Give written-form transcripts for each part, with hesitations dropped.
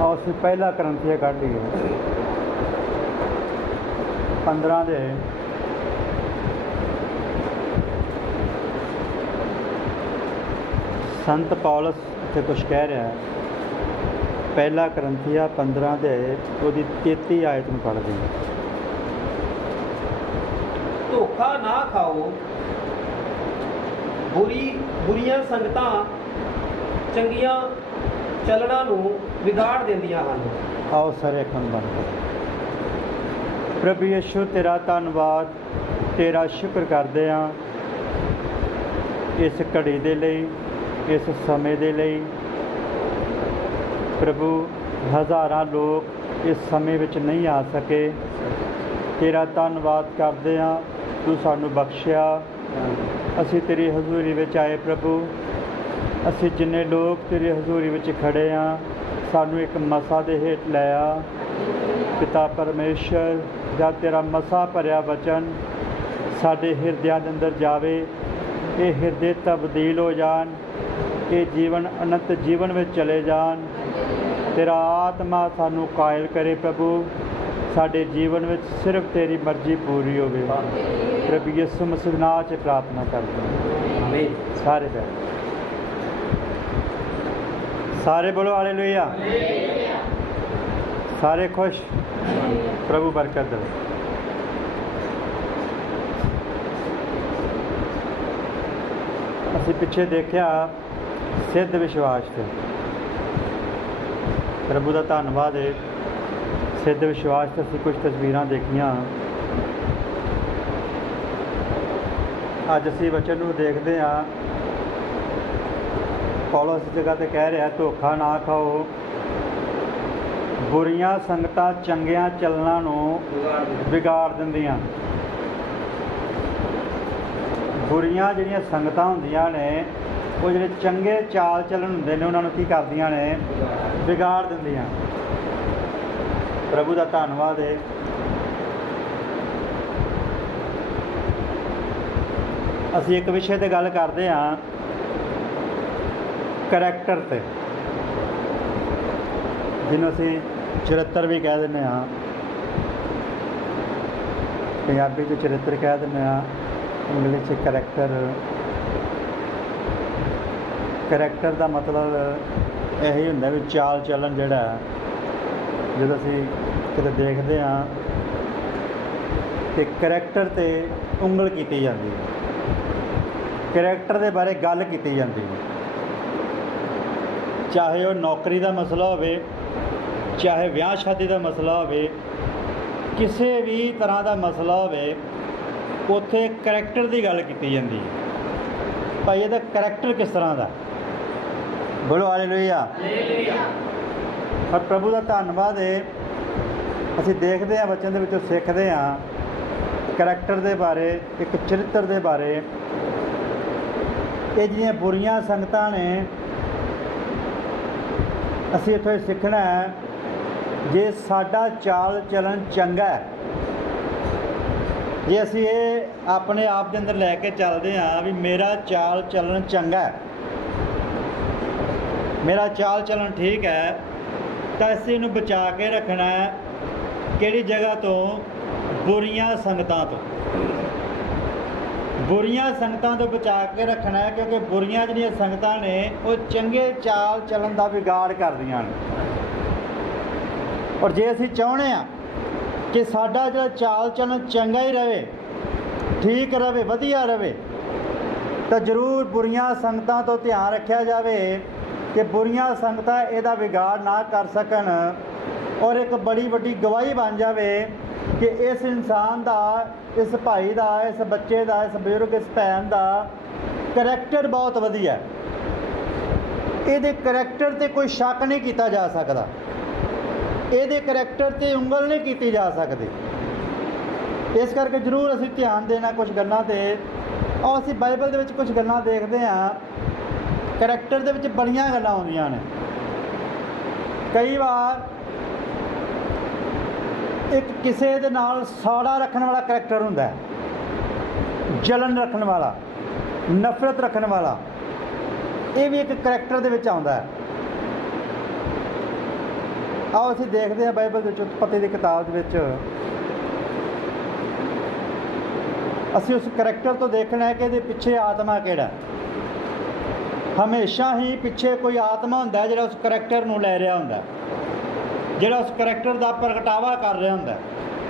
आओ ਅਸੀਂ ਪਹਿਲਾ ਕਰੰਥੀਆ ਕੱਢ ਲਈਏ 15 ਦੇ संत पौलस इत्थे कुछ कह रहा है। पहला करंथिया 15 दे ओदी 33 आयत में पढ़ दें। धोखा ना खाओ, बुरियां संगतां चंगियां चलना नूं विगाड़ देंदियां हन। आओ सारे अखां बंद करो। प्रभु यीशु तेरा धन्नवाद, तेरा शुक्र करते हैं इस घड़ी दे लई, इस समय दे लई। प्रभु हज़ारां लोग इस समय विच नहीं आ सके, तेरा धन्नवाद करते हैं तू सानू बख्शिया। असी तेरी हजूरी विच आए प्रभु, असी जिन्ने लोग तेरी हजूरी विच खड़े हाँ सानू एक मसा दे हेठ लाया। पिता परमेश्वर दा तेरा मसा भरिया वचन साडे हिरदियां दे अंदर जावे, ये हिरदे तब्दील हो जान, ये जीवन अनंत जीवन में चले जान। तेरा आत्मा सानू कायल करे प्रभु, साडे जीवन में सिर्फ तेरी मर्जी पूरी होवे। प्रभु यीशु मसीह नाम च प्रार्थना करते हैं सारे बैठ, सारे बोलो हालेलुया। सारे खुश, प्रभु बरकत दे। असी पिछे देखा सिद्ध विश्वास से, प्रभु का धन्नवाद है। सिद्ध विश्वास से असी कुछ तस्वीरां देखियां। अज असी वचन नूं देखते हाँ। पौलुस इस जगह ते कह रहा है धोखा ना खाओ, बुरियां संगतां चंगियां चलना नूं विगाड़ दिंदियां। बुरियां जिहड़ियां संगतां हुंदियां ने वो जिहड़े चंगे चाल चलन हुंदे ने उन्हां नूं की करदियां ने, विगाड़ दिंदियां। प्रभु का धन्नवाद है। असीं एक विषय ते गल करदे हां, करैक्टर ते, जिन्हों असीं चरित्र भी कह दिंदे हां। पंजाबी च चरित्र कह दिंदे हां, इंग्लिश च करैक्टर। करैक्टर का मतलब यही हुंदा भी चाल चलन जिहड़ा जदों असीं किते देखते हाँ कि करैक्टर ते उंगल की जाती है, करैक्टर के बारे गल की जाती है। चाहे वह नौकरी का मसला होवे, चाहे विआह शादी का मसला होवे, किसी भी तरह का मसला होवे, उत्थे करैक्टर की गल की जाती है। भाई इहदा करैक्टर किस तरह का, बोलो हालेलुया। और प्रभु का धन्नवाद है। असीं देखते हैं बच्चों के विचों सीखते हाँ करैक्टर के बारे, एक चरित्र के बारे। ये जिहड़ियां बुरियां संगतां ने असीं इत्थों सीखना है, जे साडा चाल चलन चंगा है, जे असीं ये अपने आप के अंदर लैके चलते हाँ भी मेरा चाल चलन चंगा है, मेरा चाल चलन ठीक है, तो असीं इहनूं बचा के रखना है किहड़ी जगह तो, बुरियां संगतां तो। बुरियां संगतां तो बचा के रखना है, क्योंकि बुरियां जिहड़ियां संगतां ने वो चंगे चाल चलन का बिगाड़ करदियां ने। और जे असीं चाहुंदे हां कि साडा जिहड़ा चाल चलन चंगा ही रहे, ठीक रहे, वधिया रहे, तो जरूर बुरियां संगतां तो ध्यान रखा जाए कि बुरियां संगतां इहदा बिगाड़ ना कर सकन, और एक बड़ी वड्डी गवाही बन जाए कि इस इंसान का, इस भाई का, इस बच्चे का, इस बजुर्ग, इस भैन का करैक्टर बहुत वधिया है। इहदे करैक्टर ते कोई शक नहीं किया जा सकता, इहदे करैक्टर ते उंगल नहीं की जा सकती। इस करके जरूर असीं ध्यान देना कुछ गल्लां ते। और असीं बाइबल दे विच कुछ गल्लां देखते हैं, करैक्टर दे विच बड़ियां गल्लां आउंदियां ने। कई बार एक किसी दे नाल साड़ा रखने वाला करैक्टर हुंदा है, जलन रखने वाला, नफरत रखने वाला, ये भी एक करैक्टर दे विच आउंदा है। ਆਓ ਅਸੀਂ ਦੇਖਦੇ ਹਾਂ ਬਾਈਬਲ ਦੇ ਉਤਪੱਤੀ ਦੀ ਕਿਤਾਬ ਦੇ ਵਿੱਚ ਅਸੀਂ ਉਸ ਕਰੈਕਟਰ ਤੋਂ ਦੇਖਣਾ ਹੈ ਕਿ ਇਹਦੇ ਪਿੱਛੇ ਆਤਮਾ ਕਿਹੜਾ। ਹਮੇਸ਼ਾ ਹੀ ਪਿੱਛੇ ਕੋਈ ਆਤਮਾ ਹੁੰਦਾ ਜਿਹੜਾ ਉਸ ਕਰੈਕਟਰ ਨੂੰ ਲੈ ਰਿਹਾ ਹੁੰਦਾ, ਜਿਹੜਾ ਉਸ ਕਰੈਕਟਰ ਦਾ ਪ੍ਰਗਟਾਵਾ ਕਰ ਰਿਹਾ ਹੁੰਦਾ,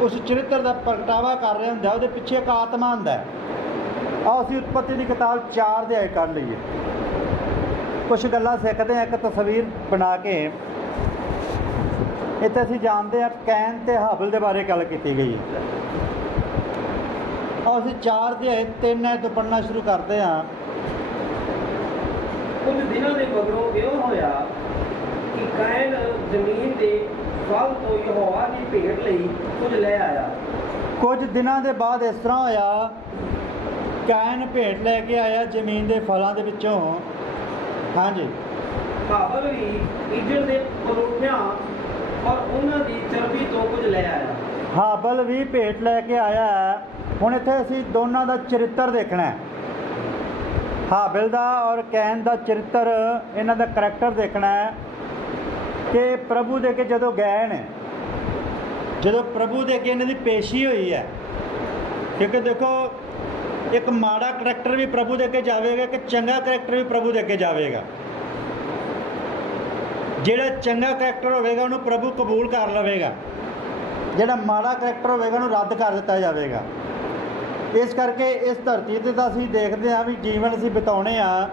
ਉਸ ਚਰਿੱਤਰ ਦਾ ਪ੍ਰਗਟਾਵਾ ਕਰ ਰਿਹਾ ਹੁੰਦਾ, ਉਹਦੇ ਪਿੱਛੇ ਇੱਕ ਆਤਮਾ ਹੁੰਦਾ। ਆਓ ਅਸੀਂ ਉਤਪੱਤੀ ਦੀ ਕਿਤਾਬ 4 ਅਧਿਆਇ ਕਰ ਲਈਏ, ਕੁਝ ਗੱਲਾਂ ਸਿੱਖਦੇ ਹਾਂ। ਇੱਕ ਤਸਵੀਰ ਬਣਾ ਕੇ ਇੱਥੇ ਅਸੀਂ ਜਾਣਦੇ ਹਾਂ ਕੈਨ ਤੇ ਹਾਬਲ ਦੇ ਬਾਰੇ ਗੱਲ ਕੀਤੀ ਗਈ ਹੈ। ਆਓ ਅਸੀਂ 4 ਅਧਿਆਇ 3 ਤੋਂ ਪੜ੍ਹਨਾ ਸ਼ੁਰੂ ਕਰਦੇ ਹਾਂ। ਕੁਝ ਦਿਨਾਂ ਦੇ ਮਗਰੋਂ ਇਹ ਹੋਇਆ ਕਿ ਕੈਨ ਜ਼ਮੀਨ ਦੇ ਫਲ ਤੋਂ ਯਹੋਵਾ ਦੀ ਭੇਟ ਲਈ ਕੁਝ ਲੈ ਆਇਆ। ਕੁਝ ਦਿਨਾਂ ਦੇ ਬਾਅਦ ਇਸ ਤਰ੍ਹਾਂ ਹੋਇਆ, ਕੈਨ ਭੇਟ ਲੈ ਕੇ ਆਇਆ ਜ਼ਮੀਨ ਦੇ ਫਲਾਂ ਦੇ ਵਿੱਚੋਂ। ਹਾਂਜੀ, ਹਾਬਲ ਵੀ ਇੱਜੜ ਦੇ ਪਰੋਠਿਆਂ ਔਰ ਉਹਨਾਂ ਦੀ ਚਰਬੀ ਤੋਂ ਕੁਝ ਲੈ ਆਇਆ। ਹਾਬਲ ਵੀ ਭੇਟ ਲੈ ਕੇ ਆਇਆ ਹੈ। ਹੁਣ ਇੱਥੇ ਅਸੀਂ ਦੋਨਾਂ ਦਾ ਚਰਿੱਤਰ ਦੇਖਣਾ ਹੈ, ਹਾਬਲ ਦਾ ਔਰ ਕੈਨ ਦਾ ਚਰਿੱਤਰ, ਇਹਨਾਂ ਦਾ ਕਰੈਕਟਰ ਦੇਖਣਾ ਹੈ ਕਿ ਪ੍ਰਭੂ ਦੇ ਅੱਗੇ ਜਦੋਂ ਗਏ ਨੇ, ਜਦੋਂ ਪ੍ਰਭੂ ਦੇ ਅੱਗੇ ਇਹਨਾਂ ਦੀ ਪੇਸ਼ੀ ਹੋਈ ਹੈ। ਕਿਉਂਕਿ ਦੇਖੋ, ਇੱਕ ਮਾੜਾ ਕਰੈਕਟਰ ਵੀ ਪ੍ਰਭੂ ਦੇ ਅੱਗੇ ਜਾਵੇਗਾ, ਇੱਕ ਚੰਗਾ ਕਰੈਕਟਰ ਵੀ ਪ੍ਰਭੂ ਦੇ ਅੱਗੇ ਜਾਵੇਗਾ। ਜਿਹੜਾ ਚੰਗਾ ਕਰੈਕਟਰ ਹੋਵੇਗਾ ਉਹਨੂੰ ਪ੍ਰਭੂ ਕਬੂਲ ਕਰ ਲਵੇਗਾ, ਜਿਹੜਾ ਮਾੜਾ ਕਰੈਕਟਰ ਹੋਵੇਗਾ ਉਹਨੂੰ ਰੱਦ ਕਰ ਦਿੱਤਾ ਜਾਵੇਗਾ। ਇਸ ਕਰਕੇ ਇਸ ਧਰਤੀ 'ਤੇ ਤਾਂ ਅਸੀਂ ਦੇਖਦੇ ਹਾਂ ਵੀ ਜੀਵਨ ਅਸੀਂ ਬਿਤਾਉਣੇ ਆ।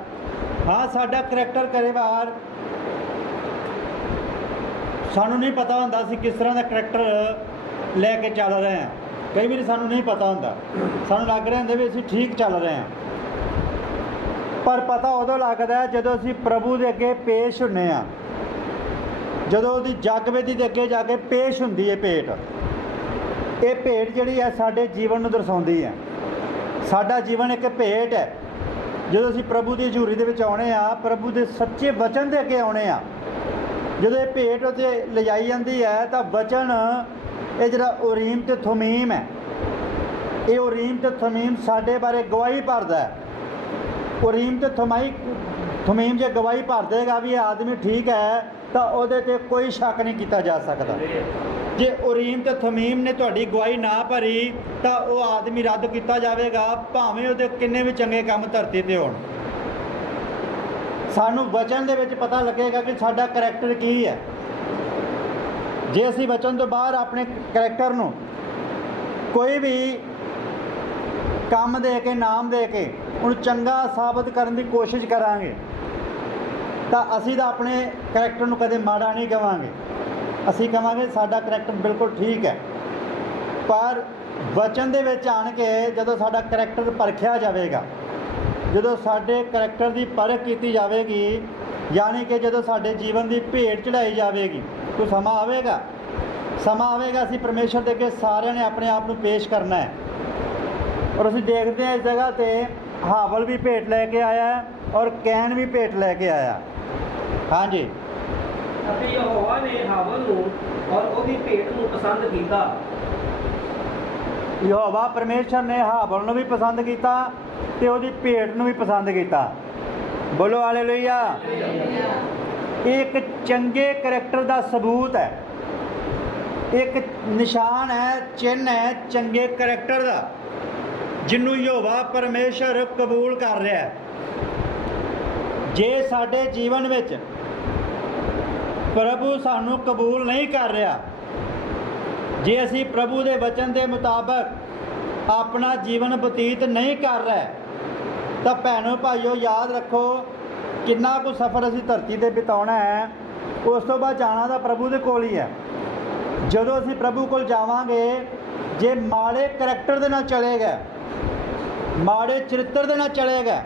ਹਾਂ, ਸਾਡਾ ਕਰੈਕਟਰ ਕਈ ਵਾਰ ਸਾਨੂੰ ਨਹੀਂ ਪਤਾ ਹੁੰਦਾ ਅਸੀਂ ਕਿਸ ਤਰ੍ਹਾਂ ਦਾ ਕਰੈਕਟਰ ਲੈ ਕੇ ਚੱਲ ਰਹੇ ਹਾਂ। ਕਈ ਵਾਰੀ ਸਾਨੂੰ ਨਹੀਂ ਪਤਾ ਹੁੰਦਾ, ਸਾਨੂੰ ਲੱਗ ਰਿਹਾ ਹੁੰਦਾ ਵੀ ਅਸੀਂ ਠੀਕ ਚੱਲ ਰਹੇ ਹਾਂ, ਪਰ ਪਤਾ ਉਦੋਂ ਲੱਗਦਾ ਜਦੋਂ ਅਸੀਂ ਪ੍ਰਭੂ ਦੇ ਅੱਗੇ ਪੇਸ਼ ਹੁੰਦੇ ਹਾਂ, ਜਦੋਂ ਉਹਦੀ ਜਗਵੇਦੀ ਦੇ ਅੱਗੇ ਜਾ ਕੇ ਪੇਸ਼ ਹੁੰਦੀ ਹੈ ਭੇਟ। ਇਹ ਭੇਟ ਜਿਹੜੀ ਹੈ ਸਾਡੇ ਜੀਵਨ ਨੂੰ ਦਰਸਾਉਂਦੀ ਹੈ। ਸਾਡਾ ਜੀਵਨ ਇੱਕ ਭੇਟ ਹੈ। ਜਦੋਂ ਅਸੀਂ ਪ੍ਰਭੂ ਦੀ ਹਜ਼ੂਰੀ ਦੇ ਵਿੱਚ ਆਉਣੇ ਆ, ਪ੍ਰਭੂ ਦੇ ਸੱਚੇ ਵਚਨ ਦੇ ਅੱਗੇ ਆਉਣੇ ਆ, ਜਦੋਂ ਇਹ ਭੇਟ ਉੱਤੇ ਲਿਜਾਈ ਜਾਂਦੀ ਹੈ ਤਾਂ ਵਚਨ, ਇਹ ਜਿਹੜਾ ਉਰੀਮ ਤੇ ਥੁਮੀਮ ਹੈ, ਇਹ ਉਰੀਮ ਤੇ ਥੁਮੀਮ ਸਾਡੇ ਬਾਰੇ ਗਵਾਹੀ ਭਰਦਾ ਹੈ। ਉਰੀਮ ਤੇ ਥੁਮੀਮ ਜੇ ਗਵਾਹੀ ਭਰ ਦੇਗਾ ਵੀ ਇਹ ਆਦਮੀ ਠੀਕ ਹੈ ਤਾਂ ਉਹਦੇ 'ਤੇ ਕੋਈ ਸ਼ੱਕ ਨਹੀਂ ਕੀਤਾ ਜਾ ਸਕਦਾ। ਜੇ ਉਰੀਮ ਤੇ ਥਮੀਮ ਨੇ ਤੁਹਾਡੀ ਗਵਾਹੀ ਨਾ ਭਰੀ ਤਾਂ ਉਹ ਆਦਮੀ ਰੱਦ ਕੀਤਾ ਜਾਵੇਗਾ, ਭਾਵੇਂ ਉਹਦੇ ਕਿੰਨੇ ਵੀ ਚੰਗੇ ਕੰਮ ਧਰਤੀ 'ਤੇ ਹੋਣ। ਸਾਨੂੰ ਵਚਨ ਦੇ ਵਿੱਚ ਪਤਾ ਲੱਗੇਗਾ ਕਿ ਸਾਡਾ ਕਰੈਕਟਰ ਕੀ ਹੈ। ਜੇ ਅਸੀਂ ਵਚਨ ਤੋਂ ਬਾਹਰ ਆਪਣੇ ਕਰੈਕਟਰ ਨੂੰ ਕੋਈ ਵੀ ਕੰਮ ਦੇ ਕੇ, ਨਾਮ ਦੇ ਕੇ ਉਹਨੂੰ ਚੰਗਾ ਸਾਬਤ ਕਰਨ ਦੀ ਕੋਸ਼ਿਸ਼ ਕਰਾਂਗੇ ਤਾਂ ਅਸੀਂ ਤਾਂ ਆਪਣੇ ਕਰੈਕਟਰ ਨੂੰ ਕਦੇ ਮਾੜਾ ਨਹੀਂ ਕਹਾਂਗੇ। ਅਸੀਂ ਕਹਾਂਗੇ ਸਾਡਾ ਕਰੈਕਟਰ ਬਿਲਕੁਲ ਠੀਕ ਹੈ। ਪਰ ਵਚਨ ਦੇ ਵਿੱਚ ਆਣ ਕੇ ਜਦੋਂ ਸਾਡਾ ਕਰੈਕਟਰ ਪਰਖਿਆ ਜਾਵੇਗਾ, ਜਦੋਂ ਸਾਡੇ ਕਰੈਕਟਰ ਦੀ ਪਰਖ ਕੀਤੀ ਜਾਵੇਗੀ, ਯਾਨੀ ਕਿ ਜਦੋਂ ਸਾਡੇ ਜੀਵਨ ਦੀ ਭੇਟ ਚੜਾਈ ਜਾਵੇਗੀ, ਕੋਈ ਸਮਾਂ ਆਵੇਗਾ ਅਸੀਂ ਪਰਮੇਸ਼ਰ ਦੇ ਅੱਗੇ ਸਾਰਿਆਂ ਨੇ ਆਪਣੇ ਆਪ ਨੂੰ ਪੇਸ਼ ਕਰਨਾ ਹੈ। ਔਰ ਅਸੀਂ ਦੇਖਦੇ ਹਾਂ ਇਸ ਜਗ੍ਹਾ 'ਤੇ ਹਾਬਲ ਵੀ ਭੇਟ ਲੈ ਕੇ ਆਇਆ ਔਰ ਕੈਨ ਵੀ ਭੇਟ ਲੈ ਕੇ ਆਇਆ। ਹਾਂਜੀ, ਅਤੇ ਯਹੋਵਾ ਨੇ ਹਾਬਲ ਨੂੰ ਔਰ ਉਹਦੀ ਭੇਟ ਨੂੰ ਪਸੰਦ ਕੀਤਾ। ਯਹੋਵਾ ਪਰਮੇਸ਼ਰ ਨੇ ਹਾਬਲ ਨੂੰ ਵੀ ਪਸੰਦ ਕੀਤਾ ਤੇ ਉਹਦੀ ਭੇਟ ਨੂੰ ਵੀ ਪਸੰਦ ਕੀਤਾ। ਬੋਲੋ ਹਾਲੇਲੂਇਆ। ਇਹ ਇੱਕ ਚੰਗੇ ਕਰੈਕਟਰ ਦਾ ਸਬੂਤ ਹੈ, ਇੱਕ ਨਿਸ਼ਾਨ ਹੈ, ਚਿੰਨ੍ਹ ਹੈ ਚੰਗੇ ਕਰੈਕਟਰ ਦਾ, ਜਿਹਨੂੰ ਯਹੋਵਾ ਪਰਮੇਸ਼ਰ ਕਬੂਲ ਕਰ ਰਿਹਾ ਹੈ। ਜੇ ਸਾਡੇ ਜੀਵਨ ਵਿੱਚ ਪ੍ਰਭੂ ਸਾਨੂੰ ਕਬੂਲ ਨਹੀਂ ਕਰ ਰਿਹਾ, ਜੇ ਅਸੀਂ ਪ੍ਰਭੂ ਦੇ ਵਚਨ ਦੇ ਮੁਤਾਬਕ ਆਪਣਾ ਜੀਵਨ ਬਤੀਤ ਨਹੀਂ ਕਰ ਰਹੇ, ਤਾਂ ਭੈਣੋ ਭਾਈਓ ਯਾਦ ਰੱਖੋ ਕਿੰਨਾ ਕੁ ਸਫ਼ਰ ਅਸੀਂ ਧਰਤੀ 'ਤੇ ਬਿਤਾਉਣਾ ਹੈ। ਉਸ ਤੋਂ ਬਾਅਦ ਜਾਣਾ ਤਾਂ ਪ੍ਰਭੂ ਦੇ ਕੋਲ ਹੀ ਹੈ। ਜਦੋਂ ਅਸੀਂ ਪ੍ਰਭੂ ਕੋਲ ਜਾਵਾਂਗੇ, ਜੇ ਮਾੜੇ ਕਰੈਕਟਰ ਦੇ ਨਾਲ ਚਲੇ ਗਏ, ਮਾੜੇ ਚਰਿੱਤਰ ਦੇ ਨਾਲ ਚਲੇ ਗਏ,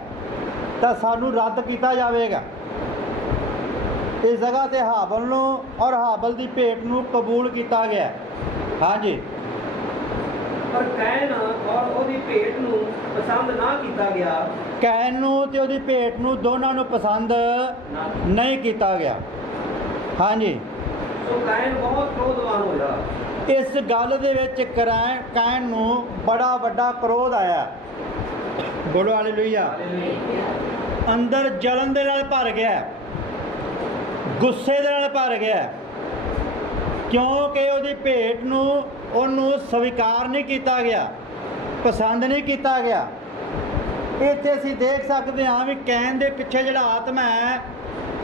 ਤਾਂ ਸਾਨੂੰ ਰੱਦ ਕੀਤਾ ਜਾਵੇਗਾ। ਇਸ ਜਗ੍ਹਾ 'ਤੇ ਹਾਬਲ ਨੂੰ ਔਰ ਹਾਬਲ ਦੀ ਭੇਟ ਨੂੰ ਕਬੂਲ ਕੀਤਾ ਗਿਆ। ਹਾਂਜੀ, ਪਰ ਕੈਨ ਔਰ ਉਹਦੀ ਭੇਟ ਨੂੰ ਪਸੰਦ ਨਾ ਕੀਤਾ ਗਿਆ। ਕੈਨ ਨੂੰ ਤੇ ਉਹਦੀ ਭੇਟ ਨੂੰ ਦੋਨਾਂ ਨੂੰ ਪਸੰਦ ਨਹੀਂ ਕੀਤਾ ਗਿਆ। ਹਾਂਜੀ, ਸੋ ਕੈਨ ਬਹੁਤ ਕ੍ਰੋਧਵਾਨ ਹੋਇਆ। ਇਸ ਗੱਲ ਦੇ ਵਿੱਚ ਕੈਨ ਨੂੰ ਬੜਾ ਵੱਡਾ ਕ੍ਰੋਧ ਆਇਆ। ਬੋਲੋ ਹਾਲੇਲੂਇਆ। ਅੰਦਰ ਜਲਨ ਦੇ ਨਾਲ ਭਰ ਗਿਆ, ਗੁੱਸੇ ਦੇ ਨਾਲ ਭਰ ਗਿਆ। क्योंकि ਉਹਦੀ ਭੇਟ ਨੂੰ ਉਹਨੂੰ ਸਵੀਕਾਰ ਨਹੀਂ ਕੀਤਾ ਗਿਆ, ਪਸੰਦ ਨਹੀਂ ਕੀਤਾ ਗਿਆ। ਇੱਥੇ ਅਸੀਂ ਦੇਖ ਸਕਦੇ ਹਾਂ ਵੀ ਕੈਨ ਦੇ ਪਿੱਛੇ ਜਿਹੜਾ ਆਤਮਾ ਹੈ,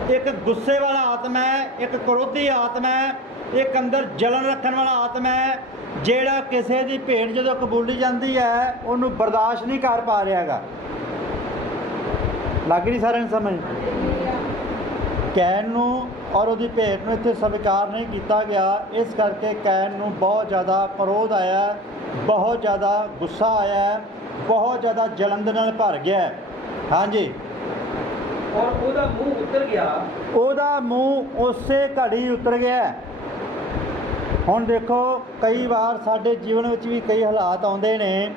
ਇੱਕ ਗੁੱਸੇ ਵਾਲਾ ਆਤਮਾ ਹੈ, ਇੱਕ ਕ੍ਰੋਧੀ ਆਤਮਾ ਹੈ, ਇੱਕ ਅੰਦਰ ਜਲਨ ਰੱਖਣ ਵਾਲਾ ਆਤਮਾ ਹੈ, ਜਿਹੜਾ ਕਿਸੇ ਦੀ ਭੇਟ ਜਦੋਂ ਕਬੂਲੀ ਜਾਂਦੀ ਹੈ ਉਹਨੂੰ ਬਰਦਾਸ਼ਤ ਨਹੀਂ ਕਰ ਪਾ ਰਿਹਾ ਹੈਗਾ। ਲੱਗ ਨਹੀਂ ਸਾਰਿਆਂ ਨੂੰ ਸਮਝ? ਕੈਨ ਨੂੰ ਔਰ ਉਹਦੀ ਭੇਟ ਨੂੰ ਇੱਥੇ ਸਵੀਕਾਰ ਨਹੀਂ ਕੀਤਾ ਗਿਆ, ਇਸ ਕਰਕੇ ਕੈਨ ਨੂੰ ਬਹੁਤ ਜ਼ਿਆਦਾ ਕ੍ਰੋਧ ਆਇਆ, ਬਹੁਤ ਜ਼ਿਆਦਾ ਗੁੱਸਾ ਆਇਆ, ਬਹੁਤ ਜ਼ਿਆਦਾ ਜਲਨ ਦੇ ਨਾਲ ਭਰ ਗਿਆ। ਹਾਂਜੀ, ਔਰ ਉਹਦਾ ਮੂੰਹ ਉਤਰ ਗਿਆ। ਉਹਦਾ ਮੂੰਹ ਉਸੇ ਘੜੀ ਉਤਰ ਗਿਆ। ਹੁਣ ਦੇਖੋ, ਕਈ ਵਾਰ ਸਾਡੇ ਜੀਵਨ ਵਿੱਚ ਵੀ ਕਈ ਹਾਲਾਤ ਆਉਂਦੇ ਨੇ,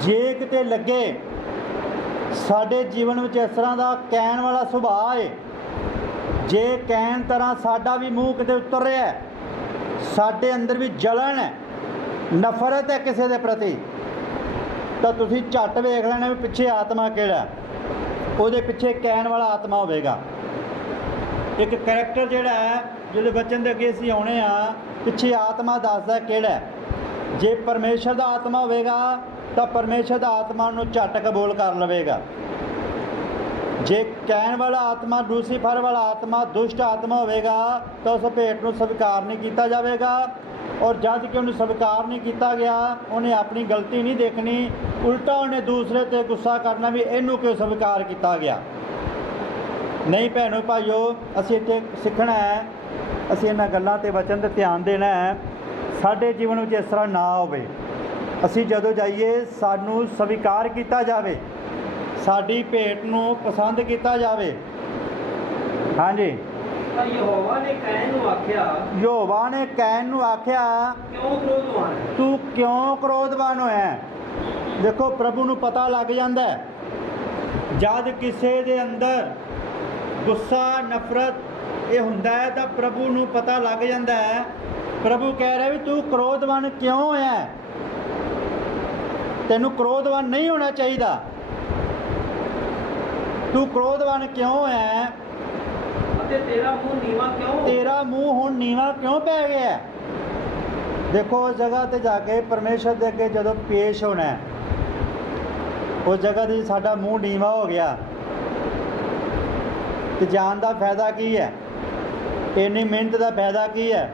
ਜੇ ਕਿਤੇ ਲੱਗੇ ਸਾਡੇ ਜੀਵਨ ਵਿੱਚ ਇਸ ਤਰ੍ਹਾਂ ਦਾ ਕੈਨ ਵਾਲਾ ਸੁਭਾਅ ਹੈ, ਜੇ ਕੈਨ ਤਰ੍ਹਾਂ ਸਾਡਾ ਵੀ ਮੂੰਹ ਕਿਤੇ ਉਤਰ ਰਿਹਾ, ਸਾਡੇ ਅੰਦਰ ਵੀ ਜਲਨ ਹੈ, ਨਫ਼ਰਤ ਹੈ ਕਿਸੇ ਦੇ ਪ੍ਰਤੀ, ਤਾਂ ਤੁਸੀਂ ਝੱਟ ਵੇਖ ਲੈਣਾ ਵੀ ਪਿੱਛੇ ਆਤਮਾ ਕਿਹੜਾ, ਉਹਦੇ ਪਿੱਛੇ ਕੈਨ ਵਾਲਾ ਆਤਮਾ ਹੋਵੇਗਾ। ਇੱਕ ਕਰੈਕਟਰ ਜਿਹੜਾ ਹੈ, ਜਦੋਂ ਬਚਨ ਦੇ ਅੱਗੇ ਅਸੀਂ ਆਉਣੇ ਆ, ਪਿੱਛੇ ਆਤਮਾ ਦੱਸਦਾ ਕਿਹੜਾ। ਜੇ ਪਰਮੇਸ਼ਰ ਦਾ ਆਤਮਾ ਹੋਵੇਗਾ ਤਾਂ ਪਰਮੇਸ਼ਰ ਦਾ ਆਤਮਾ ਨੂੰ ਝੱਟ ਕਬੂਲ ਕਰ ਲਵੇਗਾ। ਜੇ ਕੈਨ ਵਾਲਾ ਆਤਮਾ, ਲੂਸੀਫਰ ਵਾਲਾ ਆਤਮਾ, ਦੁਸ਼ਟ ਆਤਮਾ ਹੋਵੇਗਾ ਤਾਂ ਉਸ ਭੇਟ ਨੂੰ ਸਵੀਕਾਰ ਨਹੀਂ ਕੀਤਾ ਜਾਵੇਗਾ। ਔਰ ਜਦ ਕਿ ਉਹਨੂੰ ਸਵੀਕਾਰ ਨਹੀਂ ਕੀਤਾ ਗਿਆ, ਉਹਨੇ ਆਪਣੀ ਗਲਤੀ ਨਹੀਂ ਦੇਖਣੀ, ਉਲਟਾ ਉਹਨੇ ਦੂਸਰੇ 'ਤੇ ਗੁੱਸਾ ਕਰਨਾ ਵੀ ਇਹਨੂੰ ਕਿਉਂ ਸਵੀਕਾਰ ਕੀਤਾ ਗਿਆ। ਨਹੀਂ ਭੈਣੋ ਭਾਈਓ, ਅਸੀਂ ਇੱਥੇ ਸਿੱਖਣਾ ਹੈ, ਅਸੀਂ ਇਹਨਾਂ ਗੱਲਾਂ 'ਤੇ ਵਚਨ 'ਤੇ ਧਿਆਨ ਦੇਣਾ ਹੈ। ਸਾਡੇ ਜੀਵਨ ਵਿੱਚ ਇਸ ਤਰ੍ਹਾਂ ਨਾ ਹੋਵੇ। ਅਸੀਂ ਜਦੋਂ ਜਾਈਏ ਸਾਨੂੰ ਸਵੀਕਾਰ ਕੀਤਾ ਜਾਵੇ, ਸਾਡੀ ਭੇਟ ਨੂੰ ਪਸੰਦ ਕੀਤਾ ਜਾਵੇ। ਹਾਂਜੀ, ਯਹੋਵਾ ਨੇ ਕੈਨ ਨੂੰ ਆਖਿਆ, ਯਹੋਵਾ ਨੇ ਕੈਨ ਨੂੰ ਆਖਿਆ, ਕਿਉਂ ਕ੍ਰੋਧਵਾਨ ਹੈ? ਤੂੰ ਕਿਉਂ ਕ੍ਰੋਧਵਾਨ ਹੋਇਆ? ਦੇਖੋ, ਪ੍ਰਭੂ ਨੂੰ ਪਤਾ ਲੱਗ ਜਾਂਦਾ ਹੈ ਜਦ ਕਿਸੇ ਦੇ ਅੰਦਰ ਗੁੱਸਾ, ਨਫ਼ਰਤ ਇਹ ਹੁੰਦਾ ਹੈ ਤਾਂ ਪ੍ਰਭੂ ਨੂੰ ਪਤਾ ਲੱਗ ਜਾਂਦਾ ਹੈ। ਪ੍ਰਭੂ ਕਹਿ ਰਿਹਾ ਵੀ ਤੂੰ ਕ੍ਰੋਧਵਾਨ ਕਿਉਂ ਹੋਇਆ? ਤੈਨੂੰ ਕ੍ਰੋਧਵਾਨ ਨਹੀਂ ਹੋਣਾ ਚਾਹੀਦਾ। ਤੂੰ ਕ੍ਰੋਧਵਾਨ ਕਿਉਂ ਹੋਇਆ? ਅਤੇ ਤੇਰਾ ਮੂੰਹ ਨੀਵਾ ਕਿਉਂ? ਤੇਰਾ ਮੂੰਹ ਹੁਣ ਨੀਵਾ ਕਿਉਂ ਪੈ ਗਿਆ? ਦੇਖੋ, ਉਸ ਜਗ੍ਹਾ 'ਤੇ ਜਾ ਕੇ ਪਰਮੇਸ਼ਰ ਦੇ ਅੱਗੇ ਜਦੋਂ ਪੇਸ਼ ਹੋਣਾ, ਉਸ ਜਗ੍ਹਾ 'ਤੇ ਸਾਡਾ ਮੂੰਹ ਨੀਵਾ ਹੋ ਗਿਆ ਤੇ ਜਾਣ ਦਾ ਫਾਇਦਾ ਕੀ ਹੈ? ਇੰਨੀ ਮਿਹਨਤ ਦਾ ਫਾਇਦਾ ਕੀ ਹੈ?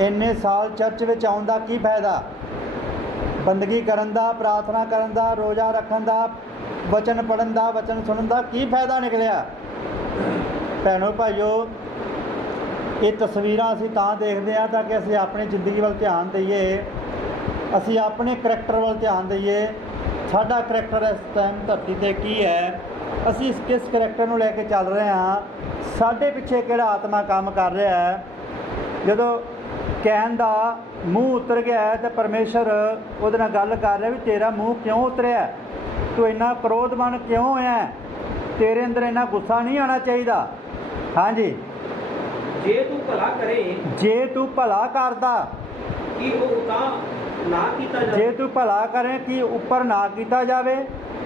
ਇੰਨੇ ਸਾਲ ਚਰਚ ਵਿੱਚ ਆਉਣ ਦਾ ਕੀ ਫਾਇਦਾ? ਬੰਦਗੀ ਕਰਨ ਦਾ, ਪ੍ਰਾਰਥਨਾ ਕਰਨ ਦਾ, ਰੋਜ਼ਾ ਰੱਖਣ ਦਾ, ਵਚਨ ਪੜ੍ਹਨ ਦਾ, ਵਚਨ ਸੁਣਨ ਦਾ ਕੀ ਫਾਇਦਾ ਨਿਕਲਿਆ? ਭੈਣੋ ਭਾਈਓ, ਇਹ ਤਸਵੀਰਾਂ ਅਸੀਂ ਤਾਂ ਦੇਖਦੇ ਹਾਂ ਤਾਂ ਕਿ ਅਸੀਂ ਆਪਣੀ ਜ਼ਿੰਦਗੀ ਵੱਲ ਧਿਆਨ ਦਈਏ, ਅਸੀਂ ਆਪਣੇ ਕਰੈਕਟਰ ਵੱਲ ਧਿਆਨ ਦਈਏ। ਸਾਡਾ ਕਰੈਕਟਰ ਇਸ ਟਾਈਮ ਧਰਤੀ 'ਤੇ ਕੀ ਹੈ? ਅਸੀਂ ਕਿਸ ਕਰੈਕਟਰ ਨੂੰ ਲੈ ਕੇ ਚੱਲ ਰਹੇ ਹਾਂ? ਸਾਡੇ ਪਿੱਛੇ ਕਿਹੜਾ ਆਤਮਾ ਕੰਮ ਕਰ ਰਿਹਾ ਹੈ? ਜਦੋਂ ਕੈਨ ਦਾ ਮੂੰਹ ਉਤਰ ਗਿਆ ਹੈ ਤਾਂ ਪਰਮੇਸ਼ਰ ਉਹਦੇ ਨਾਲ ਗੱਲ ਕਰ ਰਿਹਾ ਵੀ ਤੇਰਾ ਮੂੰਹ ਕਿਉਂ ਉਤਰਿਆ? ਤੂੰ ਇੰਨਾ ਕ੍ਰੋਧਵਾਨ ਕਿਉਂ ਹੋਇਆ? ਤੇਰੇ ਅੰਦਰ ਇੰਨਾ ਗੁੱਸਾ ਨਹੀਂ ਆਉਣਾ ਚਾਹੀਦਾ। ਹਾਂਜੀ, ਜੇ ਤੂੰ ਭਲਾ ਕਰੇ, ਜੇ ਤੂੰ ਭਲਾ ਕਰਦਾ ਕਿ ਉਹ ਤਾਂ ਨਾ ਕੀਤਾ ਜਾਵੇ, ਜੇ ਤੂੰ ਭਲਾ ਕਰੇ ਕਿ ਉੱਪਰ ਨਾ ਕੀਤਾ ਜਾਵੇ,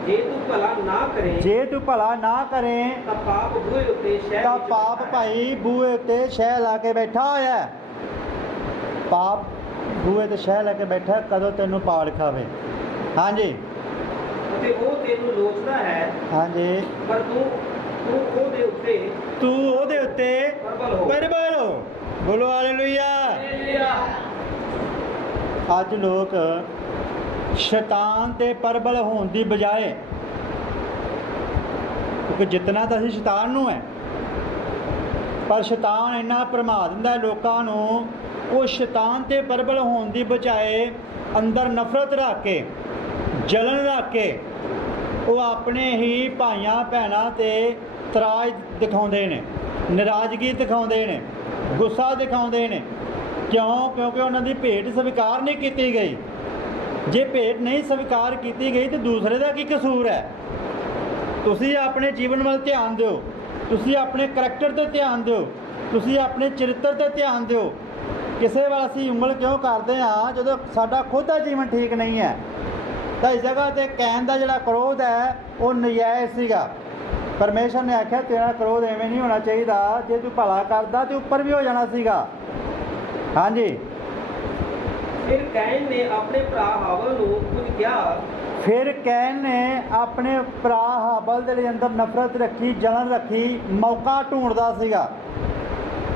ਜੇ ਤੂੰ ਭਲਾ ਨਾ ਕਰੇ, ਜੇ ਤੂੰ ਭਲਾ ਨਾ ਕਰੇ ਤਾਂ ਪਾਪ ਬੂਹੇ ਉੱਤੇ ਸ਼ਹਿ ਤਾਂ ਪਾਪ ਭਾਈ ਬੂਹੇ ਉੱਤੇ ਸ਼ਹਿ ਲਾ ਕੇ ਬੈਠਾ ਹੋਇਆ ਹੈ। ਪਾਪ ਬੂਹੇ ਤੇ ਸ਼ਹਿ ਲਾ ਕੇ ਬੈਠਾ, ਕਦੋਂ ਤੈਨੂੰ ਪਾੜ ਖਾਵੇ। ਹਾਂਜੀ, ਤੇ ਉਹ ਤੈਨੂੰ ਲੋਚਦਾ ਹੈ। ਹਾਂਜੀ, ਪਰ ਤੂੰ ਉਹਦੇ ਉੱਤੇ ਪਰਬਲ ਹੋ। ਬੋਲੋ ਹਾਲੇਲੂਇਆ। ਅੱਜ ਲੋਕ ਸ਼ੈਤਾਨ ਤੇ ਪਰਬਲ ਹੋਣ ਦੀ ਬਜਾਏ, ਕਿਉਂਕਿ ਜਿੱਤਣਾ ਤਾਂ ਅਸੀਂ ਸ਼ੈਤਾਨ ਨੂੰ ਹੈ, ਪਰ ਸ਼ੈਤਾਨ ਇੰਨਾ ਭਰਮਾ ਦਿੰਦਾ ਲੋਕਾਂ ਨੂੰ, ਉਹ ਸ਼ੈਤਾਨ ਤੇ ਪਰਬਲ ਹੋਣ ਦੀ ਬਜਾਏ ਅੰਦਰ ਨਫ਼ਰਤ ਰੱਖ ਕੇ, ਜਲਨ ਰੱਖ ਕੇ, ਉਹ ਆਪਣੇ ਹੀ ਭਾਈਆਂ ਭੈਣਾਂ 'ਤੇ ਤਰਾਜ ਦਿਖਾਉਂਦੇ ਨੇ, ਨਾਰਾਜ਼ਗੀ ਦਿਖਾਉਂਦੇ ਨੇ, ਗੁੱਸਾ ਦਿਖਾਉਂਦੇ ਨੇ। ਕਿਉਂ? ਕਿਉਂਕਿ ਉਹਨਾਂ ਦੀ ਭੇਟ ਸਵੀਕਾਰ ਨਹੀਂ ਕੀਤੀ ਗਈ। ਜੇ ਭੇਟ ਨਹੀਂ ਸਵੀਕਾਰ ਕੀਤੀ ਗਈ ਤਾਂ ਦੂਸਰੇ ਦਾ ਕੀ ਕਸੂਰ ਹੈ? ਤੁਸੀਂ ਆਪਣੇ ਜੀਵਨ ਵੱਲ ਧਿਆਨ ਦਿਓ, ਤੁਸੀਂ ਆਪਣੇ ਕਰੈਕਟਰ 'ਤੇ ਧਿਆਨ ਦਿਓ, ਤੁਸੀਂ ਆਪਣੇ ਚਰਿੱਤਰ 'ਤੇ ਧਿਆਨ ਦਿਓ। ਕਿਸੇ ਵੱਲ ਅਸੀਂ ਉਂਗਲ ਕਿਉਂ ਕਰਦੇ ਹਾਂ ਜਦੋਂ ਸਾਡਾ ਖੁਦ ਦਾ ਜੀਵਨ ਠੀਕ ਨਹੀਂ ਹੈ? ਤਾਂ ਇਸ ਜਗ੍ਹਾ 'ਤੇ ਕੈਨ ਦਾ ਜਿਹੜਾ ਕ੍ਰੋਧ ਹੈ ਉਹ ਨਜਾਇਜ਼ ਸੀਗਾ। परमेश्वर ने आख्या तेरा क्रोध एवें नहीं होना चाहिए, जे तू भला करदा तो उपर भी हो जाना सीगा। हाँ जी। फिर कैन ने अपने भरा हावल नूं कुछ कहा। फिर कैन ने अपने भरा हाबल दे अंदर नफरत रखी, जलन रखी, मौका ढूंढदा सीगा,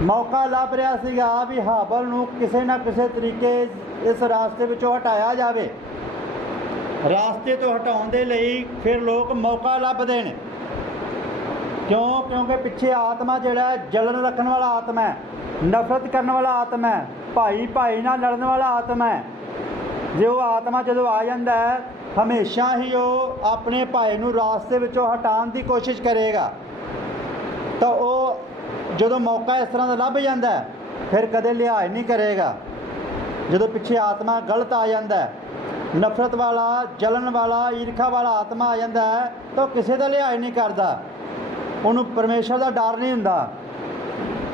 मौका लभ रहा सीगा भी हाबल नूं किसे ना किसे तरीके इस रास्ते विचों हटाया जावे। रास्ते तो हटाउण दे लई फिर लोग मौका लभदे ने। क्यों? क्योंकि पिछे आत्मा जिहड़ा जलन रखने वाला आत्मा है, नफरत करने वाला आत्मा है, भाई भाई नाल लड़न वाला आत्मा है। जो आत्मा जदों आ जाता है हमेशा ही वो अपने भाई नूं रास्ते विचों हटाउण दी कोशिश करेगा। तो वो जदों मौका इस तरह का लभ जाता है फिर कदे लिहाज नहीं करेगा। जदों पिछे आत्मा गलत आ जाता है, नफरत वाला, जलन वाला, ईर्खा वाला आत्मा आ जाता है तो किसी का लिहाज नहीं करता, उन्होंने परमेश्वर का डर नहीं हुंदा।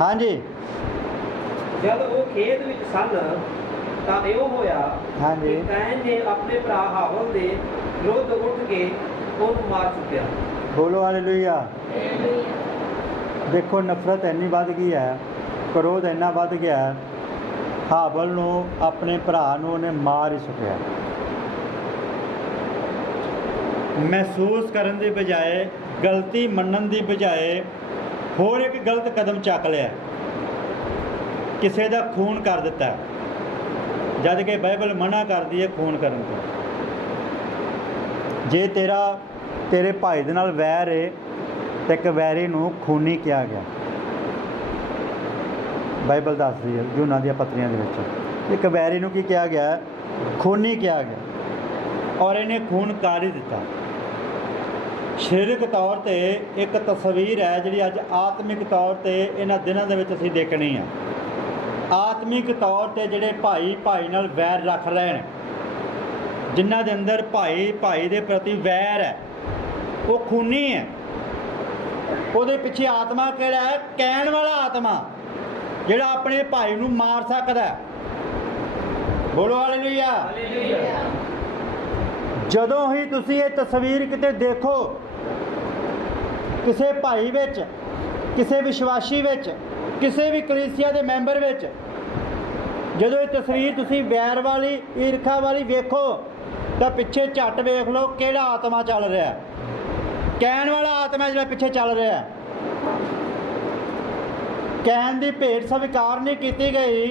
हाँ जी। जब वो खेत विच सन तां इहो होया हाँ जी। कि कैन ने अपने भरा हावल दे विरुद्ध उठ के ਉਹਨੂੰ मार चुकिया। बोलो हालेलुया। देखो नफरत इन्नी वध गई है, क्रोध इन्ना वध गया है, हाबल नूं अपने भरा नूं उहने मार ही सुटिया। महसूस करन दी बजाए, गलती मनन दी बजाए होर एक गलत कदम चक लिया, किसी का खून कर दिता, जद कि बाइबल मना करती है खून करन को। जे तेरे भाई दे नाल वैर है तो एक वैरी नूं खूनी किया गया। बाइबल दस रही है यूहन्ना दी पत्रियां दे विच एक वैरी नूं की किया गया, खूनी किया गया और इन्हें खून कर ही दिता। शरीरक तौर पर एक तस्वीर है जी अज आत्मिक तौर पर इन्हां दिनां दे विच असीं देखनी है। आत्मिक तौर पर जिहड़े भाई भाई नाल वैर रख रहे हैं, जिन्हां दे अंदर भाई भाई दे प्रति वैर है, वो खूनी है। ਉਹਦੇ ਪਿੱਛੇ आत्मा ਕਿਹੜਾ है? ਕਹਿਣ वाला आत्मा ਜਿਹੜਾ अपने भाई ਨੂੰ मार सकता है। बोलो हालेलुया। ਜਦੋਂ ही तुसी ये तस्वीर किते देखो किसी भाई विच, किसी विश्वासी विच, किसी भी कलीसिया के मैंबर विच, ਜਦੋਂ ये तस्वीर तुसी वैर वाली, ईर्खा वाली वेखो तो पिछे झट वेख लो किहड़ा आत्मा चल रहा है। कहण वाला आत्मा जो पिछे चल रहा है। कहण की भेंट स्वीकार नहीं की गई,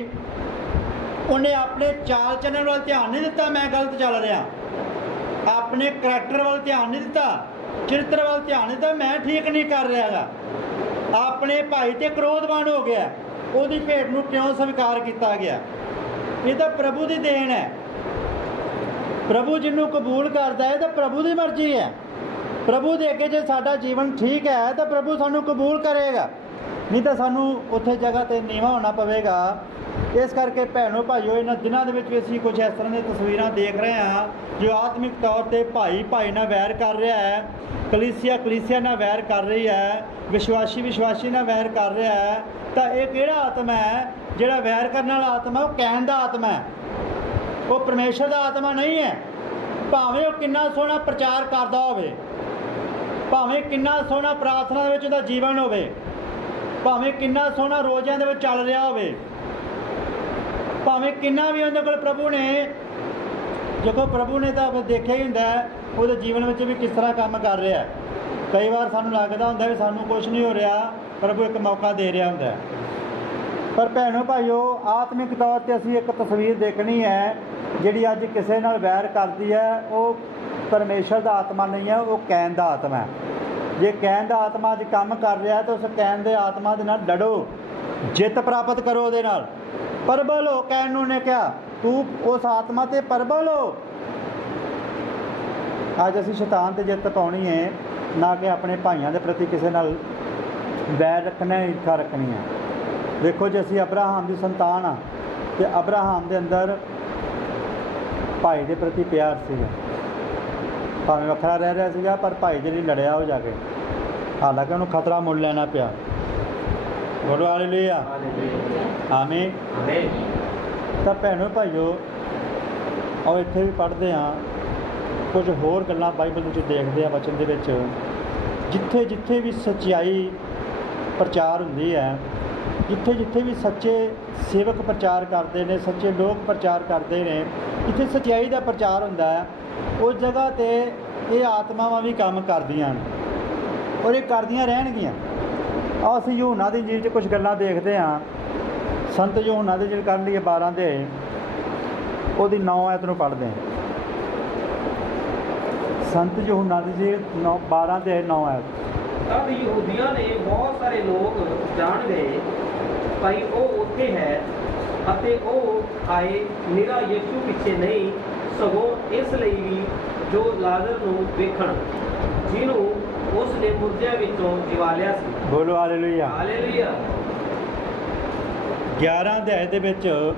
उन्हें अपने चाल चलन वाल ध्यान नहीं दिता, मैं गलत चल रहा, अपने करैक्टर वाल ध्यान नहीं दिता, चरित्र वाल ध्यान नहीं दिता, मैं ठीक नहीं कर रहा, अपने भाई ते क्रोधवान हो गया। उसकी भेंट नूं क्यों स्वीकार किया गया? ये तो प्रभु की देन है। प्रभु जिन्हों कबूल करता है तो प्रभु की मर्जी है। प्रभु के अगे जो साडा जीवन ठीक है तो प्रभु सानू कबूल करेगा, नहीं तो सानू उत्थे जगह ते नीवा होना पवेगा। इस करके भैनों भाईओ इन्हां दिनां दे विच भी असीं कुछ इस तरह की तस्वीरां देख रहे हैं जो आत्मिक तौर पर भाई भाई नाल वैर कर रहा है, कलीसिया कलीसिया नाल वैर कर रही है, विश्वासी विश्वासी नाल वैर कर रहा है। तो ये किहड़ा आत्मा है? जिहड़ा वैर करने वाला आत्मा वो कहण दा आत्मा है, वो परमेश्वर का आत्मा नहीं है। भावें वो कितना सोहना प्रचार करता होवे, भावें कितना सोहना प्रार्थना विच उहदा जीवन होवे, भावें कितना सोहना रोज़िਆਂ ਦੇ ਵਿੱਚ चल रहा होवे, भावें कितना भी उहदे कोल प्रभु ने, देखो प्रभु ने तो देखा ही हुंदा है उहदे जीवन में भी किस तरह काम कर रहा है। कई बार सानू लगता हुंदा भी सानू कुछ नहीं हो रहा, प्रभु एक मौका दे रहा हुंदा है। पर भैनों भाईओ आत्मिक तौर पर असीं एक तस्वीर देखनी है जिहड़ी अज किसी नाल वैर करती है, वो परमेश्वर का आत्मा नहीं है, वो कैन का आत्मा है। जे कैन का आत्मा अज काम कर रहा है तो उस कैन के आत्मा के नाल लड़ो, जित प्राप्त करो उहदे नाल, प्रबल हो। कैन नूं ने कहा तू उस आत्मा ते प्रबल हो। अज असीं शैतान ते जित पाउणी है, ना कि अपने भाइयों के प्रति किसी नाल वैर रखना है, ईर्खा रखनी है। देखो जे असीं अब्राहम की संतान हाँ तो अब्राहम के अंदर भाई के प्रति प्यार सीगा, भावें वखरा रह रहा सीगा पर भाई दे लई लड़िया हो जाके, हालांकि उन्होंने खतरा मुल लेना पिया। बोलो हालेलुया। आमीन। तो भैनों भाईओ और इत्थे भी पढ़ते हाँ कुछ होर गल्लां बाइबल विच देखते हैं वचन दे विच ਜਿੱਥੇ ਜਿੱਥੇ ਵੀ ਸੱਚਾਈ ਪ੍ਰਚਾਰ ਹੁੰਦੀ ਹੈ, ਜਿੱਥੇ ਜਿੱਥੇ ਵੀ ਸੱਚੇ ਸੇਵਕ ਪ੍ਰਚਾਰ ਕਰਦੇ ਨੇ, ਸੱਚੇ ਲੋਕ ਪ੍ਰਚਾਰ ਕਰਦੇ ਨੇ, ਜਿੱਥੇ ਸੱਚਾਈ ਦਾ ਪ੍ਰਚਾਰ ਹੁੰਦਾ ਹੈ, ਉਸ ਜਗ੍ਹਾ 'ਤੇ ਇਹ ਆਤਮਾਵਾਂ ਵੀ ਕੰਮ ਕਰਦੀਆਂ ਨੇ ਔਰ ਇਹ ਕਰਦੀਆਂ ਰਹਿਣਗੀਆਂ। ਆਓ ਅਸੀਂ ਯਹੂਨਾ ਦੀ ਇੰਜੀਲ 'ਚ ਕੁਝ ਗੱਲਾਂ ਦੇਖਦੇ ਹਾਂ। ਸੰਤ ਯਹੂਨਾ ਦੀ ਇੰਜੀਲ ਕਰਨ ਲਈ 12 ਦੇ ਉਹਦੀ 9 ਆਇਤ ਨੂੰ ਪੜ੍ਹਦੇ ਹਾਂ। ਸੰਤ ਯਹੂਨਾ ਦੀ ਇੰਜੀਲ 12 ਦੇ 9 ਆਇਤ। तब यहूदियों ने बहुत सारे लोग जान गए भाई वो उत्थे है अते ਉਹ ਆਏ ਨਿਰਾ ਯਿਸੂ ਪਿੱਛੇ ਨਹੀਂ ਸਗੋਂ ਇਸ ਲਈ ਵੀ ਜੋ ਲਾਜ਼ਰ ਨੂੰ ਵੇਖਣ ਜਿਹਨੂੰ ਉਸ ਨੇ ਮੁਰਦਿਆਂ ਵਿੱਚੋਂ ਜਿਵਾ ਲਿਆ ਸੀ। ਬੋਲੋ ਹਾਲੇਲੂਇਆ। ਹਾਲੇਲੂਇਆ। 11 ਅਧਿਆਏ ਦੇ ਵਿੱਚ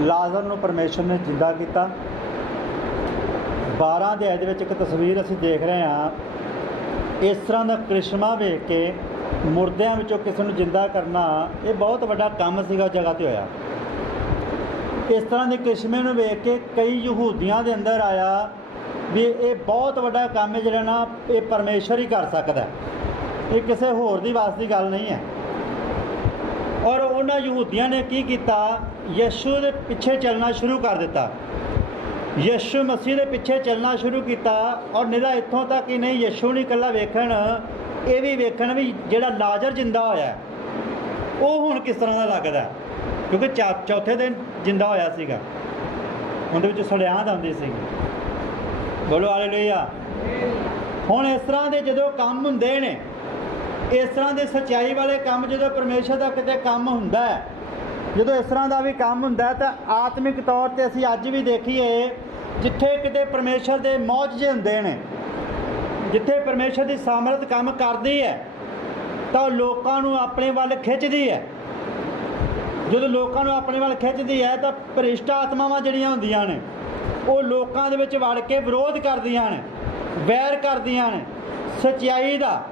ਲਾਜ਼ਰ ਨੂੰ ਪਰਮੇਸ਼ਰ ਨੇ ਜਿੰਦਾ ਕੀਤਾ। 12 ਅਧਿਆਏ ਦੇ ਵਿੱਚ ਇੱਕ ਤਸਵੀਰ ਅਸੀਂ ਦੇਖ ਰਹੇ ਹਾਂ। ਇਸ ਤਰ੍ਹਾਂ ਦਾ ਕ੍ਰਿਸ਼ਮਾ ਵੇਖ ਕੇ ਮੁਰਦਿਆਂ ਵਿੱਚੋਂ ਕਿਸੇ ਨੂੰ ਜਿੰਦਾ ਕਰਨਾ ਇਹ ਬਹੁਤ ਵੱਡਾ ਕੰਮ ਸੀਗਾ ਜਗ੍ਹਾ 'ਤੇ ਹੋਇਆ। ਇਸ ਤਰ੍ਹਾਂ ਦੇ ਕ੍ਰਿਸ਼ਮੇ ਨੂੰ ਵੇਖ ਕੇ ਕਈ ਯਹੂਦੀਆਂ ਦੇ ਅੰਦਰ ਆਇਆ ਵੀ ਇਹ ਬਹੁਤ ਵੱਡਾ ਕੰਮ ਹੈ ਜਿਹੜਾ ਨਾ ਇਹ ਪਰਮੇਸ਼ਰ ਹੀ ਕਰ ਸਕਦਾ, ਇਹ ਕਿਸੇ ਹੋਰ ਦੀ ਵਾਸ ਦੀ ਗੱਲ ਨਹੀਂ ਹੈ। ਔਰ ਉਹਨਾਂ ਯਹੂਦੀਆਂ ਨੇ ਕੀ ਕੀਤਾ, ਯਿਸੂ ਦੇ ਪਿੱਛੇ ਚੱਲਣਾ ਸ਼ੁਰੂ ਕਰ ਦਿੱਤਾ, ਯਿਸੂ ਮਸੀਹ ਦੇ ਪਿੱਛੇ ਚੱਲਣਾ ਸ਼ੁਰੂ ਕੀਤਾ। ਔਰ ਨਿਰਾ ਇੱਥੋਂ ਤੱਕ ਹੀ ਨਹੀਂ, ਯਿਸੂ ਨਹੀਂ ਇਕੱਲਾ ਵੇਖਣ, ਇਹ ਵੀ ਵੇਖਣ ਵੀ ਜਿਹੜਾ ਲਾਜ਼ਰ ਜਿੰਦਾ ਹੋਇਆ ਉਹ ਹੁਣ ਕਿਸ ਤਰ੍ਹਾਂ ਦਾ ਲੱਗਦਾ, ਕਿਉਂਕਿ ਚੌਥੇ ਦਿਨ ਜਿੰਦਾ ਹੋਇਆ ਸੀਗਾ, ਉਹਦੇ ਵਿੱਚ ਸੜਿਆਂਦ ਆਉਂਦੀ ਸੀ। ਬੋਲੋ ਹਾਲੇਲੂਇਆ। ਹੁਣ ਇਸ ਤਰ੍ਹਾਂ ਦੇ ਜਦੋਂ ਕੰਮ ਹੁੰਦੇ ਨੇ, ਇਸ ਤਰ੍ਹਾਂ ਦੇ ਸੱਚਾਈ ਵਾਲੇ ਕੰਮ ਜਦੋਂ ਪਰਮੇਸ਼ਰ ਦਾ ਕਿਤੇ ਕੰਮ ਹੁੰਦਾ ਹੈ, ਜਦੋਂ ਇਸ ਤਰ੍ਹਾਂ ਦਾ ਵੀ ਕੰਮ ਹੁੰਦਾ ਤਾਂ ਆਤਮਿਕ ਤੌਰ 'ਤੇ ਅਸੀਂ ਅੱਜ ਵੀ ਦੇਖੀਏ ਜਿੱਥੇ ਕਿਤੇ ਪਰਮੇਸ਼ਰ ਦੇ ਮੌਜਜ਼ੇ ਹੁੰਦੇ ਨੇ, ਜਿੱਥੇ ਪਰਮੇਸ਼ਰ ਦੀ ਸਾਮਰਥ ਕੰਮ ਕਰਦੀ ਹੈ ਤਾਂ ਉਹ ਲੋਕਾਂ ਨੂੰ ਆਪਣੇ ਵੱਲ ਖਿੱਚਦੀ ਹੈ। ਜਦੋਂ ਲੋਕਾਂ ਨੂੰ ਆਪਣੇ ਵੱਲ ਖਿੱਚਦੀ ਹੈ ਤਾਂ ਭ੍ਰਿਸ਼ਟ ਆਤਮਾਵਾਂ ਜਿਹੜੀਆਂ ਹੁੰਦੀਆਂ ਨੇ ਉਹ ਲੋਕਾਂ ਦੇ ਵਿੱਚ ਵੜ ਕੇ ਵਿਰੋਧ ਕਰਦੀਆਂ ਨੇ, ਵੈਰ ਕਰਦੀਆਂ ਨੇ ਸੱਚਾਈ ਦਾ।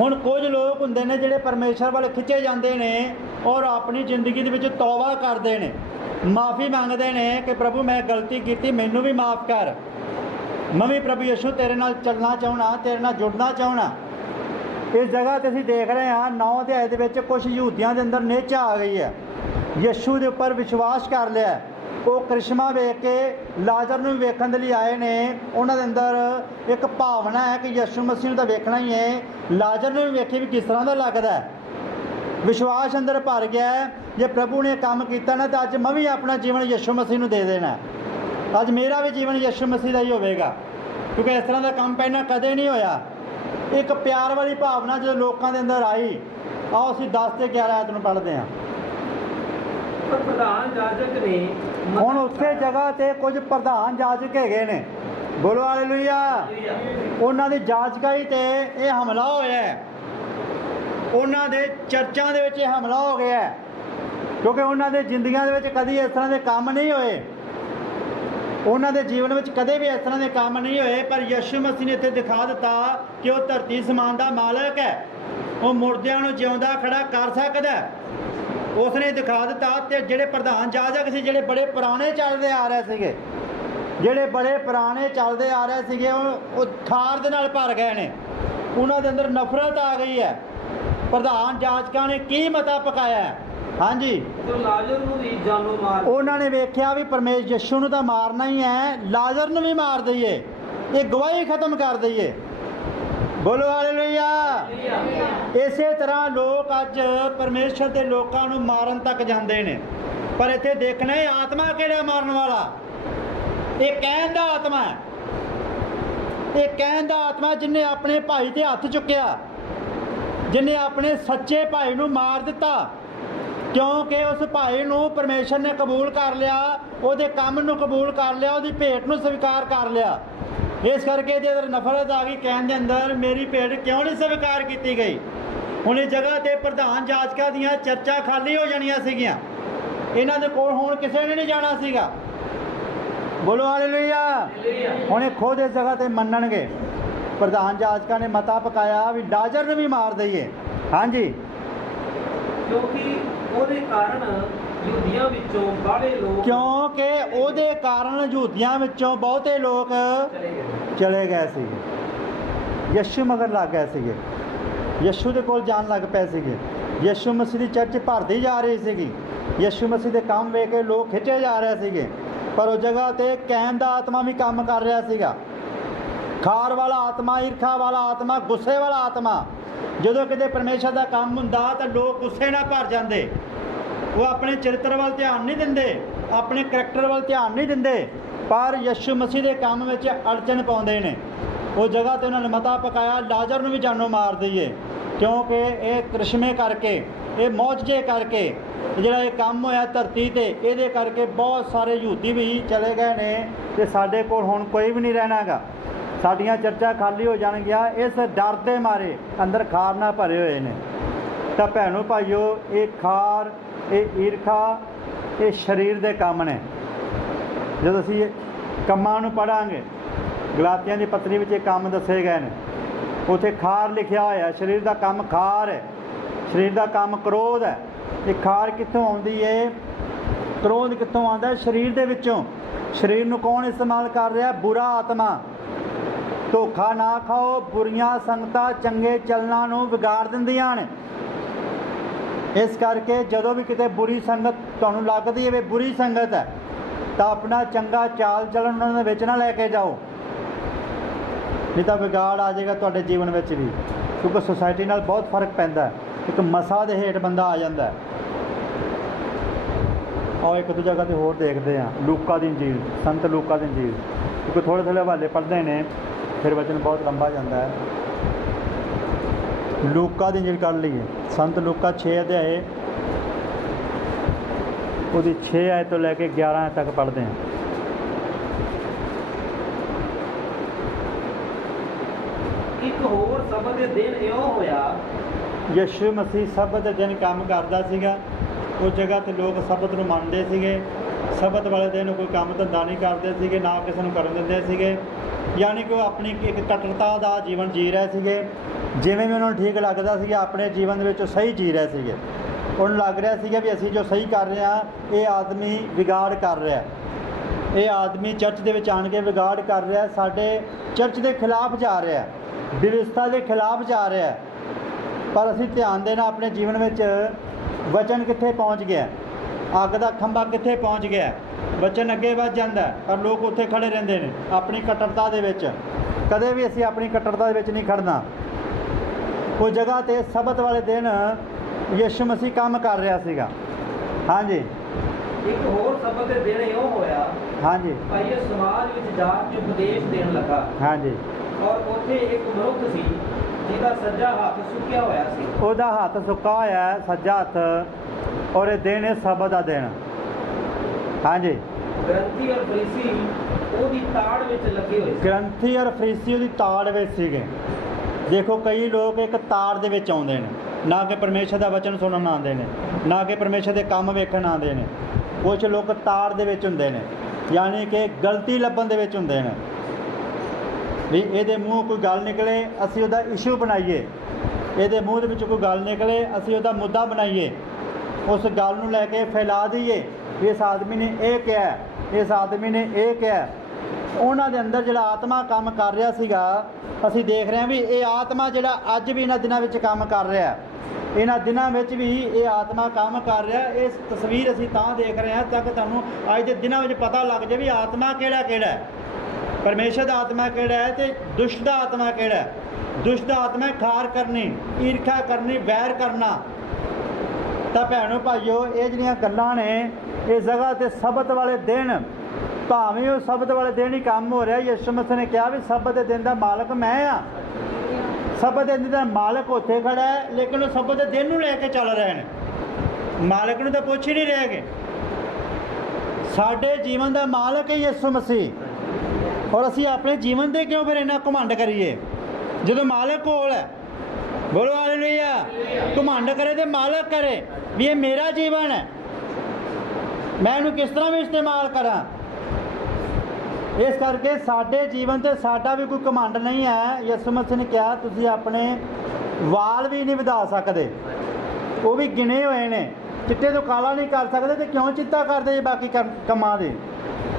ਹੁਣ ਕੁਝ ਲੋਕ ਹੁੰਦੇ ਨੇ ਜਿਹੜੇ ਪਰਮੇਸ਼ਰ ਵੱਲ ਖਿੱਚੇ ਜਾਂਦੇ ਨੇ ਔਰ ਆਪਣੀ ਜ਼ਿੰਦਗੀ ਦੇ ਵਿੱਚ ਤੌਬਾ ਕਰਦੇ ਨੇ, ਮਾफ़ी ਮੰਗਦੇ ਨੇ ਕਿ ਪ੍ਰਭੂ ਮੈਂ ਗਲਤੀ ਕੀਤੀ, ਮੈਨੂੰ ਵੀ ਮਾफ़ ਕਰ, ਮੈਂ ਵੀ ਪ੍ਰਭੂ ਯਿਸੂ ਤੇਰੇ ਨਾਲ ਚੱਲਣਾ ਚਾਹੁੰਦਾ, ਤੇਰੇ ਨਾਲ ਜੁੜਨਾ ਚਾਹੁੰਦਾ। ਇਸ ਜਗ੍ਹਾ 'ਤੇ ਅਸੀਂ ਦੇਖ ਰਹੇ ਹਾਂ 9 ਅਧਿਆਏ ਦੇ ਵਿੱਚ ਕੁਝ ਯਹੂਦੀਆਂ ਦੇ ਅੰਦਰ ਨਿਹਚਾ ਆ ਗਈ ਹੈ, ਯਿਸੂ ਦੇ ਉੱਪਰ ਵਿਸ਼ਵਾਸ ਕਰ ਲਿਆ। ਉਹ ਕ੍ਰਿਸ਼ਮਾ ਵੇਖ ਕੇ ਲਾਜ਼ਰ ਨੂੰ ਵੇਖਣ ਦੇ ਲਈ ਆਏ ਨੇ। ਉਹਨਾਂ ਦੇ ਅੰਦਰ ਇੱਕ ਭਾਵਨਾ ਹੈ ਕਿ ਯਿਸੂ ਮਸੀਹ ਨੂੰ ਤਾਂ ਵੇਖਣਾ ਹੀ ਹੈ, ਲਾਜ਼ਰ ਨੂੰ ਵੀ ਵੇਖੇ ਵੀ ਕਿਸ ਤਰ੍ਹਾਂ ਦਾ ਲੱਗਦਾ ਹੈ। ਵਿਸ਼ਵਾਸ ਅੰਦਰ ਭਰ ਗਿਆ। ਜੇ ਪ੍ਰਭੂ ਨੇ ਕੰਮ ਕੀਤਾ ਨਾ ਤਾਂ ਅੱਜ ਮੈਂ ਵੀ ਆਪਣਾ ਜੀਵਨ ਯਿਸੂ ਮਸੀਹ ਨੂੰ ਦੇ ਦੇਣਾ, ਅੱਜ ਮੇਰਾ ਵੀ ਜੀਵਨ ਯਿਸੂ ਮਸੀਹ ਦਾ ਹੀ ਹੋਵੇਗਾ, ਕਿਉਂਕਿ ਇਸ ਤਰ੍ਹਾਂ ਦਾ ਕੰਮ ਪਹਿਲਾਂ ਕਦੇ ਨਹੀਂ ਹੋਇਆ। ਇੱਕ ਪਿਆਰ ਵਾਲੀ ਭਾਵਨਾ ਜਦੋਂ ਲੋਕਾਂ ਦੇ ਅੰਦਰ ਆਈ। ਆਓ ਅਸੀਂ 10 ਤੇ 11 ਆਇਤ ਨੂੰ ਪੜ੍ਹਦੇ ਹਾਂ। ਪ੍ਰਧਾਨ ਜਾਜਕ ਨੇ ਹੁਣ ਉਸੇ ਜਗ੍ਹਾ 'ਤੇ ਕੁਝ ਪ੍ਰਧਾਨ ਜਾਜਕ ਹੈਗੇ ਨੇ, ਬੋਲੋ ਹਾਲੇਲੂਇਆ। ਉਹਨਾਂ ਦੀ ਜਾਜਕਾਈ 'ਤੇ ਇਹ ਹਮਲਾ ਹੋਇਆ ਹੈ, ਉਹਨਾਂ ਦੇ ਚਰਚਾਂ ਦੇ ਵਿੱਚ ਇਹ ਹਮਲਾ ਹੋ ਗਿਆ ਹੈ, ਕਿਉਂਕਿ ਉਹਨਾਂ ਦੇ ਜ਼ਿੰਦਗੀਆਂ ਦੇ ਵਿੱਚ ਕਦੀ ਇਸ ਤਰ੍ਹਾਂ ਦੇ ਕੰਮ ਨਹੀਂ ਹੋਏ, ਉਹਨਾਂ ਦੇ ਜੀਵਨ ਵਿੱਚ ਕਦੇ ਵੀ ਇਸ ਤਰ੍ਹਾਂ ਦੇ ਕੰਮ ਨਹੀਂ ਹੋਏ। ਪਰ ਯਿਸੂ ਮਸੀਹ ਨੇ ਇੱਥੇ ਦਿਖਾ ਦਿੱਤਾ ਕਿ ਉਹ ਧਰਤੀ ਸਮਾਨ ਦਾ ਮਾਲਕ ਹੈ, ਉਹ ਮੁਰਦਿਆਂ ਨੂੰ ਜਿਉਂਦਾ ਖੜਾ ਕਰ ਸਕਦਾ। ਉਸ ਨੇ ਦਿਖਾ ਦਿੱਤਾ। ਤੇ ਜਿਹੜੇ ਪ੍ਰਧਾਨ ਜਾਜਕ ਸੀ, ਜਿਹੜੇ ਬੜੇ ਪੁਰਾਣੇ ਚੱਲਦੇ ਆ ਰਹੇ ਸੀਗੇ, ਜਿਹੜੇ ਬੜੇ ਪੁਰਾਣੇ ਚੱਲਦੇ ਆ ਰਹੇ ਸੀਗੇ, ਉਹ ਖਾਰ ਦੇ ਨਾਲ ਭਰ ਗਏ ਨੇ, ਉਹਨਾਂ ਦੇ ਅੰਦਰ ਨਫ਼ਰਤ ਆ ਗਈ ਹੈ। ਪ੍ਰਧਾਨ ਜਾਜਕਾਂ ਨੇ ਕੀ ਮਤਾ ਪਕਾਇਆ? ਹਾਂਜੀ, ਲਾਜ਼ਰ ਨੂੰ ਵੀ ਜਾਨੋਂ ਮਾਰ। ਉਹਨਾਂ ਨੇ ਵੇਖਿਆ ਵੀ ਪਰਮੇਸ਼ਰ ਯਿਸੂ ਨੂੰ ਤਾਂ ਮਾਰਨਾ ਹੀ ਹੈ, ਲਾਜ਼ਰ ਨੂੰ ਵੀ ਮਾਰ ਦਈਏ, ਇਹ ਗਵਾਹੀ ਖਤਮ ਕਰ ਦਈਏ। ਬੋਲੋ ਹਾਲੇਲੂਇਆ। ਇਸੇ ਤਰ੍ਹਾਂ ਲੋਕ ਅੱਜ ਪਰਮੇਸ਼ਰ ਦੇ ਲੋਕਾਂ ਨੂੰ ਮਾਰਨ ਤੱਕ ਜਾਂਦੇ ਨੇ। ਪਰ ਇੱਥੇ ਦੇਖਣਾ ਇਹ ਆਤਮਾ ਕਿਹੜਾ ਮਾਰਨ ਵਾਲਾ? ਇਹ ਕਹਿਣ ਦਾ ਆਤਮਾ ਹੈ, ਇਹ ਕਹਿਣ ਦਾ ਆਤਮਾ ਜਿਹਨੇ ਆਪਣੇ ਭਾਈ ਤੇ ਹੱਥ ਚੁੱਕਿਆ, ਜਿਹਨੇ ਆਪਣੇ ਸੱਚੇ ਭਾਈ ਨੂੰ ਮਾਰ ਦਿੱਤਾ, ਕਿਉਂਕਿ ਉਸ ਭਾਈ ਨੂੰ ਪਰਮੇਸ਼ਰ ਨੇ ਕਬੂਲ ਕਰ ਲਿਆ, ਉਹਦੇ ਕੰਮ ਨੂੰ ਕਬੂਲ ਕਰ ਲਿਆ, ਉਹਦੀ ਭੇਟ ਨੂੰ ਸਵੀਕਾਰ ਕਰ ਲਿਆ। ਇਸ ਕਰਕੇ ਇਹਦੇ ਅੰਦਰ ਨਫ਼ਰਤ ਆ ਗਈ, ਕਹਿਣ ਦੇ ਅੰਦਰ ਮੇਰੀ ਭੇਟ ਕਿਉਂ ਨਹੀਂ ਸਵੀਕਾਰ ਕੀਤੀ ਗਈ। ਹੁਣ ਇਸ ਜਗ੍ਹਾ 'ਤੇ ਪ੍ਰਧਾਨ ਜਾਜਕਾਂ ਦੀਆਂ ਚਰਚਾ ਖਾਲੀ ਹੋ ਜਾਣੀਆਂ ਸੀਗੀਆਂ, ਇਹਨਾਂ ਦੇ ਕੋਲ ਹੁਣ ਕਿਸੇ ਨੇ ਨਹੀਂ ਜਾਣਾ ਸੀਗਾ। ਬੋਲੋ ਹਾਲੇਲੂਇਆ। ਹੁਣ ਇਹ ਖੁਦ ਇਸ ਜਗ੍ਹਾ 'ਤੇ ਮੰਨਣਗੇ। ਪ੍ਰਧਾਨ ਜਾਜਕਾਂ ਨੇ ਮਤਾ ਪਕਾਇਆ ਵੀ ਲਾਜ਼ਰ ਨੂੰ ਵੀ ਮਾਰ ਦਈਏ। ਹਾਂਜੀ, ਕਿਉਂਕਿ ਉਹਦੇ ਕਾਰਨ ਯਹੂਦੀਆਂ ਵਿੱਚੋਂ ਬਾਹਲੇ ਲੋਕ, ਕਿਉਂਕਿ ਉਹਦੇ ਕਾਰਨ ਯਹੂਦੀਆਂ ਵਿੱਚੋਂ ਬਹੁਤੇ ਲੋਕ ਚਲੇ ਗਏ ਸੀ। ਯਸ਼ੂ ਮਗਰ ਲੱਗ ਗਏ ਸੀਗੇ, ਯਸ਼ੂ ਦੇ ਕੋਲ ਜਾਣ ਲੱਗ ਪਏ ਸੀਗੇ। ਯਸ਼ੂ ਮਸੀਹ ਦੀ ਚਰਚ ਭਰਦੀ ਜਾ ਰਹੀ ਸੀਗੀ, ਯਸ਼ੂ ਮਸੀਹ ਦੇ ਕੰਮ ਵੇਖ ਕੇ ਲੋਕ ਖਿੱਚੇ ਜਾ ਰਹੇ ਸੀਗੇ। ਪਰ ਉਹ ਜਗ੍ਹਾ ਤੇ ਕੈਨ ਦਾ ਆਤਮਾ ਵੀ ਕੰਮ ਕਰ ਰਿਹਾ ਸੀਗਾ, ਖਾਰ ਵਾਲਾ ਆਤਮਾ, ਈਰਖਾ ਵਾਲਾ ਆਤਮਾ, ਗੁੱਸੇ ਵਾਲਾ ਆਤਮਾ। ਜਦੋਂ ਕਿਤੇ ਪਰਮੇਸ਼ਰ ਦਾ ਕੰਮ ਹੁੰਦਾ ਤਾਂ ਲੋਕ ਗੁੱਸੇ ਨਾਲ ਭਰ ਜਾਂਦੇ, ਉਹ ਆਪਣੇ ਚਰਿੱਤਰ ਵੱਲ ਧਿਆਨ ਨਹੀਂ ਦਿੰਦੇ, ਆਪਣੇ ਕਰੈਕਟਰ ਵੱਲ ਧਿਆਨ ਨਹੀਂ ਦਿੰਦੇ, ਪਰ ਯਸ਼ੂ ਮਸੀਹ ਦੇ ਕੰਮ ਵਿੱਚ ਅੜਚਨ ਪਾਉਂਦੇ ਨੇ। ਉਹ ਜਗ੍ਹਾ ਤੇ ਉਹਨਾਂ ਨੇ ਮਤਾ ਪਕਾਇਆ, ਲਾਜ਼ਰ ਨੂੰ ਵੀ ਜਾਨੋਂ ਮਾਰ ਦਈਏ, ਕਿਉਂਕਿ ਇਹ ਕ੍ਰਿਸ਼ਮੇ ਕਰਕੇ, ਇਹ ਮੌਜਜ਼ੇ ਕਰਕੇ ਜਿਹੜਾ ਇਹ ਕੰਮ ਹੋਇਆ ਧਰਤੀ ਤੇ, ਇਹਦੇ ਕਰਕੇ ਬਹੁਤ ਸਾਰੇ ਯਹੂਦੀ ਵੀ ਚਲੇ ਗਏ ਨੇ ਤੇ ਸਾਡੇ ਕੋਲ ਹੁਣ ਕੋਈ ਵੀ ਨਹੀਂ ਰਹਿਣਾਗਾ, ਸਾਡੀਆਂ ਚਰਚਾਂ ਖਾਲੀ ਹੋ ਜਾਣਗੀਆਂ। ਇਸ ਡਰ ਦੇ ਮਾਰੇ ਅੰਦਰ ਖਾਰ ਨਾਲ ਭਰੇ ਹੋਏ ਨੇ। ਤਾਂ ਭੈਣੋ ਭਾਈਓ, ਇਹ ਖਾਰ, ਇਹ ਈਰਖਾ, ਇਹ ਸਰੀਰ ਦੇ ਕੰਮ ਨੇ। ਜਦੋਂ ਅਸੀਂ ਕੰਮਾਂ ਨੂੰ ਪੜ੍ਹਾਂਗੇ, ਗਲਾਤੀਆਂ ਦੀ ਪੱਤਰੀ ਵਿੱਚ ਇਹ ਕੰਮ ਦੱਸੇ ਗਏ ਨੇ, ਉੱਥੇ ਖਾਰ ਲਿਖਿਆ ਹੋਇਆ। ਸਰੀਰ ਦਾ ਕੰਮ ਖਾਰ ਹੈ, ਸਰੀਰ ਦਾ ਕੰਮ ਕ੍ਰੋਧ ਹੈ। ਇਹ ਖਾਰ ਕਿੱਥੋਂ ਆਉਂਦੀ ਹੈ, ਕ੍ਰੋਧ ਕਿੱਥੋਂ ਆਉਂਦਾ? ਸਰੀਰ ਦੇ ਵਿੱਚੋਂ। ਸਰੀਰ ਨੂੰ ਕੌਣ ਇਸਤੇਮਾਲ ਕਰ ਰਿਹਾ? ਬੁਰਾ ਆਤਮਾ। ਧੋਖਾ ਨਾ ਖਾਓ, ਬੁਰੀਆਂ ਸੰਗਤਾਂ ਚੰਗੇ ਚੱਲਣਾ ਨੂੰ ਵਿਗਾੜ ਦਿੰਦੀਆਂ ਨੇ। ਇਸ ਕਰਕੇ ਜਦੋਂ ਵੀ ਕਿਤੇ ਬੁਰੀ ਸੰਗਤ ਤੁਹਾਨੂੰ ਲੱਗਦੀ ਹੈ ਵੀ ਬੁਰੀ ਸੰਗਤ ਹੈ, ਤਾਂ ਆਪਣਾ ਚੰਗਾ ਚਾਲ ਚੱਲਣ ਉਹਨਾਂ ਦੇ ਵਿੱਚ ਨਾ ਲੈ ਕੇ ਜਾਓ, ਨਹੀਂ ਤਾਂ ਵਿਗਾੜ ਆ ਜਾਏਗਾ ਤੁਹਾਡੇ ਜੀਵਨ ਵਿੱਚ ਵੀ। ਕਿਉਂਕਿ ਸੁਸਾਇਟੀ ਨਾਲ ਬਹੁਤ ਫਰਕ ਪੈਂਦਾ ਹੈ, ਇੱਕ ਮਸਾ ਦੇ ਹੇਠ ਬੰਦਾ ਆ ਜਾਂਦਾ ਹੈ। ਆਓ ਇੱਕ ਦੋ ਜਗ੍ਹਾ ਤੇ ਹੋਰ ਦੇਖਦੇ ਹਾਂ, ਲੂਕਾ ਦੀ ਇੰਜੀਲ, ਸੰਤ ਲੂਕਾ ਦੀ ਇੰਜੀਲ, ਕਿਉਂਕਿ ਥੋੜ੍ਹੇ ਥੋੜ੍ਹੇ ਹਵਾਲੇ ਪੜ੍ਹਦੇ ਨੇ ਫਿਰ ਵਚਨ ਬਹੁਤ ਲੰਬਾ ਜਾਂਦਾ ਹੈ। ਲੂਕਾ ਦੀ ਇੰਜੀਲ ਕਰ ਲਈਏ, ਸੰਤ ਲੂਕਾ 6 ਅਧਿਆਏ, ਉਹਦੀ 6 ਆਇਤ ਤੋਂ ਲੈ ਕੇ 11 ਆਇਤ ਤੱਕ ਪੜ੍ਹਦੇ ਹਾਂ। ਇੱਕ ਹੋਰ ਸਬਤ ਦੇ ਦਿਨ ਇਉਂ ਹੋਇਆ, ਯਸ਼ੂ ਮਸੀਹ ਸਬਤ ਦੇ ਦਿਨ ਕੰਮ ਕਰਦਾ ਸੀਗਾ। ਉਸ ਜਗ੍ਹਾ ਤੇ ਲੋਕ ਸਬਤ ਨੂੰ ਮੰਨਦੇ ਸੀਗੇ। ਸਬਤ ਵਾਲੇ ਦਿਨ ਕੋਈ ਕੰਮ ਧੰਦਾ ਨਹੀਂ ਕਰਦੇ ਸੀਗੇ, ਨਾ ਕਿਸੇ ਨੂੰ ਕਰਨ ਦਿੰਦੇ ਸੀਗੇ। ਯਾਨੀ ਕਿ ਉਹ ਆਪਣੀ ਇੱਕ ਕੱਟੜਤਾ ਦਾ ਜੀਵਨ ਜੀ ਰਹੇ ਸੀਗੇ। ਜਿਵੇਂ ਵੀ ਉਹਨਾਂ ਨੂੰ ਠੀਕ ਲੱਗਦਾ ਸੀਗਾ, ਆਪਣੇ ਜੀਵਨ ਦੇ ਵਿੱਚ ਉਹ ਸਹੀ ਜੀ ਰਹੇ ਸੀਗੇ। ਉਹਨੂੰ ਲੱਗ ਰਿਹਾ ਸੀਗਾ ਵੀ ਅਸੀਂ ਜੋ ਸਹੀ ਕਰ ਰਹੇ ਹਾਂ, ਇਹ ਆਦਮੀ ਵਿਗਾੜ ਕਰ ਰਿਹਾ, ਇਹ ਆਦਮੀ ਚਰਚ ਦੇ ਵਿੱਚ ਆਣ ਕੇ ਵਿਗਾੜ ਕਰ ਰਿਹਾ, ਸਾਡੇ ਚਰਚ ਦੇ ਖਿਲਾਫ ਜਾ ਰਿਹਾ, ਵਿਵਸਥਾ ਦੇ ਖਿਲਾਫ ਜਾ ਰਿਹਾ। ਪਰ ਅਸੀਂ ਧਿਆਨ ਦੇਣਾ ਆਪਣੇ ਜੀਵਨ ਵਿੱਚ, ਵਚਨ ਕਿੱਥੇ ਪਹੁੰਚ ਗਿਆ, ਅੱਗ ਦਾ ਖੰਭਾ ਕਿੱਥੇ ਪਹੁੰਚ ਗਿਆ। ਵਚਨ ਅੱਗੇ ਵੱਧ ਜਾਂਦਾ ਪਰ ਲੋਕ ਉੱਥੇ ਖੜੇ ਰਹਿੰਦੇ ਨੇ ਆਪਣੀ ਕੱਟੜਤਾ ਦੇ ਵਿੱਚ। ਕਦੇ ਵੀ ਅਸੀਂ ਆਪਣੀ ਕੱਟੜਤਾ ਦੇ ਵਿੱਚ ਨਹੀਂ ਖੜਨਾ। ਉਹ ਜਗ੍ਹਾ ਤੇ ਸਬਤ ਵਾਲੇ ਦਿਨ ਯਿਸੂ ਮਸੀਹ ਕੰਮ ਕਰ ਰਿਹਾ ਸੀਗਾ। ਹਾਂਜੀ, ਇੱਕ ਹੋਰ ਸਬਤ ਦੇ ਦਿਨ ਇਉਂ ਹੋਇਆ, ਹਾਂਜੀ ਭਾਈ ਇਹ ਸਮਾਜ ਵਿੱਚ ਜਾ ਕੇ ਉਪਦੇਸ਼ ਦੇਣ ਲੱਗਾ। ਹਾਂਜੀ, ਔਰ ਉੱਥੇ ਇੱਕ ਮਨੁੱਖ ਸੀ ਜਿਹਦਾ ਸੱਜਾ ਹੱਥ ਸੁੱਕਿਆ ਹੋਇਆ ਸੀ। ਉਹਦਾ ਹੱਥ ਸੁੱਕਾ ਹੋਇਆ ਹੈ, ਸੱਜਾ ਹੱਥ, ਔਰ ਇਹ ਦਿਨ ਹੈ ਸਬਤ ਦਾ ਦਿਨ। ਹਾਂਜੀ, ਗ੍ਰੰਥੀ ਔਰ ਫਰੀਸੀ ਉਹਦੀ ਤਾੜ ਵਿੱਚ ਲੱਗੇ ਹੋਏ ਸੀ। ਗ੍ਰੰਥੀ ਔਰ ਫਰੀਸੀ ਉਹਦੀ ਤਾੜ ਵਿੱਚ ਸੀਗੇ। ਦੇਖੋ, ਕਈ ਲੋਕ ਇੱਕ ਤਾੜ ਦੇ ਵਿੱਚ ਆਉਂਦੇ ਨੇ, ਨਾ ਕਿ ਪਰਮੇਸ਼ਰ ਦਾ ਵਚਨ ਸੁਣਨ ਆਉਂਦੇ ਨੇ, ਨਾ ਕਿ ਪਰਮੇਸ਼ਰ ਦੇ ਕੰਮ ਵੇਖਣ ਆਉਂਦੇ ਨੇ। ਕੁਝ ਲੋਕ ਤਾੜ ਦੇ ਵਿੱਚ ਹੁੰਦੇ ਨੇ, ਯਾਨੀ ਕਿ ਗਲਤੀ ਲੱਭਣ ਦੇ ਵਿੱਚ ਹੁੰਦੇ ਨੇ ਵੀ ਇਹਦੇ ਮੂੰਹ ਕੋਈ ਗੱਲ ਨਿਕਲੇ ਅਸੀਂ ਉਹਦਾ ਇਸ਼ੂ ਬਣਾਈਏ, ਇਹਦੇ ਮੂੰਹ ਦੇ ਵਿੱਚ ਕੋਈ ਗੱਲ ਨਿਕਲੇ ਅਸੀਂ ਉਹਦਾ ਮੁੱਦਾ ਬਣਾਈਏ, ਉਸ ਗੱਲ ਨੂੰ ਲੈ ਕੇ ਫੈਲਾ ਦਈਏ ਇਸ ਆਦਮੀ ਨੇ ਇਹ ਕਿਹਾ, ਇਸ ਆਦਮੀ ਨੇ ਇਹ ਕਿਹਾ। ਉਹਨਾਂ ਦੇ ਅੰਦਰ ਜਿਹੜਾ ਆਤਮਾ ਕੰਮ ਕਰ ਰਿਹਾ ਸੀਗਾ, ਅਸੀਂ ਦੇਖ ਰਹੇ ਹਾਂ ਵੀ ਇਹ ਆਤਮਾ ਜਿਹੜਾ ਅੱਜ ਵੀ ਇਹਨਾਂ ਦਿਨਾਂ ਵਿੱਚ ਕੰਮ ਕਰ ਰਿਹਾ, ਇਹਨਾਂ ਦਿਨਾਂ ਵਿੱਚ ਵੀ ਇਹ ਆਤਮਾ ਕੰਮ ਕਰ ਰਿਹਾ। ਇਸ ਤਸਵੀਰ ਅਸੀਂ ਤਾਂ ਦੇਖ ਰਹੇ ਹਾਂ ਤਾਂ ਕਿ ਤੁਹਾਨੂੰ ਅੱਜ ਦੇ ਦਿਨਾਂ ਵਿੱਚ ਪਤਾ ਲੱਗ ਜਾਵੇ ਵੀ ਆਤਮਾ ਕਿਹੜਾ ਕਿਹੜਾ ਹੈ, ਪਰਮੇਸ਼ਰ ਦਾ ਆਤਮਾ ਕਿਹੜਾ ਹੈ ਤੇ ਦੁਸ਼ਟ ਦਾ ਆਤਮਾ ਕਿਹੜਾ ਹੈ। ਦੁਸ਼ਟ ਦਾ ਆਤਮਾ ਖਾਰ ਕਰਨੀ, ਈਰਖਾ ਕਰਨੀ, ਵੈਰ ਕਰਨਾ। ਤਾਂ ਭੈਣੋ ਭਾਈਓ, ਇਹ ਜਿਹੜੀਆਂ ਗੱਲਾਂ ਨੇ ਇਸ ਜਗ੍ਹਾ ਤੇ ਸਬਤ ਵਾਲੇ ਦਿਨ, ਭਾਵੇਂ ਉਹ ਸਬਤ ਵਾਲੇ ਦਿਨ ਹੀ ਕੰਮ ਹੋ ਰਿਹਾ। ਯਿਸੂ ਮਸੀਹ ਨੇ ਕਿਹਾ ਵੀ ਸਬਤ ਦੇ ਦਿਨ ਦਾ ਮਾਲਕ ਮੈਂ ਆ। ਸਬਤ ਦੇ ਦਿਨ ਦਾ ਮਾਲਕ ਉੱਥੇ ਖੜਾ ਹੈ, ਲੇਕਿਨ ਉਹ ਸਬਤ ਦੇ ਦਿਨ ਨੂੰ ਲੈ ਕੇ ਚੱਲ ਰਹੇ ਨੇ, ਮਾਲਕ ਨੂੰ ਤਾਂ ਪੁੱਛ ਹੀ ਨਹੀਂ ਰਹੇ ਗੇ। ਸਾਡੇ ਜੀਵਨ ਦਾ ਮਾਲਕ ਹੈ ਯਿਸੂ ਮਸੀਹ, ਔਰ ਅਸੀਂ ਆਪਣੇ ਜੀਵਨ ਦੇ ਕਿਉਂ ਫਿਰ ਇੰਨਾ ਘਮੰਡ ਕਰੀਏ ਜਦੋਂ ਮਾਲਕ ਕੋਲ ਹੈ। ਬੋਲੋ ਹਾਲੇਲੂਇਆ। ਘਮੰਡ ਕਰੇ ਤੇ ਮਾਲਕ ਕਰੇ ਵੀ ਇਹ ਮੇਰਾ ਜੀਵਨ ਹੈ, ਮੈਂ ਇਹਨੂੰ ਕਿਸ ਤਰ੍ਹਾਂ ਵੀ ਇਸਤੇਮਾਲ ਕਰਾਂ। ਇਸ ਕਰਕੇ ਸਾਡੇ ਜੀਵਨ ਤੇ ਸਾਡਾ ਵੀ ਕੋਈ ਘਮੰਡ ਨਹੀਂ ਹੈ। ਯਿਸੂ ਮਸੀਹ ਨੇ ਕਿਹਾ ਤੁਸੀਂ ਆਪਣੇ ਵਾਲ ਵੀ ਨਹੀਂ ਵਧਾ ਸਕਦੇ, ਉਹ ਵੀ ਗਿਣੇ ਹੋਏ ਨੇ। ਚਿੱਟੇ ਤੋਂ ਕਾਲਾ ਨਹੀਂ ਕਰ ਸਕਦੇ ਤੇ ਕਿਉਂ ਚਿੱਟਾ ਕਰਦੇ ਬਾਕੀ ਕੰਮਾਂ ਦੇ।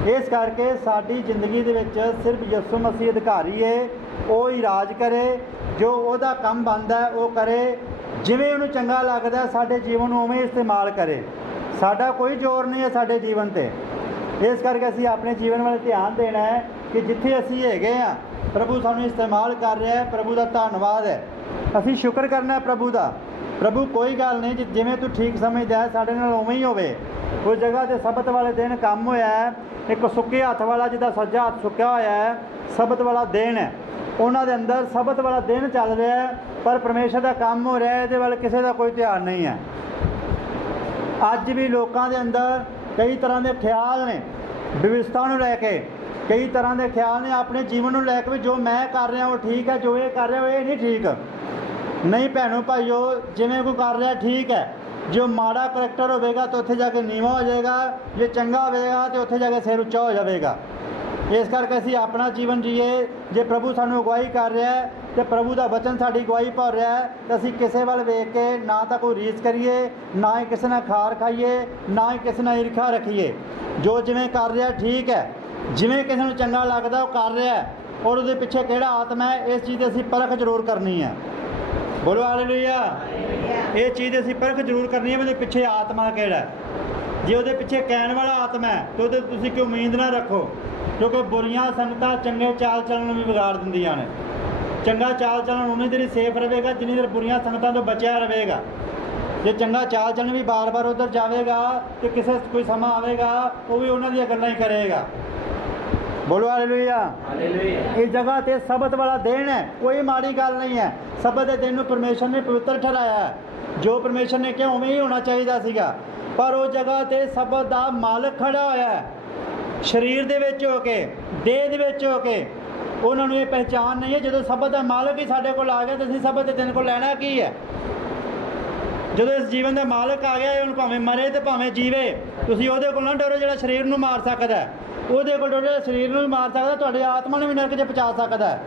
ਇਸ ਕਰਕੇ ਸਾਡੀ ਜ਼ਿੰਦਗੀ ਦੇ ਵਿੱਚ ਸਿਰਫ ਯਿਸੂ ਮਸੀਹ ਅਧਿਕਾਰੀ ਹੈ। ਉਹ ਹੀ ਰਾਜ ਕਰੇ, ਜੋ ਉਹਦਾ ਕੰਮ ਬਣਦਾ ਹੈ ਉਹ ਕਰੇ, ਜਿਵੇਂ ਉਹਨੂੰ ਚੰਗਾ ਲੱਗਦਾ ਸਾਡੇ ਜੀਵਨ ਨੂੰ ਉਵੇਂ ਇਸਤੇਮਾਲ ਕਰੇ। ਸਾਡਾ ਕੋਈ ਜ਼ੋਰ ਨਹੀਂ ਹੈ ਸਾਡੇ ਜੀਵਨ ਤੇ। ਇਸ ਕਰਕੇ ਅਸੀਂ ਆਪਣੇ ਜੀਵਨ ਵੱਲ ਧਿਆਨ ਦੇਣਾ ਹੈ ਕਿ ਜਿੱਥੇ ਅਸੀਂ ਹੈਗੇ ਹਾਂ ਪ੍ਰਭੂ ਸਾਨੂੰ ਇਸਤੇਮਾਲ ਕਰ ਰਿਹਾ ਹੈ। ਪ੍ਰਭੂ ਦਾ ਧੰਨਵਾਦ ਹੈ, ਅਸੀਂ ਸ਼ੁਕਰ ਕਰਨਾ ਹੈ ਪ੍ਰਭੂ ਦਾ। ਪ੍ਰਭੂ ਕੋਈ ਗੱਲ ਨਹੀਂ, ਜਿਵੇਂ ਤੂੰ ਠੀਕ ਸਮਝਦਾ ਹੈ ਸਾਡੇ ਨਾਲ ਉਵੇਂ ਹੀ ਹੋਵੇ। ਉਸ ਜਗ੍ਹਾ ਤੇ ਸਬਤ ਵਾਲੇ ਦਿਨ ਕੰਮ ਹੋਇਆ ਹੈ, ਇੱਕ ਸੁੱਕੇ ਹੱਥ ਵਾਲਾ ਜਿਹਦਾ ਸੱਜਾ ਹੱਥ ਸੁੱਕਿਆ ਹੋਇਆ ਹੈ, ਸਬਤ ਵਾਲਾ ਦਿਨ ਹੈ, ਉਹਨਾਂ ਦੇ ਅੰਦਰ ਸਬਤ ਵਾਲਾ ਦਿਨ ਚੱਲ ਰਿਹਾ ਹੈ, ਪਰ ਪਰਮੇਸ਼ਰ ਦਾ ਕੰਮ ਹੋ ਰਿਹਾ ਹੈ, ਇਹਦੇ ਵੱਲ ਕਿਸੇ ਦਾ ਕੋਈ ਧਿਆਨ ਨਹੀਂ ਹੈ। ਅੱਜ ਵੀ ਲੋਕਾਂ ਦੇ ਅੰਦਰ ਕਈ ਤਰ੍ਹਾਂ ਦੇ ਖਿਆਲ ਨੇ ਵਿਵਸਥਾ ਨੂੰ ਲੈ ਕੇ, ਕਈ ਤਰ੍ਹਾਂ ਦੇ ਖਿਆਲ ਨੇ ਆਪਣੇ ਜੀਵਨ ਨੂੰ ਲੈ ਕੇ ਵੀ ਜੋ ਮੈਂ ਕਰ ਰਿਹਾ ਉਹ ਠੀਕ ਹੈ, ਜੋ ਇਹ ਕਰ ਰਿਹਾ ਇਹ ਨਹੀਂ ਠੀਕ। ਨਹੀਂ ਭੈਣੋ ਭਾਈਓ, ਜਿਵੇਂ ਕੋਈ ਕਰ ਰਿਹਾ ਠੀਕ ਹੈ। ਜੋ ਮਾੜਾ ਕਰੈਕਟਰ ਹੋਵੇਗਾ ਤਾਂ ਉੱਥੇ ਜਾ ਕੇ ਨੀਵਾਂ ਹੋ ਜਾਏਗਾ, ਜੇ ਚੰਗਾ ਹੋਵੇਗਾ ਤਾਂ ਉੱਥੇ ਜਾ ਕੇ ਸਿਰ ਉੱਚਾ ਹੋ ਜਾਵੇਗਾ। ਇਸ ਕਰਕੇ ਅਸੀਂ ਆਪਣਾ ਜੀਵਨ ਜੀਏ। ਜੇ ਪ੍ਰਭੂ ਸਾਨੂੰ ਅਗਵਾਈ ਕਰ ਰਿਹਾ ਹੈ ਤੇ ਪ੍ਰਭੂ ਦਾ ਵਚਨ ਸਾਡੀ ਅਗਵਾਈ ਭਰ ਰਿਹਾ ਹੈ, ਤਾਂ ਅਸੀਂ ਕਿਸੇ ਵੱਲ ਵੇਖ ਕੇ ਨਾ ਤਾਂ ਕੋਈ ਰੀਸ ਕਰੀਏ, ਨਾ ਹੀ ਕਿਸੇ ਨਾਲ ਖਾਰ ਖਾਈਏ, ਨਾ ਹੀ ਕਿਸੇ ਨਾਲ ਈਰਖਾ ਰੱਖੀਏ। ਜੋ ਜਿਵੇਂ ਕਰ ਰਿਹਾ ਠੀਕ ਹੈ, ਜਿਵੇਂ ਕਿਸੇ ਨੂੰ ਚੰਗਾ ਲੱਗਦਾ ਉਹ ਕਰ ਰਿਹਾ ਹੈ, ਔਰ ਉਹਦੇ ਪਿੱਛੇ ਕਿਹੜਾ ਆਤਮਾ ਹੈ ਇਸ ਚੀਜ਼ ਦੀ ਅਸੀਂ ਪਰਖ ਜ਼ਰੂਰ ਕਰਨੀ ਹੈ। ਬੋਲੋ ਹਾਲੇਲੂਇਆ। ਇਹ ਚੀਜ਼ ਅਸੀਂ ਪਰਖ ਜ਼ਰੂਰ ਕਰਨੀ ਹੈ, ਉਹਦੇ ਪਿੱਛੇ ਆਤਮਾ ਕਿਹੜਾ ਹੈ। ਜੇ ਉਹਦੇ ਪਿੱਛੇ ਕਹਿਣ ਵਾਲਾ ਆਤਮਾ ਹੈ ਤਾਂ ਉਹਦੇ ਤੁਸੀਂ ਕੋਈ ਉਮੀਦ ਨਾ ਰੱਖੋ, ਕਿਉਂਕਿ ਬੁਰੀਆਂ ਸੰਗਤਾਂ ਚੰਗੇ ਚਾਲ ਚੱਲਣ ਨੂੰ ਵੀ ਵਿਗਾੜ ਦਿੰਦੀਆਂ ਨੇ। ਚੰਗਾ ਚਾਲ ਚੱਲਣ ਉਨੀ ਦੇਰ ਸੇਫ ਰਹੇਗਾ ਜਿੰਨੀ ਦੇਰ ਬੁਰੀਆਂ ਸੰਗਤਾਂ ਤੋਂ ਬਚਿਆ ਰਹੇਗਾ। ਜੇ ਚੰਗਾ ਚਾਲ ਚੱਲਣ ਵੀ ਬਾਰ-ਬਾਰ ਉੱਧਰ ਜਾਵੇਗਾ ਤੇ ਕਿਸੇ ਕੋਈ ਸਮਾਂ ਆਵੇਗਾ ਉਹ ਵੀ ਉਹਨਾਂ ਦੀਆਂ ਗੱਲਾਂ ਹੀ ਕਰੇਗਾ। ਬੋਲੋ ਹਾਲੇਲੂਇਆ। ਇਸ ਜਗ੍ਹਾ ਤੇ ਸਬਤ ਵਾਲਾ ਦਿਨ ਹੈ, ਕੋਈ ਮਾੜੀ ਗੱਲ ਨਹੀਂ ਹੈ। ਸਬਤ ਦੇ ਦਿਨ ਨੂੰ ਪਰਮੇਸ਼ਰ ਨੇ ਪਵਿੱਤਰ ਠਹਿਰਾਇਆ ਹੈ, ਜੋ ਪਰਮੇਸ਼ਰ ਨੇ ਕਿਹਾ ਉਵੇਂ ਹੀ ਹੋਣਾ ਚਾਹੀਦਾ ਸੀਗਾ। ਪਰ ਉਹ ਜਗ੍ਹਾ ਤੇ ਸਬਤ ਦਾ ਮਾਲਕ ਖੜਾ ਹੋਇਆ ਹੈ, ਸਰੀਰ ਦੇ ਵਿੱਚ ਹੋ ਕੇ, ਦੇਹ ਦੇ ਵਿੱਚ ਹੋ ਕੇ। ਉਹਨਾਂ ਨੂੰ ਇਹ ਪਹਿਚਾਨ ਨਹੀਂ ਹੈ। ਜਦੋਂ ਸਬਤ ਦਾ ਮਾਲਕ ਹੀ ਸਾਡੇ ਕੋਲ ਆ ਗਿਆ ਤਾਂ ਅਸੀਂ ਸਬਤ ਦੇ ਦਿਨ ਕੋਲ ਲੈਣਾ ਕੀ ਹੈ। ਜਦੋਂ ਇਸ ਜੀਵਨ ਦਾ ਮਾਲਕ ਆ ਗਿਆ, ਹੁਣ ਭਾਵੇਂ ਮਰੇ ਤੇ ਭਾਵੇਂ ਜੀਵੇ, ਤੁਸੀਂ ਉਹਦੇ ਕੋਲ ਨਾ ਡਰੋ ਜਿਹੜਾ ਸਰੀਰ ਨੂੰ ਮਾਰ ਸਕਦਾ ਹੈ। ਉਹਦੇ ਕੋਲ ਡਰੋ ਜਿਹੜਾ ਸਰੀਰ ਨੂੰ ਵੀ ਮਾਰ ਸਕਦਾ, ਤੁਹਾਡੇ ਆਤਮਾ ਨੂੰ ਵੀ ਨਰਕ 'ਚ ਪਹੁੰਚਾ ਸਕਦਾ ਹੈ।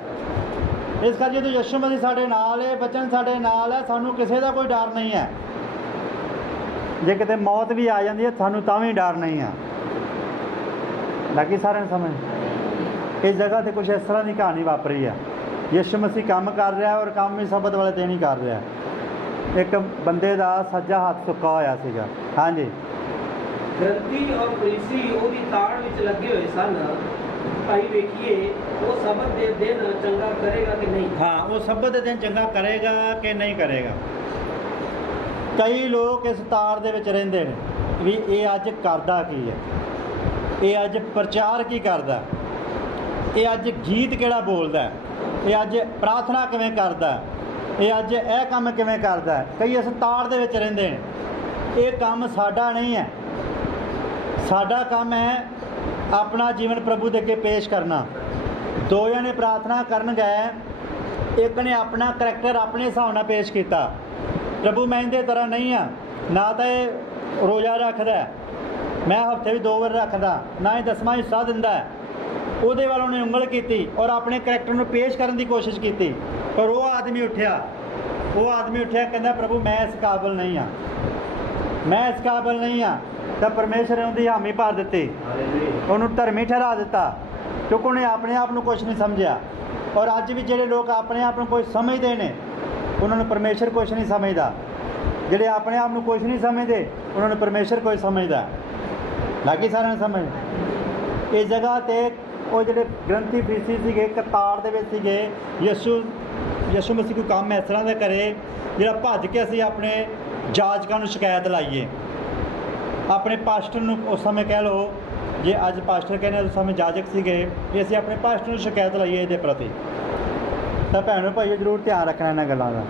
ਇਸ ਕਰਕੇ ਜਦੋਂ ਯਿਸੂ ਮਸੀਹ ਸਾਡੇ ਨਾਲ ਹੈ, ਬਚਨ ਸਾਡੇ ਨਾਲ ਹੈ, ਸਾਨੂੰ ਕਿਸੇ ਦਾ ਕੋਈ ਡਰ ਨਹੀਂ ਹੈ। ਜੇ ਕਿਤੇ ਮੌਤ ਵੀ ਆ ਜਾਂਦੀ ਹੈ ਸਾਨੂੰ ਤਾਂ ਵੀ ਡਰ ਨਹੀਂ ਹੈ। ਲੱਗੀ ਸਾਰਿਆਂ ਨੂੰ ਸਮਝ। ਇਸ ਜਗ੍ਹਾ ਤੇ ਕੁਝ ਇਸ ਤਰ੍ਹਾਂ ਦੀ ਕਹਾਣੀ ਵਾਪਰੀ ਹੈ। ਯਿਸੂ ਮਸੀਹ ਕੰਮ ਕਰ ਰਿਹਾ ਔਰ ਕੰਮ ਵੀ ਸਬਤ ਵਾਲੇ ਦਿਨ ਹੀ ਕਰ ਰਿਹਾ। ਇੱਕ ਬੰਦੇ ਦਾ ਸੱਜਾ ਹੱਥ ਸੁੱਕਾ ਹੋਇਆ ਸੀਗਾ। ਹਾਂਜੀ, ਗ੍ਰੰਥੀ ਔਰ ਫਰੀਸੀ ਉਹਦੀ ਤਾੜ ਵਿੱਚ ਲੱਗੇ ਹੋਏ ਸਨ। ਭਾਈ ਵੇਖੀਏ ਉਹ ਸਬਤ ਦੇ ਦਿਨ ਚੰਗਾ ਕਰੇਗਾ ਕਿ ਨਹੀਂ। ਹਾਂ, ਉਹ ਸਬਤ ਦੇ ਦਿਨ ਚੰਗਾ ਕਰੇਗਾ ਕਿ ਨਹੀਂ ਕਰੇਗਾ। ਕਈ ਲੋਕ ਇਸ ਤਾੜ ਦੇ ਵਿੱਚ ਰਹਿੰਦੇ ਨੇ ਵੀ ਇਹ ਅੱਜ ਕਰਦਾ ਕੀ ਹੈ, ਇਹ ਅੱਜ ਪ੍ਰਚਾਰ ਕੀ ਕਰਦਾ, ਇਹ ਅੱਜ ਗੀਤ ਕਿਹੜਾ ਬੋਲਦਾ, ਇਹ ਅੱਜ ਪ੍ਰਾਰਥਨਾ ਕਿਵੇਂ ਕਰਦਾ, ਇਹ ਅੱਜ ਇਹ ਕੰਮ ਕਿਵੇਂ ਕਰਦਾ। ਕਈ ਇਸ ਤਾੜ ਦੇ ਵਿੱਚ ਰਹਿੰਦੇ ਨੇ। ਇਹ ਕੰਮ ਸਾਡਾ ਨਹੀਂ ਹੈ। ਸਾਡਾ ਕੰਮ ਹੈ ਆਪਣਾ ਜੀਵਨ ਪ੍ਰਭੂ ਦੇ ਅੱਗੇ ਪੇਸ਼ ਕਰਨਾ। ਦੋ ਜਣੇ ਪ੍ਰਾਰਥਨਾ ਕਰਨ ਗਏ, ਇੱਕ ਨੇ ਆਪਣਾ ਕਰੈਕਟਰ ਆਪਣੇ ਹਿਸਾਬ ਨਾਲ ਪੇਸ਼ ਕੀਤਾ। ਪ੍ਰਭੂ ਮੈਂ ਇਹਦੇ ਤਰ੍ਹਾਂ ਨਹੀਂ ਹਾਂ, ਨਾ ਤਾਂ ਇਹ ਰੋਜ਼ਾ ਰੱਖਦਾ, ਮੈਂ ਹਫ਼ਤੇ ਵੀ 2 ਵਾਰ ਰੱਖਦਾ, ਨਾ ਹੀ 10ਵਾਂ ਹਿੱਸਾ ਦਿੰਦਾ। ਉਹਦੇ ਵੱਲ ਉਹਨੇ ਉਂਗਲ ਕੀਤੀ ਔਰ ਆਪਣੇ ਕਰੈਕਟਰ ਨੂੰ ਪੇਸ਼ ਕਰਨ ਦੀ ਕੋਸ਼ਿਸ਼ ਕੀਤੀ। ਪਰ ਉਹ ਆਦਮੀ ਉੱਠਿਆ, ਕਹਿੰਦਾ ਪ੍ਰਭੂ ਮੈਂ ਇਸ ਕਾਬਲ ਨਹੀਂ ਹਾਂ, ਮੈਂ ਇਸ ਕਾਬਲ ਨਹੀਂ ਹਾਂ। ਤਾਂ ਪਰਮੇਸ਼ਰ ਨੇ ਉਹਦੀ ਹਾਮੀ ਭਰ ਦਿੱਤੀ, ਉਹਨੂੰ ਧਰਮੀ ਠਹਿਰਾ ਦਿੱਤਾ, ਕਿਉਂਕਿ ਉਹਨੇ ਆਪਣੇ ਆਪ ਨੂੰ ਕੁਛ ਨਹੀਂ ਸਮਝਿਆ। ਔਰ ਅੱਜ ਵੀ ਜਿਹੜੇ ਲੋਕ ਆਪਣੇ ਆਪ ਨੂੰ ਕੁਛ ਸਮਝਦੇ ਨੇ ਉਹਨਾਂ ਨੂੰ ਪਰਮੇਸ਼ਰ ਕੁਛ ਨਹੀਂ ਸਮਝਦਾ। ਜਿਹੜੇ ਆਪਣੇ ਆਪ ਨੂੰ ਕੁਛ ਨਹੀਂ ਸਮਝਦੇ ਉਹਨਾਂ ਨੂੰ ਪਰਮੇਸ਼ਰ ਕੁਛ ਸਮਝਦਾ। ਬਾਕੀ ਸਾਰਿਆਂ ਨੂੰ ਸਮਝ। ਇਸ ਜਗ੍ਹਾ ਤੇ ਉਹ ਜਿਹੜੇ ਗ੍ਰੰਥੀ ਫਰੀਸੀ ਸੀਗੇ ਕਤਾਰ ਦੇ ਵਿੱਚ ਸੀਗੇ। ਯਿਸੂ ਮਸੀਹ ਕੋਈ ਕੰਮ ਇਸ ਤਰ੍ਹਾਂ ਦਾ ਕਰੇ ਜਿਹੜਾ ਭੱਜ ਕੇ ਅਸੀਂ ਆਪਣੇ ਜਾਜਕਾਂ ਨੂੰ ਸ਼ਿਕਾਇਤ ਲਾਈਏ। ਆਪਣੇ ਪਾਸਟਰ ਨੂੰ ਉਸ ਸਮੇਂ ਕਹਿ ਲਓ, ਜੇ ਅੱਜ ਪਾਸਟਰ ਕਹਿੰਦੇ ਉਸ ਸਮੇਂ ਜਾਜਕ ਸੀਗੇ, ਵੀ ਅਸੀਂ ਆਪਣੇ ਪਾਸਟਰ ਨੂੰ ਸ਼ਿਕਾਇਤ ਲਾਈਏ ਇਹਦੇ ਪ੍ਰਤੀ। ਤਾਂ ਭੈਣੋ ਭਾਈਓ ਜ਼ਰੂਰ ਧਿਆਨ ਰੱਖਣਾ ਇਹਨਾਂ ਗੱਲਾਂ ਦਾ।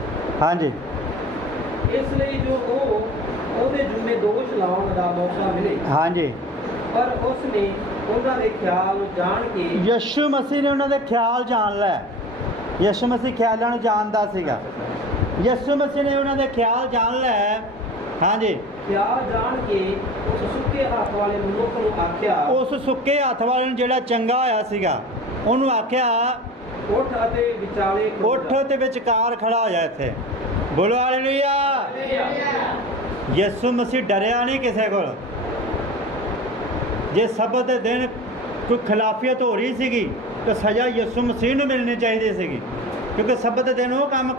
ਹਾਂਜੀ, ਇਸ ਲਈ ਜੋ ਉਹਦੇ ਜੁਮੇ ਦੋਸ਼ ਲਾਉਣ ਦਾ ਮੌਕਾ ਮਿਲੇ। ਹਾਂਜੀ, ਪਰ ਉਸ ਨੇ ਉਹਨਾਂ ਦੇ ਖਿਆਲ ਨੂੰ ਜਾਣ ਕੇ, ਯਿਸੂ ਮਸੀਹ ਨੇ ਉਹਨਾਂ ਦੇ ਖਿਆਲ ਜਾਣ ਲਿਆ। ਯਿਸੂ ਮਸੀਹ ਖਿਆਲਾਂ ਨੂੰ ਜਾਣਦਾ ਸੀਗਾ। ਯਿਸੂ ਮਸੀਹ ਨੇ ਉਹਨਾਂ ਦੇ ਖਿਆਲ ਜਾਣ ਲਿਆ। ਹਾਂਜੀ, ਖਿਆਲ ਜਾਣ ਕੇ ਉਸ ਸੁੱਕੇ ਹੱਥ ਵਾਲੇ ਮਨੁੱਖ ਨੂੰ ਆਖਿਆ, ਉਸ ਸੁੱਕੇ ਹੱਥ ਵਾਲੇ ਨੂੰ ਜਿਹੜਾ ਚੰਗਾ ਹੋਇਆ ਸੀਗਾ ਉਹਨੂੰ ਆਖਿਆ ਉੱਠ ਅਤੇ ਵਿਚਾਲੇ ਖੜੋ। ਉੱਠ ਤੇ ਵਿਚਕਾਰ ਖੜਾ ਹੋ ਜਾ ਇੱਥੇ। ਬੋਲੋ ਹਾਲੇਲੂਇਆ। ਯਿਸੂ ਮਸੀਹ ਡਰਿਆ ਨਹੀਂ ਕਿਸੇ ਕੋਲ। ਜੇ ਸਬਤ ਦੇ ਦਿਨ ਕੋਈ ਖਿਲਾਫੀਅਤ ਹੋ ਰਹੀ ਸੀਗੀ ਤੇ ਸਜ਼ਾ ਯਿਸੂ ਮਸੀਹ ਨੂੰ ਮਿਲਣੀ ਚਾਹੀਦੀ ਸੀਗੀ, ਕਿਉਂਕਿ ਸਬਤ ਦੇ ਦਿਨ ਉਹ ਕੰਮ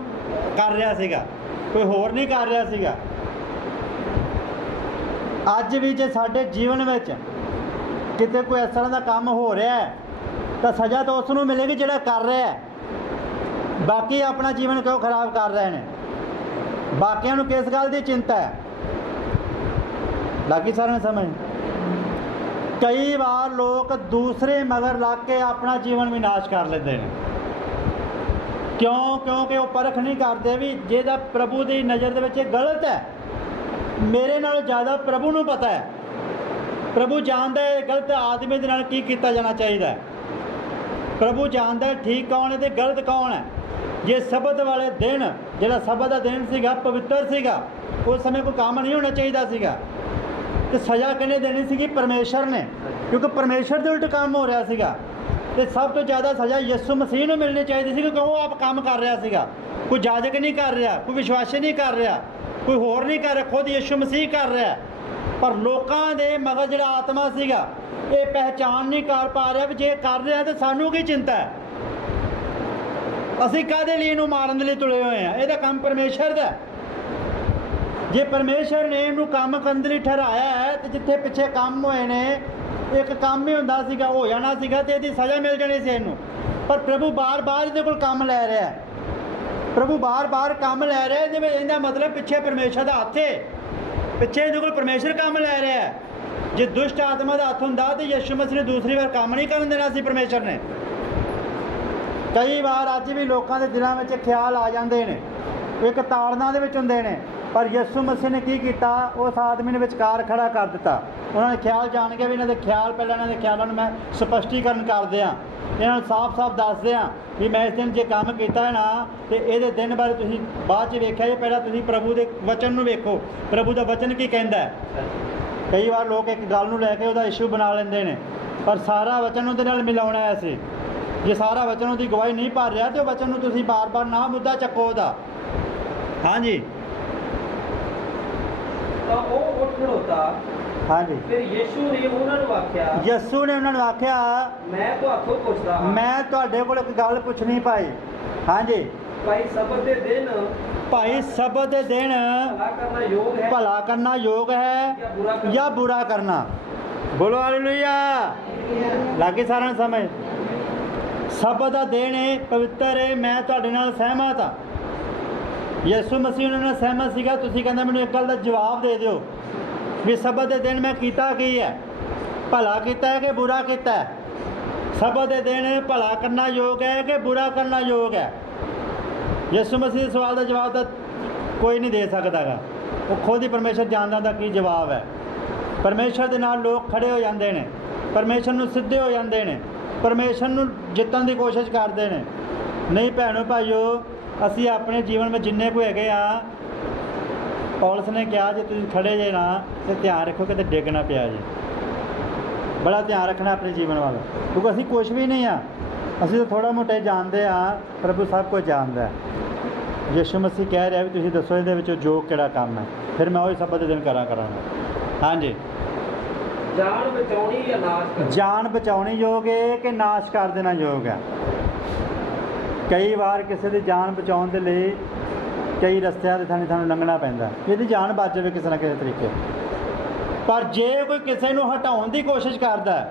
ਕਰ ਰਿਹਾ ਸੀਗਾ, ਕੋਈ ਹੋਰ ਨਹੀਂ ਕਰ ਰਿਹਾ ਸੀਗਾ। ਅੱਜ ਵੀ ਜੇ ਸਾਡੇ ਜੀਵਨ ਵਿੱਚ ਕਿਤੇ ਕੋਈ ਇਸ ਤਰ੍ਹਾਂ ਦਾ ਕੰਮ ਹੋ ਰਿਹਾ ਹੈ ਤਾਂ ਸਜ਼ਾ ਤਾਂ ਉਸ ਨੂੰ ਮਿਲੇਗੀ ਜਿਹੜਾ ਕਰ ਰਿਹਾ ਹੈ। ਬਾਕੀ ਆਪਣਾ ਜੀਵਨ ਕਿਉਂ ਖਰਾਬ ਕਰ ਰਹੇ ਨੇ? ਬਾਕੀਆਂ ਨੂੰ ਕਿਸ ਗੱਲ ਦੀ ਚਿੰਤਾ ਹੈ? ਲੱਗੀ ਸਾਰਿਆਂ ਨੂੰ ਸਮਝ? ਕਈ ਵਾਰ ਲੋਕ ਦੂਸਰੇ ਮਗਰ ਲੱਗ ਕੇ ਆਪਣਾ ਜੀਵਨ ਵਿਨਾਸ਼ ਕਰ ਲੈਂਦੇ ਨੇ। ਕਿਉਂ? ਕਿਉਂਕਿ ਉਹ ਪਰਖ ਨਹੀਂ ਕਰਦੇ ਵੀ ਜਿਹਦਾ ਪ੍ਰਭੂ ਦੀ ਨਜ਼ਰ ਦੇ ਵਿੱਚ ਇਹ ਗਲਤ ਹੈ, ਮੇਰੇ ਨਾਲੋਂ ਜ਼ਿਆਦਾ ਪ੍ਰਭੂ ਨੂੰ ਪਤਾ ਹੈ। ਪ੍ਰਭੂ ਜਾਣਦਾ ਹੈ ਗਲਤ ਆਦਮੀ ਦੇ ਨਾਲ ਕੀ ਕੀਤਾ ਜਾਣਾ ਚਾਹੀਦਾ ਹੈ। ਪ੍ਰਭੂ ਜਾਣਦਾ ਹੈ ਠੀਕ ਕੌਣ ਹੈ ਤੇ ਗਲਤ ਕੌਣ ਹੈ। ਜੇ ਸਬਤ ਵਾਲੇ ਦਿਨ, ਜਿਹੜਾ ਸਬਤ ਦਾ ਦਿਨ ਸੀਗਾ, ਪਵਿੱਤਰ ਸੀਗਾ, ਉਸ ਸਮੇਂ ਕੋਈ ਕੰਮ ਨਹੀਂ ਹੋਣਾ ਚਾਹੀਦਾ ਸੀਗਾ, ਤੇ ਸਜ਼ਾ ਕਿਹਨੇ ਦੇਣੀ ਸੀਗੀ? ਪਰਮੇਸ਼ਰ ਨੇ, ਕਿਉਂਕਿ ਪਰਮੇਸ਼ਰ ਦੇ ਉਲਟ ਕੰਮ ਹੋ ਰਿਹਾ ਸੀਗਾ। ਤੇ ਸਭ ਤੋਂ ਜ਼ਿਆਦਾ ਸਜ਼ਾ ਯਿਸੂ ਮਸੀਹ ਨੂੰ ਮਿਲਣੀ ਚਾਹੀਦੀ ਸੀ, ਕਿਉਂਕਿ ਉਹ ਆਪ ਕੰਮ ਕਰ ਰਿਹਾ ਸੀਗਾ। ਕੋਈ ਜਾਜਕ ਨਹੀਂ ਕਰ ਰਿਹਾ, ਕੋਈ ਵਿਸ਼ਵਾਸੀ ਨਹੀਂ ਕਰ ਰਿਹਾ, ਕੋਈ ਹੋਰ ਨਹੀਂ ਕਰ ਰਿਹਾ, ਖੁਦ ਯਿਸੂ ਮਸੀਹ ਕਰ ਰਿਹਾ। ਪਰ ਲੋਕਾਂ ਦੇ ਮਗਰ ਜਿਹੜਾ ਆਤਮਾ ਸੀਗਾ ਇਹ ਪਹਿਚਾਣ ਨਹੀਂ ਕਰ ਪਾ ਰਿਹਾ ਵੀ ਜੇ ਕਰ ਰਿਹਾ ਤਾਂ ਸਾਨੂੰ ਕੀ ਚਿੰਤਾ ਹੈ? ਅਸੀਂ ਕਾਹਦੇ ਲਈ ਇਹਨੂੰ ਮਾਰਨ ਦੇ ਲਈ ਤੁਲੇ ਹੋਏ ਹਾਂ? ਇਹਦਾ ਕੰਮ ਪਰਮੇਸ਼ਰ ਦਾ। ਜੇ ਪਰਮੇਸ਼ਰ ਨੇ ਇਹਨੂੰ ਕੰਮ ਕਰਨ ਦੇ ਲਈ ਠਹਿਰਾਇਆ ਹੈ ਤੇ ਜਿੱਥੇ ਪਿੱਛੇ ਕੰਮ ਹੋਏ ਨੇ, ਇੱਕ ਕੰਮ ਹੀ ਹੁੰਦਾ ਸੀਗਾ, ਹੋ ਜਾਣਾ ਸੀਗਾ ਤੇ ਇਹਦੀ ਸਜ਼ਾ ਮਿਲ ਜਾਣੀ ਸੀ ਇਹਨੂੰ। ਪਰ ਪ੍ਰਭੂ ਬਾਰ-ਬਾਰ ਇਹਦੇ ਕੋਲ ਕੰਮ ਲੈ ਰਿਹਾ। ਪ੍ਰਭੂ ਬਾਰ-ਬਾਰ ਕੰਮ ਲੈ ਰਿਹਾ, ਇਹਦੇ ਵਿੱਚ ਇਹਦਾ ਮਤਲਬ ਪਿੱਛੇ ਪਰਮੇਸ਼ਰ ਦਾ ਹੱਥ ਹੈ, ਪਿੱਛੇ ਇਹਦੇ ਕੋਲ ਪਰਮੇਸ਼ਰ ਕੰਮ ਲੈ ਰਿਹਾ। ਜੇ ਦੁਸ਼ਟ ਆਤਮਾ ਦਾ ਹੱਥ ਹੁੰਦਾ ਤੇ ਯਿਸੂ ਮਸੀਹ ਨੇ ਦੂਸਰੀ ਵਾਰ ਕੰਮ ਨਹੀਂ ਕਰਨ ਦੇਣਾ ਸੀ ਪਰਮੇਸ਼ਰ ਨੇ। ਕਈ ਵਾਰ ਅੱਜ ਵੀ ਲੋਕਾਂ ਦੇ ਦਿਲਾਂ ਵਿੱਚ ਖਿਆਲ ਆ ਜਾਂਦੇ ਨੇ, ਇੱਕ ਤਾੜਨਾ ਦੇ ਵਿੱਚ ਹੁੰਦੇ ਨੇ, ਪਰ ਯਿਸੂ ਮਸੀਹ ਨੇ ਕੀ ਕੀਤਾ? ਉਸ ਆਦਮੀ ਨੇ ਵਿਚਕਾਰ ਖੜਾ ਕਰ ਦਿੱਤਾ। ਉਹਨਾਂ ਨੇ ਖਿਆਲ ਜਾਣ ਕੇ ਵੀ ਇਹਨਾਂ ਦੇ ਖਿਆਲ, ਪਹਿਲਾਂ ਇਹਨਾਂ ਦੇ ਖਿਆਲਾਂ ਨੂੰ ਮੈਂ ਸਪਸ਼ਟੀਕਰਨ ਕਰਦੇ ਹਾਂ, ਇਹਨਾਂ ਨੂੰ ਸਾਫ਼-ਸਾਫ਼ ਦੱਸਦੇ ਹਾਂ ਵੀ ਮੈਂ ਇਸ ਦਿਨ ਜੇ ਕੰਮ ਕੀਤਾ ਹੈ ਨਾ ਤੇ ਇਹਦੇ ਦਿਨ ਬਾਰੇ ਤੁਸੀਂ ਬਾਅਦ 'ਚ ਵੇਖਿਆ ਜੇ, ਪਹਿਲਾਂ ਤੁਸੀਂ ਪ੍ਰਭੂ ਦੇ ਵਚਨ ਨੂੰ ਵੇਖੋ, ਪ੍ਰਭੂ ਦਾ ਵਚਨ ਕੀ ਕਹਿੰਦਾ ਹੈ। ਕਈ ਵਾਰ ਲੋਕ ਇੱਕ ਗੱਲ ਨੂੰ ਲੈ ਕੇ ਉਹਦਾ ਇਸ਼ੂ ਬਣਾ ਲੈਂਦੇ ਨੇ, ਪਰ ਸਾਰਾ ਵਚਨ ਉਹਦੇ ਨਾਲ ਮਿਲਾਉਣਾ ਹੈ ਅਸੀਂ। ਜੇ ਸਾਰਾ ਵਚਨ ਉਹਦੀ ਗਵਾਹੀ ਨਹੀਂ ਭਰ ਰਿਹਾ ਤੇ ਉਹ ਵਚਨ ਨੂੰ ਤੁਸੀਂ ਬਾਰ-ਬਾਰ ਨਾ ਮੁੱਦਾ ਚੱਕੋ ਉਹਦਾ। ਹਾਂਜੀ, ਤਾਂ ਉਹ ਉੱਠ ਖੜੋਤਾ। ਹਾਂਜੀ, ਫਿਰ ਯਿਸੂ ਨੇ ਉਹਨਾਂ ਨੂੰ ਆਖਿਆ, ਯਿਸੂ ਨੇ ਉਹਨਾਂ ਨੂੰ ਆਖਿਆ, ਮੈਂ ਤੁਹਾਥੋਂ ਪੁੱਛਦਾ ਹਾਂ, ਮੈਂ ਤੁਹਾਡੇ ਕੋਲ ਇੱਕ ਗੱਲ ਪੁੱਛਣੀ ਭਾਈ। ਹਾਂਜੀ, ਭਾਈ ਸਬਤ ਦੇ ਦਿਨ ਭਾਈ ਸਬਤ ਦੇ ਦਿਨ ਭਲਾ ਕਰਨਾ ਯੋਗ ਹੈ, ਭਲਾ ਕਰਨਾ ਯੋਗ ਹੈ ਜਾਂ ਬੁਰਾ ਕਰਨਾ? ਬੋਲੋ ਹਾਲੇਲੂਇਆ। ਲਾਗੇ ਸਾਰਿਆਂ ਨੂੰ ਸਮਝ? ਸਬਤ ਦਾ ਦਿਨ ਹੈ, ਪਵਿੱਤਰ ਹੈ, ਮੈਂ ਤੁਹਾਡੇ ਨਾਲ ਸਹਿਮਤ ਹਾਂ। ਯਿਸੂ ਮਸੀਹ ਉਹਨਾਂ ਨਾਲ ਸਹਿਮਤ ਸੀਗਾ। ਤੁਸੀਂ ਕਹਿੰਦੇ ਮੈਨੂੰ ਇੱਕ ਗੱਲ ਦਾ ਜਵਾਬ ਦੇ ਦਿਓ ਵੀ ਸਬਤ ਦੇ ਦਿਨ ਮੈਂ ਕੀਤਾ ਕੀ ਹੈ? ਭਲਾ ਕੀਤਾ ਹੈ ਕਿ ਬੁਰਾ ਕੀਤਾ ਹੈ? ਸਬਤ ਦੇ ਦਿਨ ਭਲਾ ਕਰਨਾ ਯੋਗ ਹੈ ਕਿ ਬੁਰਾ ਕਰਨਾ ਯੋਗ ਹੈ? ਯਿਸੂ ਮਸੀਹ ਦੇ ਸਵਾਲ ਦਾ ਜਵਾਬ ਤਾਂ ਕੋਈ ਨਹੀਂ ਦੇ ਸਕਦਾ ਗਾ, ਉਹ ਖੁਦ ਹੀ ਪਰਮੇਸ਼ਰ ਜਾਣਦਾ ਦਾ ਕੀ ਜਵਾਬ ਹੈ। ਪਰਮੇਸ਼ਰ ਦੇ ਨਾਲ ਲੋਕ ਖੜੇ ਹੋ ਜਾਂਦੇ ਨੇ, ਪਰਮੇਸ਼ਰ ਨੂੰ ਸਿੱਧੇ ਹੋ ਜਾਂਦੇ ਨੇ, ਪਰਮੇਸ਼ਰ ਨੂੰ ਜਿੱਤਣ ਦੀ ਕੋਸ਼ਿਸ਼ ਕਰਦੇ ਨੇ। ਨਹੀਂ ਭੈਣੋ ਭਾਈਓ, ਅਸੀਂ ਆਪਣੇ ਜੀਵਨ ਵਿੱਚ ਜਿੰਨੇ ਕੋਈ ਹੈਗੇ ਆ, ਪੌਲਸ ਨੇ ਕਿਹਾ ਜੇ ਤੁਸੀਂ ਖੜੇ ਜੇ ਨਾ ਤੇ ਧਿਆਨ ਰੱਖੋ ਕਿਤੇ ਡਿੱਗ ਨਾ ਪਿਆ ਜੇ। ਬੜਾ ਧਿਆਨ ਰੱਖਣਾ ਆਪਣੇ ਜੀਵਨ ਵੱਲ, ਕਿਉਂਕਿ ਅਸੀਂ ਕੁਛ ਵੀ ਨਹੀਂ ਆ, ਅਸੀਂ ਤਾਂ ਥੋੜ੍ਹਾ ਮੋਟਾ ਜਾਣਦੇ ਹਾਂ, ਪ੍ਰਭੂ ਸਭ ਕੁਝ ਜਾਣਦਾ ਹੈ। ਯਿਸੂ ਮਸੀਹ ਕਹਿ ਰਿਹਾ ਵੀ ਤੁਸੀਂ ਦੱਸੋ ਇਹਦੇ ਵਿੱਚੋਂ ਯੋਗ ਕਿਹੜਾ ਕੰਮ ਹੈ, ਫਿਰ ਮੈਂ ਉਹੀ ਸਬਤ ਦੇ ਦਿਨ ਕਰਾਂਗਾ। ਹਾਂਜੀ, ਜਾਨ ਬਚਾਉਣੀ ਜਾਂ ਨਾਸ਼ ਕਰਨਾ? ਜਾਨ ਬਚਾਉਣੀ ਯੋਗ ਹੈ ਕਿ ਨਾਸ਼ ਕਰ ਦੇਣਾ ਯੋਗ ਹੈ? ਕਈ ਵਾਰ ਕਿਸੇ ਦੀ ਜਾਨ ਬਚਾਉਣ ਦੇ ਲਈ ਕਈ ਰਸਤਿਆਂ ਦੇ ਸਾਨੂੰ ਲੰਘਣਾ ਪੈਂਦਾ, ਇਹਦੀ ਜਾਨ ਬਚ ਜਾਵੇ ਕਿਸੇ ਨਾ ਕਿਸੇ ਤਰੀਕੇ। ਪਰ ਜੇ ਕੋਈ ਕਿਸੇ ਨੂੰ ਹਟਾਉਣ ਦੀ ਕੋਸ਼ਿਸ਼ ਕਰਦਾ,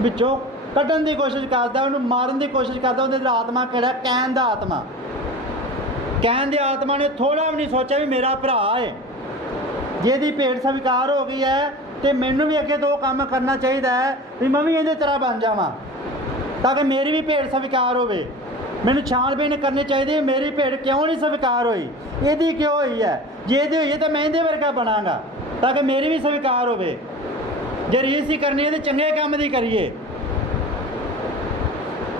ਵਿੱਚੋਂ ਕੱਢਣ ਦੀ ਕੋਸ਼ਿਸ਼ ਕਰਦਾ, ਉਹਨੂੰ ਮਾਰਨ ਦੀ ਕੋਸ਼ਿਸ਼ ਕਰਦਾ, ਉਹਦੇ ਆਤਮਾ ਕਿਹੜਾ? ਕਹਿਣ ਦਾ ਆਤਮਾ। ਕਹਿਣ ਦੀ ਆਤਮਾ ਨੇ ਥੋੜ੍ਹਾ ਵੀ ਨਹੀਂ ਸੋਚਿਆ ਵੀ ਮੇਰਾ ਭਰਾ ਹੈ, ਜਿਹਦੀ ਭੇਟ ਸਵੀਕਾਰ ਹੋ ਗਈ ਹੈ ਤੇ ਮੈਨੂੰ ਵੀ ਅੱਗੇ ਤੋਂ ਕੰਮ ਕਰਨਾ ਚਾਹੀਦਾ ਹੈ ਵੀ ਮੈਂ ਵੀ ਇਹਦੇ ਤਰ੍ਹਾਂ ਬਣ ਜਾਵਾਂ, ਤਾਂ ਕਿ ਮੇਰੀ ਵੀ ਭੇਟ ਸਵੀਕਾਰ ਹੋਵੇ। ਮੈਨੂੰ ਛਾਣਬੀਣ ਕਰਨੀ ਚਾਹੀਦੀ ਹੈ ਮੇਰੀ ਭੇਟ ਕਿਉਂ ਨਹੀਂ ਸਵੀਕਾਰ ਹੋਈ, ਇਹਦੀ ਕਿਉਂ ਹੋਈ ਹੈ। ਜੇ ਇਹਦੀ ਹੋਈ ਹੈ ਤਾਂ ਮੈਂ ਇਹਦੇ ਵਰਗਾ ਬਣਾਂਗਾ, ਤਾਂ ਕਿ ਮੇਰੀ ਵੀ ਸਵੀਕਾਰ ਹੋਵੇ। ਜੇ ਰੀਸ ਹੀ ਕਰਨੀ ਹੈ ਤਾਂ ਚੰਗੇ ਕੰਮ ਦੀ ਕਰੀਏ।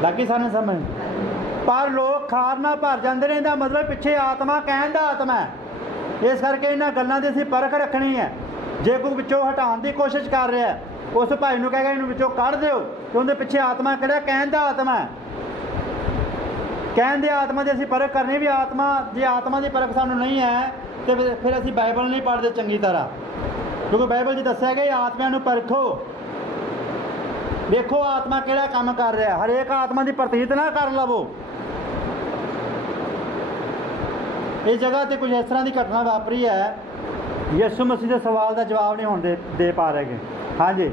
ਲੱਗੀ ਸਾਨੂੰ ਸਮਝ? ਪਰ ਲੋਕ ਖਾਰ ਨਾਲ ਭਰ ਜਾਂਦੇ ਨੇ, ਇਹਦਾ ਮਤਲਬ ਪਿੱਛੇ ਆਤਮਾ ਕਹਿਣ ਦਾ ਆਤਮਾ ਹੈ। ਇਸ ਕਰਕੇ ਇਹਨਾਂ ਗੱਲਾਂ ਦੀ ਅਸੀਂ ਪਰਖ ਰੱਖਣੀ ਹੈ। ਜੇ ਕੋਈ ਵਿੱਚੋਂ ਹਟਾਉਣ ਦੀ ਕੋਸ਼ਿਸ਼ ਕਰ ਰਿਹਾ, ਉਸ ਭਾਈ ਨੂੰ ਕਹੇਗਾ ਇਹਨੂੰ ਵਿੱਚੋਂ ਕੱਢ ਦਿਓ, ਤੇ ਉਹਦੇ ਪਿੱਛੇ ਆਤਮਾ ਕਿਹੜਾ? ਕਹਿਣ ਦਾ ਆਤਮਾ ਹੈ। ਕਹਿਣ ਦੇ ਆਤਮਾ ਦੀ ਅਸੀਂ ਪਰਖ ਕਰਨੀ ਵੀ ਆਤਮਾ, ਜੇ ਆਤਮਾ ਦੀ ਪਰਖ ਸਾਨੂੰ ਨਹੀਂ ਹੈ ਤੇ ਫਿਰ ਅਸੀਂ ਬਾਈਬਲ ਨਹੀਂ ਪੜ੍ਹਦੇ ਚੰਗੀ ਤਰ੍ਹਾਂ, ਕਿਉਂਕਿ ਬਾਈਬਲ 'ਚ ਦੱਸਿਆ ਗਿਆ ਆਤਮਿਆਂ ਨੂੰ ਪਰਖੋ। ਵੇਖੋ ਆਤਮਾ ਕਿਹੜਾ ਕੰਮ ਕਰ ਰਿਹਾ। ਹਰੇਕ ਆਤਮਾ ਦੀ ਪ੍ਰਤੀਤ ਨਾ ਕਰ ਲਵੋ। ਇਸ ਜਗ੍ਹਾ ਤੇ ਕੁਝ ਇਸ ਤਰ੍ਹਾਂ ਦੀ ਘਟਨਾ ਵਾਪਰੀ ਹੈ, ਯਿਸੂ ਮਸੀਹ ਦੇ ਸਵਾਲ ਦਾ ਜਵਾਬ ਨਹੀਂ ਹੁਣ ਦੇ ਪਾ ਰਹੇ। ਹਾਂਜੀ।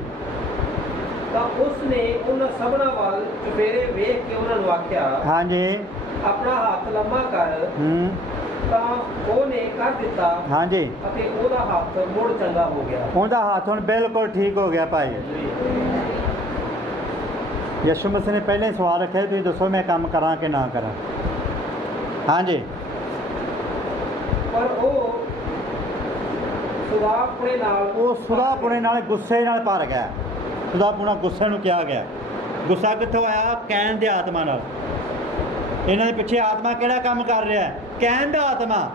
ਤਾਂ ਉਸ ਨੇ ਉਹਨਾਂ ਸਭਨਾਂ ਵੱਲ ਚੁਫੇਰੇ ਵੇਖ ਕੇ ਉਹਨਾਂ ਨੂੰ ਆਖਿਆ, ਹਾਂਜੀ। ਆਪਣਾ ਹੱਥ ਲੰਮਾ ਕਰ। ਤਾਂ ਉਹਨੇ ਕਰ ਦਿੱਤਾ। ਹਾਂਜੀ। ਅਤੇ ਉਹਦਾ ਹੱਥ ਮੁੜ ਚੰਗਾ ਹੋ ਗਿਆ। ਉਹਦਾ ਹੱਥ ਹੁਣ ਬਿਲਕੁਲ ਠੀਕ ਹੋ ਗਿਆ ਭਾਈ। ਯਿਸੂ ਮਸੀਹ ਨੇ ਪਹਿਲਾਂ ਹੀ ਸਵਾਲ ਰੱਖਿਆ, ਤੁਸੀਂ ਦੱਸੋ ਮੈਂ ਕੰਮ ਕਰਾਂ ਕਿ ਨਾ ਕਰਾਂ। ਹਾਂਜੀ। ਪਰ ਉਹ ਸੁਦਾਪੁਣੇ ਨਾਲ ਗੁੱਸੇ ਨਾਲ ਭਰ ਗਿਆ। ਸੁਦਾਪੁਣਾ ਗੁੱਸੇ ਨੂੰ ਕਿਹਾ ਗਿਆ। ਗੁੱਸਾ ਕਿੱਥੋਂ ਆਇਆ? ਕਹਿਣ ਦੇ ਆਤਮਾ ਨਾਲ। ਇਹਨਾਂ ਦੇ ਪਿੱਛੇ ਆਤਮਾ ਕਿਹੜਾ ਕੰਮ ਕਰ ਰਿਹਾ ਹੈ? ਕਹਿਣ ਦਾ ਆਤਮਾ,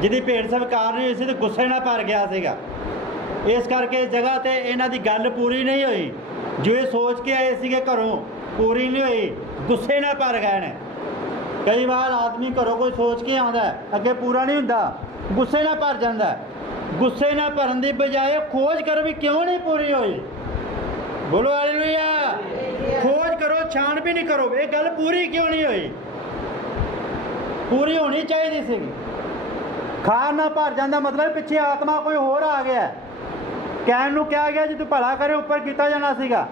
ਜਿਹਦੀ ਭੇਡ ਸਵੀਕਾਰ ਨਹੀਂ ਹੋਈ ਸੀ ਤੇ ਗੁੱਸੇ ਨਾਲ ਭਰ ਗਿਆ ਸੀਗਾ। ਇਸ ਕਰਕੇ ਇਸ ਜਗ੍ਹਾ ਤੇ ਇਹਨਾਂ ਦੀ ਗੱਲ ਪੂਰੀ ਨਹੀਂ ਹੋਈ। ਜੋ ਇਹ ਸੋਚ ਕੇ ਆਏ ਸੀਗੇ ਘਰੋਂ, ਪੂਰੀ ਨਹੀਂ ਹੋਈ, ਗੁੱਸੇ ਨਾਲ ਭਰ ਗਏ ਨੇ। ਕਈ ਵਾਰ ਆਦਮੀ ਘਰੋਂ ਕੋਈ ਸੋਚ ਕੇ ਆਉਂਦਾ, ਅੱਗੇ ਪੂਰਾ ਨਹੀਂ ਹੁੰਦਾ, ਗੁੱਸੇ ਨਾਲ ਭਰ ਜਾਂਦਾ। ਗੁੱਸੇ ਨਾਲ ਭਰਨ ਦੀ ਬਜਾਏ ਖੋਜ ਕਰੋ ਵੀ ਕਿਉਂ ਨਹੀਂ ਪੂਰੀ ਹੋਈ। ਬੋਲੋ ਹਾਲੇਲੂਇਆ। ਖੋਜ ਕਰੋ, ਛਾਣਬੀਨ ਕਰੋ, ਇਹ ਗੱਲ ਪੂਰੀ ਕਿਉਂ ਨਹੀਂ ਹੋਈ। ਪੂਰੀ ਹੋਣੀ ਚਾਹੀਦੀ ਸੀਗੀ। ਖਾਰ ਨਾ ਭਰ ਜਾਂਦਾ ਮਤਲਬ ਪਿੱਛੇ ਆਤਮਾ ਕੋਈ ਹੋਰ ਆ ਗਿਆ। ਕਹਿਣ ਨੂੰ ਕਿਹਾ ਗਿਆ ਜੇ ਤੂੰ ਭਲਾ ਕਰੇ ਉੱਪਰ ਕੀਤਾ ਜਾਣਾ ਸੀਗਾ,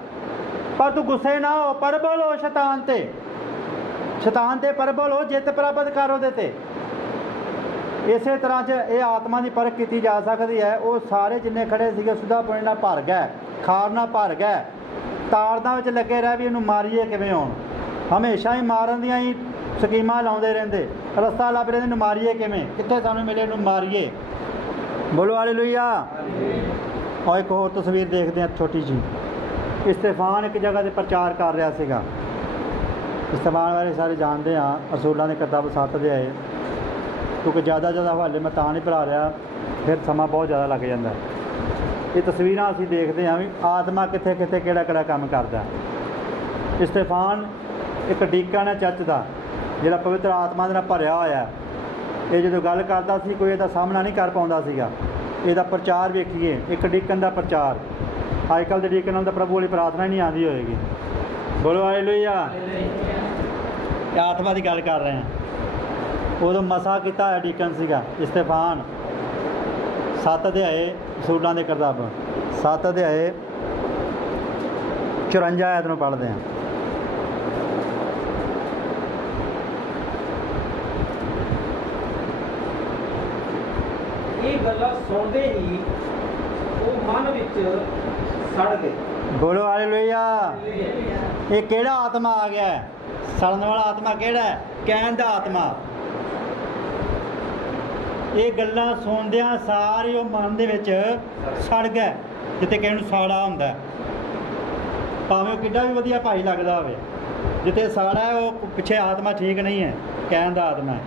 ਪਰ ਤੂੰ ਗੁੱਸੇ ਨਾ ਹੋ, ਪਰਬਲ ਹੋ ਸ਼ੈਤਾਨ ਤੇ ਪਰਬਲ ਹੋ, ਜਿੱਤ ਪ੍ਰਾਪਤ ਕਰ ਉਹਦੇ ਤੇ। ਇਸੇ ਤਰ੍ਹਾਂ 'ਚ ਇਹ ਆਤਮਾ ਦੀ ਪਰਖ ਕੀਤੀ ਜਾ ਸਕਦੀ ਹੈ। ਉਹ ਸਾਰੇ ਜਿੰਨੇ ਖੜੇ ਸੀਗੇ ਸੁਦਾਪੁਣੇ ਨਾਲ ਭਰ ਗਏ, ਖਾਰ ਨਾਲ ਭਰ ਗਏ, ਤਾੜਾਂ ਵਿੱਚ ਲੱਗੇ ਰਹਿ ਵੀ ਇਹਨੂੰ ਮਾਰੀਏ ਕਿਵੇਂ। ਹੁਣ ਹਮੇਸ਼ਾ ਹੀ ਮਾਰਨ ਦੀਆਂ ਹੀ ਸਕੀਮਾਂ ਲਾਉਂਦੇ ਰਹਿੰਦੇ, ਰਸਤਾ ਲੱਭ ਰਹੇ ਇਹਨੂੰ ਮਾਰੀਏ ਕਿਵੇਂ, ਕਿੱਥੇ ਸਾਨੂੰ ਮਿਲੇ ਇਹਨੂੰ ਮਾਰੀਏ। ਬੋਲੋ ਹਾਲੇਲੂਇਆ। ਔਰ ਇੱਕ ਹੋਰ ਤਸਵੀਰ ਦੇਖਦੇ ਹਾਂ ਛੋਟੀ ਜਿਹੀ। ਇਸਤਫਾਨ ਇੱਕ ਜਗ੍ਹਾ 'ਤੇ ਪ੍ਰਚਾਰ ਕਰ ਰਿਹਾ ਸੀਗਾ। ਇਸਤਫਾਨ ਬਾਰੇ ਸਾਰੇ ਜਾਣਦੇ ਹਾਂ, ਰਸੂਲਾਂ ਦੀ ਕਿਤਾਬ 7 ਦੇ ਆਏ, ਕਿਉਂਕਿ ਜ਼ਿਆਦਾ ਹਵਾਲੇ ਮੈਂ ਤਾਂ ਨਹੀਂ ਭਰਾ ਰਿਹਾ, ਫਿਰ ਸਮਾਂ ਬਹੁਤ ਜ਼ਿਆਦਾ ਲੱਗ ਜਾਂਦਾ। ਇਹ ਤਸਵੀਰਾਂ ਅਸੀਂ ਦੇਖਦੇ ਹਾਂ ਵੀ ਆਤਮਾ ਕਿੱਥੇ ਕਿੱਥੇ ਕਿਹੜਾ ਕਿਹੜਾ ਕੰਮ ਕਰਦਾ। ਇਸਤਫਾਨ ਇੱਕ ਡੀਕਨ ਹੈ ਚਰਚ ਦਾ, ਜਿਹੜਾ ਪਵਿੱਤਰ ਆਤਮਾ ਦੇ ਨਾਲ ਭਰਿਆ ਹੋਇਆ। ਇਹ ਜਦੋਂ ਗੱਲ ਕਰਦਾ ਸੀ ਕੋਈ ਇਹਦਾ ਸਾਹਮਣਾ ਨਹੀਂ ਕਰ ਪਾਉਂਦਾ ਸੀਗਾ। ਇਹਦਾ ਪ੍ਰਚਾਰ ਵੇਖੀਏ, ਇੱਕ ਡੀਕਨ ਦਾ ਪ੍ਰਚਾਰ। ਅੱਜ ਕੱਲ੍ਹ ਦੇ ਡੀਕਨ ਨਾਲ ਤਾਂ ਪ੍ਰਭੂ ਵਾਲੀ ਪ੍ਰਾਰਥਨਾ ਨਹੀਂ ਆਉਂਦੀ ਹੋਏਗੀ। ਬੋਲੋ ਹਾਲੇਲੂਇਆ। ਆਤਮਾ ਦੀ ਗੱਲ ਕਰ ਰਹੇ ਹਾਂ। ਉਦੋਂ ਮਸਾ ਕੀਤਾ ਹੋਇਆ ਡੀਕਨ ਸੀਗਾ ਇਸਤਫਾਨ। 7 ਅਧਿਆਏ ਰਸੂਲਾਂ ਦੇ ਕਿਤਾਬ 7 ਅਧਿਆਏ 54 ਆਇਤ ਨੂੰ ਪੜ੍ਹਦੇ ਹਾਂ। ਇਹ ਗੱਲਾਂ ਸੁਣਦੇ ਹੀ ਉਹ ਮਨ ਵਿੱਚ ਸੜ ਗਏ। ਬੋਲੋ ਹਾਲੇਲੂਇਆ। ਇਹ ਕਿਹੜਾ ਆਤਮਾ ਆ ਗਿਆ? ਸੜਨ ਵਾਲਾ ਆਤਮਾ ਕਿਹੜਾ ਹੈ? ਕਹਿਣ ਦਾ ਆਤਮਾ। ਇਹ ਗੱਲਾਂ ਸੁਣਦਿਆਂ ਸਾਰੇ ਉਹ ਮਨ ਦੇ ਵਿੱਚ ਸੜ ਗਏ, ਜਿੱਥੇ ਕਿਸੇ ਨੂੰ ਸਾੜਾ ਹੁੰਦਾ। ਭਾਵੇਂ ਉਹ ਕਿੱਡਾ ਵੀ ਵਧੀਆ ਭਾਈ ਲੱਗਦਾ ਹੋਵੇ, ਜਿੱਥੇ ਸਾੜਾ ਹੈ ਉਹ ਪਿੱਛੇ ਆਤਮਾ ਠੀਕ ਨਹੀਂ ਹੈ, ਕਹਿਣ ਦਾ ਆਤਮਾ ਹੈ।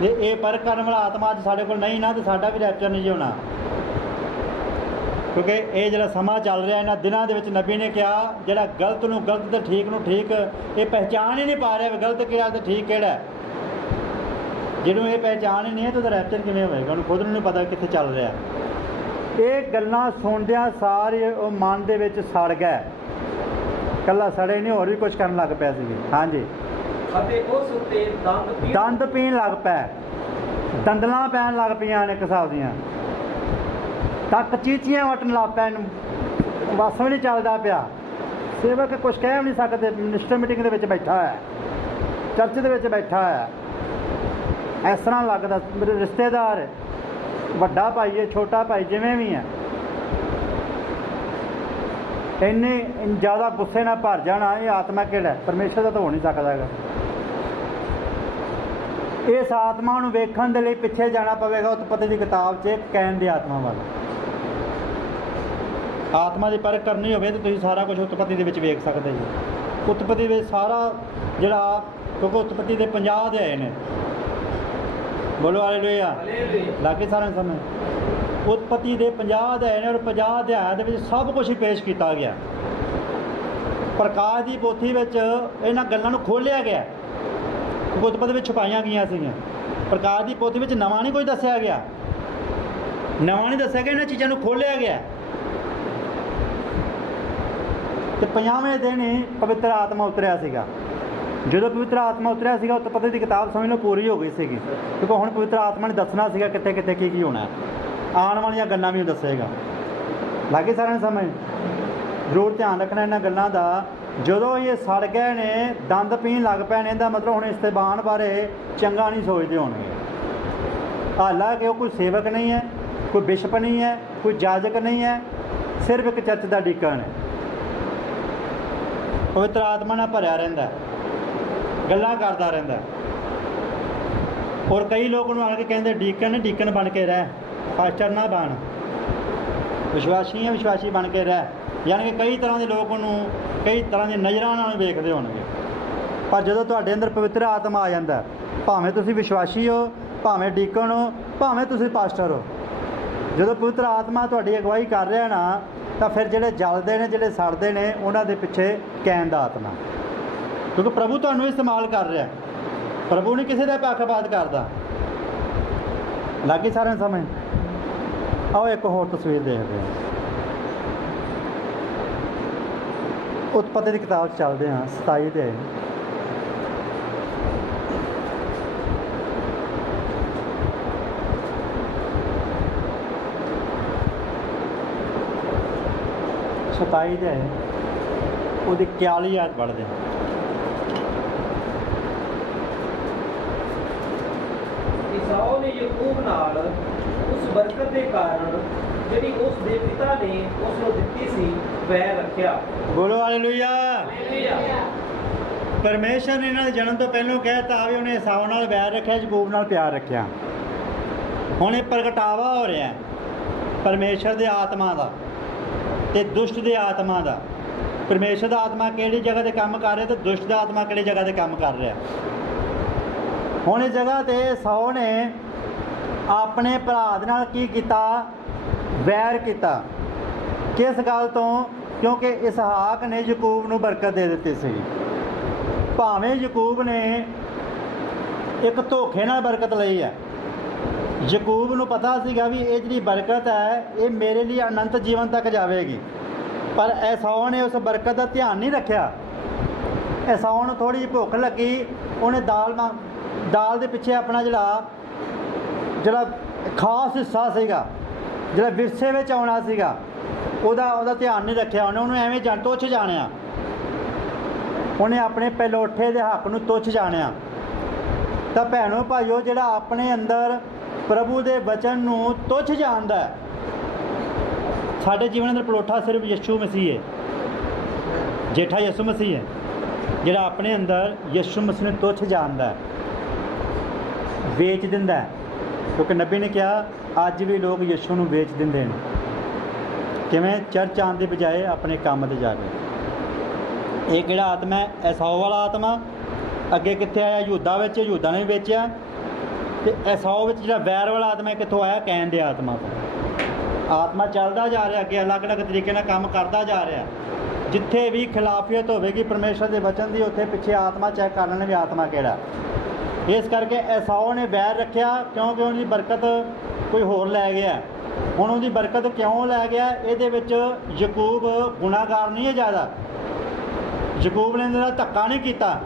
ਜੇ ਇਹ ਪਰਖ ਕਰਨ ਵਾਲਾ ਆਤਮਾ ਅੱਜ ਸਾਡੇ ਕੋਲ ਨਹੀਂ ਨਾ, ਤਾਂ ਸਾਡਾ ਵੀ ਰੈਪਚਰ ਨਹੀਂ ਹੋਣਾ। ਕਿਉਂਕਿ ਇਹ ਜਿਹੜਾ ਸਮਾਂ ਚੱਲ ਰਿਹਾ, ਇਹਨਾਂ ਦਿਨਾਂ ਦੇ ਵਿੱਚ ਨਬੀ ਨੇ ਕਿਹਾ ਜਿਹੜਾ ਗਲਤ ਨੂੰ ਗਲਤ ਤੇ ਠੀਕ ਨੂੰ ਠੀਕ, ਇਹ ਪਹਿਚਾਣ ਹੀ ਨਹੀਂ ਪਾ ਰਿਹਾ ਵੀ ਗਲਤ ਕਿਹੜਾ ਤੇ ਠੀਕ ਕਿਹੜਾ। ਜਿਹਨੂੰ ਇਹ ਪਹਿਚਾਣ ਹੀ ਨਹੀਂ ਹੈ ਤਾਂ ਉਹਦਾ ਰੈਪਚਰ ਕਿਵੇਂ ਹੋਵੇਗਾ? ਉਹਨੂੰ ਖੁਦ ਨੂੰ ਨਹੀਂ ਪਤਾ ਕਿੱਥੇ ਚੱਲ ਰਿਹਾ। ਇਹ ਗੱਲਾਂ ਸੁਣਦਿਆਂ ਸਾਰੇ ਉਹ ਮਨ ਦੇ ਵਿੱਚ ਸੜ ਗਏ। ਇਕੱਲਾ ਸੜੇ ਨਹੀਂ, ਹੋਰ ਵੀ ਕੁਝ ਕਰਨ ਲੱਗ ਪਿਆ ਸੀ। ਹਾਂਜੀ। ਅਤੇ ਉਸ ਉੱਤੇ ਦੰਦ ਪੀਣ ਲੱਗ ਪਏ, ਦੰਦਲਾਂ ਪੈਣ ਲੱਗ ਪਈਆਂ ਨੇ ਇੱਕ ਹਿਸਾਬ ਦੀਆਂ, ਤੱਕ ਚੀਚੀਆਂ ਵਟਣ ਲੱਗ ਪਿਆ। ਇਹਨੂੰ ਬਸ ਵੀ ਨਹੀਂ ਚੱਲਦਾ ਪਿਆ। ਸੇਵਕ ਕੁਛ ਕਹਿ ਵੀ ਨਹੀਂ ਸਕਦੇ। ਮਿਨਿਸਟਰ ਮੀਟਿੰਗ ਦੇ ਵਿੱਚ ਬੈਠਾ ਹੋਇਆ, ਚਰਚ ਦੇ ਵਿੱਚ ਬੈਠਾ ਹੋਇਆ, ਇਸ ਤਰ੍ਹਾਂ ਲੱਗਦਾ ਮੇਰੇ ਰਿਸ਼ਤੇਦਾਰ, ਵੱਡਾ ਭਾਈ ਹੈ, ਛੋਟਾ ਭਾਈ, ਜਿਵੇਂ ਵੀ ਹੈ, ਇੰਨੇ ਜ਼ਿਆਦਾ ਗੁੱਸੇ ਨਾਲ ਭਰ ਜਾਣਾ। ਇਹ ਆਤਮਾ ਕਿਹੜਾ? ਪਰਮੇਸ਼ਰ ਦਾ ਤਾਂ ਹੋ ਨਹੀਂ ਸਕਦਾ ਹੈਗਾ। ਇਸ ਆਤਮਾ ਨੂੰ ਵੇਖਣ ਦੇ ਲਈ ਪਿੱਛੇ ਜਾਣਾ ਪਵੇਗਾ ਉਤਪਤੀ ਦੀ ਕਿਤਾਬ 'ਚ, ਕਹਿਣ ਦੀ ਆਤਮਾ ਵੱਲ। ਆਤਮਾ ਦੀ ਪਰਖ ਕਰਨੀ ਹੋਵੇ ਤਾਂ ਤੁਸੀਂ ਸਾਰਾ ਕੁਝ ਉਤਪਤੀ ਦੇ ਵਿੱਚ ਵੇਖ ਸਕਦੇ ਜੀ। ਉਤਪਤੀ ਵਿੱਚ ਸਾਰਾ ਜਿਹੜਾ, ਕਿਉਂਕਿ ਉਤਪਤੀ ਦੇ 50 ਅਧਿਆਏ ਨੇ। ਬੋਲੋ ਹਾਲੇਲੂਇਆ। ਲਾਗੇ ਸਾਰਿਆਂ ਨੂੰ ਸਮਝ। ਉਤਪਤੀ ਦੇ 50 ਅਧਿਆਏ ਨੇ, ਔਰ 50 ਅਧਿਆਇਆਂ ਦੇ ਵਿੱਚ ਸਭ ਕੁਝ ਹੀ ਪੇਸ਼ ਕੀਤਾ ਗਿਆ। ਪ੍ਰਕਾਸ਼ ਦੀ ਪੋਥੀ ਵਿੱਚ ਇਹਨਾਂ ਗੱਲਾਂ ਨੂੰ ਖੋਲ੍ਹਿਆ ਗਿਆ। ਉਤਪਤੀ ਵਿੱਚ ਛੁਪਾਈਆਂ ਗਈਆਂ ਸੀਗੀਆਂ। ਪ੍ਰਕਾਸ਼ ਦੀ ਪੋਥੀ ਵਿੱਚ ਨਵਾਂ ਨਹੀਂ ਕੁਝ ਦੱਸਿਆ ਗਿਆ, ਨਵਾਂ ਨਹੀਂ ਦੱਸਿਆ ਗਿਆ, ਇਹਨਾਂ ਚੀਜ਼ਾਂ ਨੂੰ ਖੋਲ੍ਹਿਆ ਗਿਆ। ਤੇ 50ਵੇਂ ਦਿਨ ਹੀ ਪਵਿੱਤਰ ਆਤਮਾ ਉਤਰਿਆ ਸੀਗਾ। ਜਦੋਂ ਪਵਿੱਤਰ ਆਤਮਾ ਉਤਰਿਆ ਸੀਗਾ ਉਤਪਤੀ ਦੀ ਕਿਤਾਬ ਸਮਝ ਲਓ ਪੂਰੀ ਹੋ ਗਈ ਸੀਗੀ, ਕਿਉਂਕਿ ਹੁਣ ਪਵਿੱਤਰ ਆਤਮਾ ਨੇ ਦੱਸਣਾ ਸੀਗਾ ਕਿੱਥੇ ਕਿੱਥੇ ਕੀ ਹੋਣਾ, ਆਉਣ ਵਾਲੀਆਂ ਗੱਲਾਂ ਵੀ ਉਹ ਦੱਸੇਗਾ। ਲਾਗੇ ਸਾਰਿਆਂ ਨੂੰ ਸਮਝ, ਜ਼ਰੂਰ ਧਿਆਨ ਰੱਖਣਾ ਇਹਨਾਂ ਗੱਲਾਂ ਦਾ। ਜਦੋਂ ਇਹ ਸੜ ਗਏ ਨੇ, ਦੰਦ ਪੀਣ ਲੱਗ ਪਏ ਨੇ, ਇਹਦਾ ਮਤਲਬ ਹੁਣ ਇਸਤਬਾਨ ਬਾਰੇ ਚੰਗਾ ਨਹੀਂ ਸੋਚਦੇ ਹੋਣਗੇ। ਹਾਲਾਂਕਿ ਉਹ ਕੋਈ ਸੇਵਕ ਨਹੀਂ ਹੈ, ਕੋਈ ਬਿਸ਼ਪ ਨਹੀਂ ਹੈ, ਕੋਈ ਜਾਜਕ ਨਹੀਂ ਹੈ, ਸਿਰਫ ਇੱਕ ਚਰਚ ਦਾ ਡੀਕਨ ਹੈ। ਪਵਿੱਤਰ ਆਤਮਾ ਨਾਲ ਭਰਿਆ ਰਹਿੰਦਾ, ਗੱਲਾਂ ਕਰਦਾ ਰਹਿੰਦਾ। ਔਰ ਕਈ ਲੋਕ ਉਹਨੂੰ ਆ ਕੇ ਕਹਿੰਦੇ ਡੀਕਨ ਬਣ ਕੇ ਰਹਿ, ਪਾਸਟਰ ਨਾ ਬਣ, ਵਿਸ਼ਵਾਸੀ ਹੈ ਵਿਸ਼ਵਾਸੀ ਬਣ ਕੇ ਰਹਿ। ਯਾਨੀ ਕਿ ਕਈ ਤਰ੍ਹਾਂ ਦੇ ਲੋਕ ਉਹਨੂੰ ਕਈ ਤਰ੍ਹਾਂ ਦੀ ਨਜ਼ਰਾਂ ਨਾਲ ਵੇਖਦੇ ਹੋਣਗੇ। ਪਰ ਜਦੋਂ ਤੁਹਾਡੇ ਅੰਦਰ ਪਵਿੱਤਰ ਆਤਮਾ ਆ ਜਾਂਦਾ, ਭਾਵੇਂ ਤੁਸੀਂ ਵਿਸ਼ਵਾਸੀ ਹੋ, ਭਾਵੇਂ ਡੀਕਨ ਹੋ, ਭਾਵੇਂ ਤੁਸੀਂ ਪਾਸਟਰ ਹੋ, ਜਦੋਂ ਪਵਿੱਤਰ ਆਤਮਾ ਤੁਹਾਡੀ ਅਗਵਾਈ ਕਰ ਰਿਹਾ ਨਾ, ਤਾਂ ਫਿਰ ਜਿਹੜੇ ਜਲਦੇ ਨੇ, ਜਿਹੜੇ ਸੜਦੇ ਨੇ, ਉਹਨਾਂ ਦੇ ਪਿੱਛੇ ਕੈਨ ਦਾ ਆਤਮਾ, ਕਿਉਂਕਿ ਪ੍ਰਭੂ ਤੁਹਾਨੂੰ ਇਸਤੇਮਾਲ ਕਰ ਰਿਹਾ। ਪ੍ਰਭੂ ਨਹੀਂ ਕਿਸੇ ਦਾ ਪੱਖਪਾਤ ਕਰਦਾ। ਲੱਗੀ ਸਾਰਿਆਂ ਨੂੰ ਸਮਝ? ਆਓ ਇੱਕ ਹੋਰ ਤਸਵੀਰ ਦੇਖਦੇ ਹਾਂ। ਉਤਪਤੀ ਦੀ ਕਿਤਾਬ 'ਚ ਚੱਲਦੇ ਹਾਂ, 27 ਦੇ ਉਹਦੀ 41 ਆਇਤ ਪੜ੍ਹਦੇ ਹਾਂ। ਈਸਾਓ ਨੇ ਯਾਕੂਬ ਨਾਲ ਉਸ ਬਰਕਤ ਦੇ ਕਾਰਨ ਜਿਹੜੀ ਉਸ ਦੇ ਪਿਤਾ ਨੇ ਉਸ ਨੂੰ ਦਿੱਤੀ ਸੀ ਵੈਰ ਰੱਖਿਆ। ਬੋਲੋ ਹਾਲੇਲੂਇਆ। ਹਾਲੇਲੂਇਆ। ਪਰਮੇਸ਼ਰ ਨੇ ਇਹਨਾਂ ਦੇ ਜਨਮ ਤੋਂ ਪਹਿਲਾਂ ਕਹਿਤਾ ਵੀ ਉਹਨੇ ਈਸਾਓ ਨਾਲ ਵੈਰ ਰੱਖਿਆ, ਯਾਕੂਬ ਨਾਲ ਪਿਆਰ ਰੱਖਿਆ। ਹੁਣ ਇਹ ਪ੍ਰਗਟਾਵਾ ਹੋ ਰਿਹਾ ਪਰਮੇਸ਼ਰ ਦੇ ਆਤਮਾ ਦਾ ਤੇ ਦੁਸ਼ਟ ਦੇ ਆਤਮਾ ਦਾ। ਪਰਮੇਸ਼ਰ ਦਾ ਆਤਮਾ ਕਿਹੜੀ ਜਗ੍ਹਾ 'ਤੇ ਕੰਮ ਕਰ ਰਿਹਾ ਤੇ ਦੁਸ਼ਟ ਦਾ ਆਤਮਾ ਕਿਹੜੀ ਜਗ੍ਹਾ 'ਤੇ ਕੰਮ ਕਰ ਰਿਹਾ। ਹੁਣ ਇਸ ਜਗ੍ਹਾ 'ਤੇ ਈਸਾਓ ਨੇ ਆਪਣੇ ਭਰਾ ਦੇ ਨਾਲ ਕੀ ਕੀਤਾ? ਵੈਰ ਕੀਤਾ। ਕਿਸ ਗੱਲ ਤੋਂ? ਕਿਉਂਕਿ ਇਸਹਾਕ ਨੇ ਯਾਕੂਬ ਨੂੰ ਬਰਕਤ ਦੇ ਦਿੱਤੀ ਸੀ। ਭਾਵੇਂ ਯਾਕੂਬ ਨੇ ਇੱਕ ਧੋਖੇ ਨਾਲ ਬਰਕਤ ਲਈ ਹੈ, ਯਾਕੂਬ ਨੂੰ ਪਤਾ ਸੀਗਾ ਵੀ ਇਹ ਜਿਹੜੀ ਬਰਕਤ ਹੈ ਇਹ ਮੇਰੇ ਲਈ ਅਨੰਤ ਜੀਵਨ ਤੱਕ ਜਾਵੇਗੀ, ਪਰ ਈਸਾਓ ਨੇ ਉਸ ਬਰਕਤ ਦਾ ਧਿਆਨ ਨਹੀਂ ਰੱਖਿਆ। ਈਸਾਓ ਨੂੰ ਥੋੜ੍ਹੀ ਜਿਹੀ ਭੁੱਖ ਲੱਗੀ, ਉਹਨੇ ਦਾਲ ਦੇ ਪਿੱਛੇ ਆਪਣਾ ਜਿਹੜਾ ਖਾਸ ਹਿੱਸਾ ਸੀਗਾ, ਜਿਹੜਾ ਵਿਰਸੇ ਵਿੱਚ ਆਉਣਾ ਸੀਗਾ, ਉਹਦਾ ਧਿਆਨ ਨਹੀਂ ਰੱਖਿਆ। ਉਹਨੂੰ ਐਵੇਂ ਤੁੱਛ ਜਾਣਿਆ, ਉਹਨੇ ਆਪਣੇ ਪਹਿਲੋਠੇ ਦੇ ਹੱਕ ਨੂੰ ਤੁੱਛ ਜਾਣਿਆ। ਤਾਂ ਭੈਣੋ ਭਾਈਓ, ਜਿਹੜਾ ਆਪਣੇ ਅੰਦਰ ਪ੍ਰਭੂ ਦੇ ਵਚਨ ਨੂੰ ਤੁੱਛ ਜਾਣਦਾ, ਸਾਡੇ ਜੀਵਨ ਅੰਦਰ ਪਲੋਠਾ ਸਿਰਫ ਯਿਸੂ ਮਸੀਹ ਹੈ, ਜੇਠਾ ਯਿਸੂ ਮਸੀਹ ਹੈ। ਜਿਹੜਾ ਆਪਣੇ ਅੰਦਰ ਯਿਸੂ ਮਸੀਹ ਨੂੰ ਤੁੱਛ ਜਾਣਦਾ, ਵੇਚ ਦਿੰਦਾ, ਕਿਉਂਕਿ ਨਬੀ ਨੇ ਕਿਹਾ ਅੱਜ ਵੀ ਲੋਕ ਯਿਸੂ ਨੂੰ ਵੇਚ ਦਿੰਦੇ ਨੇ। ਕਿਵੇਂ? ਚਰਚ ਆਉਣ ਦੀ ਬਜਾਏ ਆਪਣੇ ਕੰਮ 'ਤੇ ਜਾ ਕੇ। ਇਹ ਕਿਹੜਾ ਆਤਮਾ ਹੈ? ਈਸਾਓ ਵਾਲਾ ਆਤਮਾ। ਅੱਗੇ ਕਿੱਥੇ ਆਇਆ? ਯਹੂਦਾ ਵਿੱਚ। ਯਹੂਦਾ ਨੇ ਵੇਚਿਆ। ਤੇ ਈਸਾਓ ਵਿੱਚ ਜਿਹੜਾ ਵੈਰ ਵਾਲਾ ਆਤਮਾ ਕਿੱਥੋਂ ਆਇਆ? ਕੈਨ ਦੇ ਆਤਮਾ ਤੋਂ। ਆਤਮਾ ਚੱਲਦਾ ਜਾ ਰਿਹਾ, ਅੱਗੇ ਅਲੱਗ-ਅਲੱਗ ਤਰੀਕੇ ਨਾਲ ਕੰਮ ਕਰਦਾ ਜਾ ਰਿਹਾ। ਜਿੱਥੇ ਵੀ ਖਿਲਾਫੀਅਤ ਹੋਵੇਗੀ ਪਰਮੇਸ਼ਰ ਦੇ ਵਚਨ ਦੀ, ਉੱਥੇ ਪਿੱਛੇ ਆਤਮਾ ਚੈੱਕ ਕਰ ਲੈਣ ਵੀ ਆਤਮਾ ਕਿਹੜਾ। ਇਸ ਕਰਕੇ ਈਸਾਓ ਨੇ ਵੈਰ ਰੱਖਿਆ, ਕਿਉਂਕਿ ਉਹਦੀ ਬਰਕਤ ਕੋਈ ਹੋਰ ਲੈ ਗਿਆ। ਹੁਣ ਉਹਦੀ ਬਰਕਤ ਕਿਉਂ ਲੈ ਗਿਆ? ਇਹਦੇ ਵਿੱਚ ਯਾਕੂਬ ਗੁਨਾਹਗਾਰ ਨਹੀਂ ਹੈ ਜ਼ਿਆਦਾ। ਯਾਕੂਬ ਨੇ ਇਹਦੇ ਨਾਲ ਧੱਕਾ ਨਹੀਂ ਕੀਤਾ।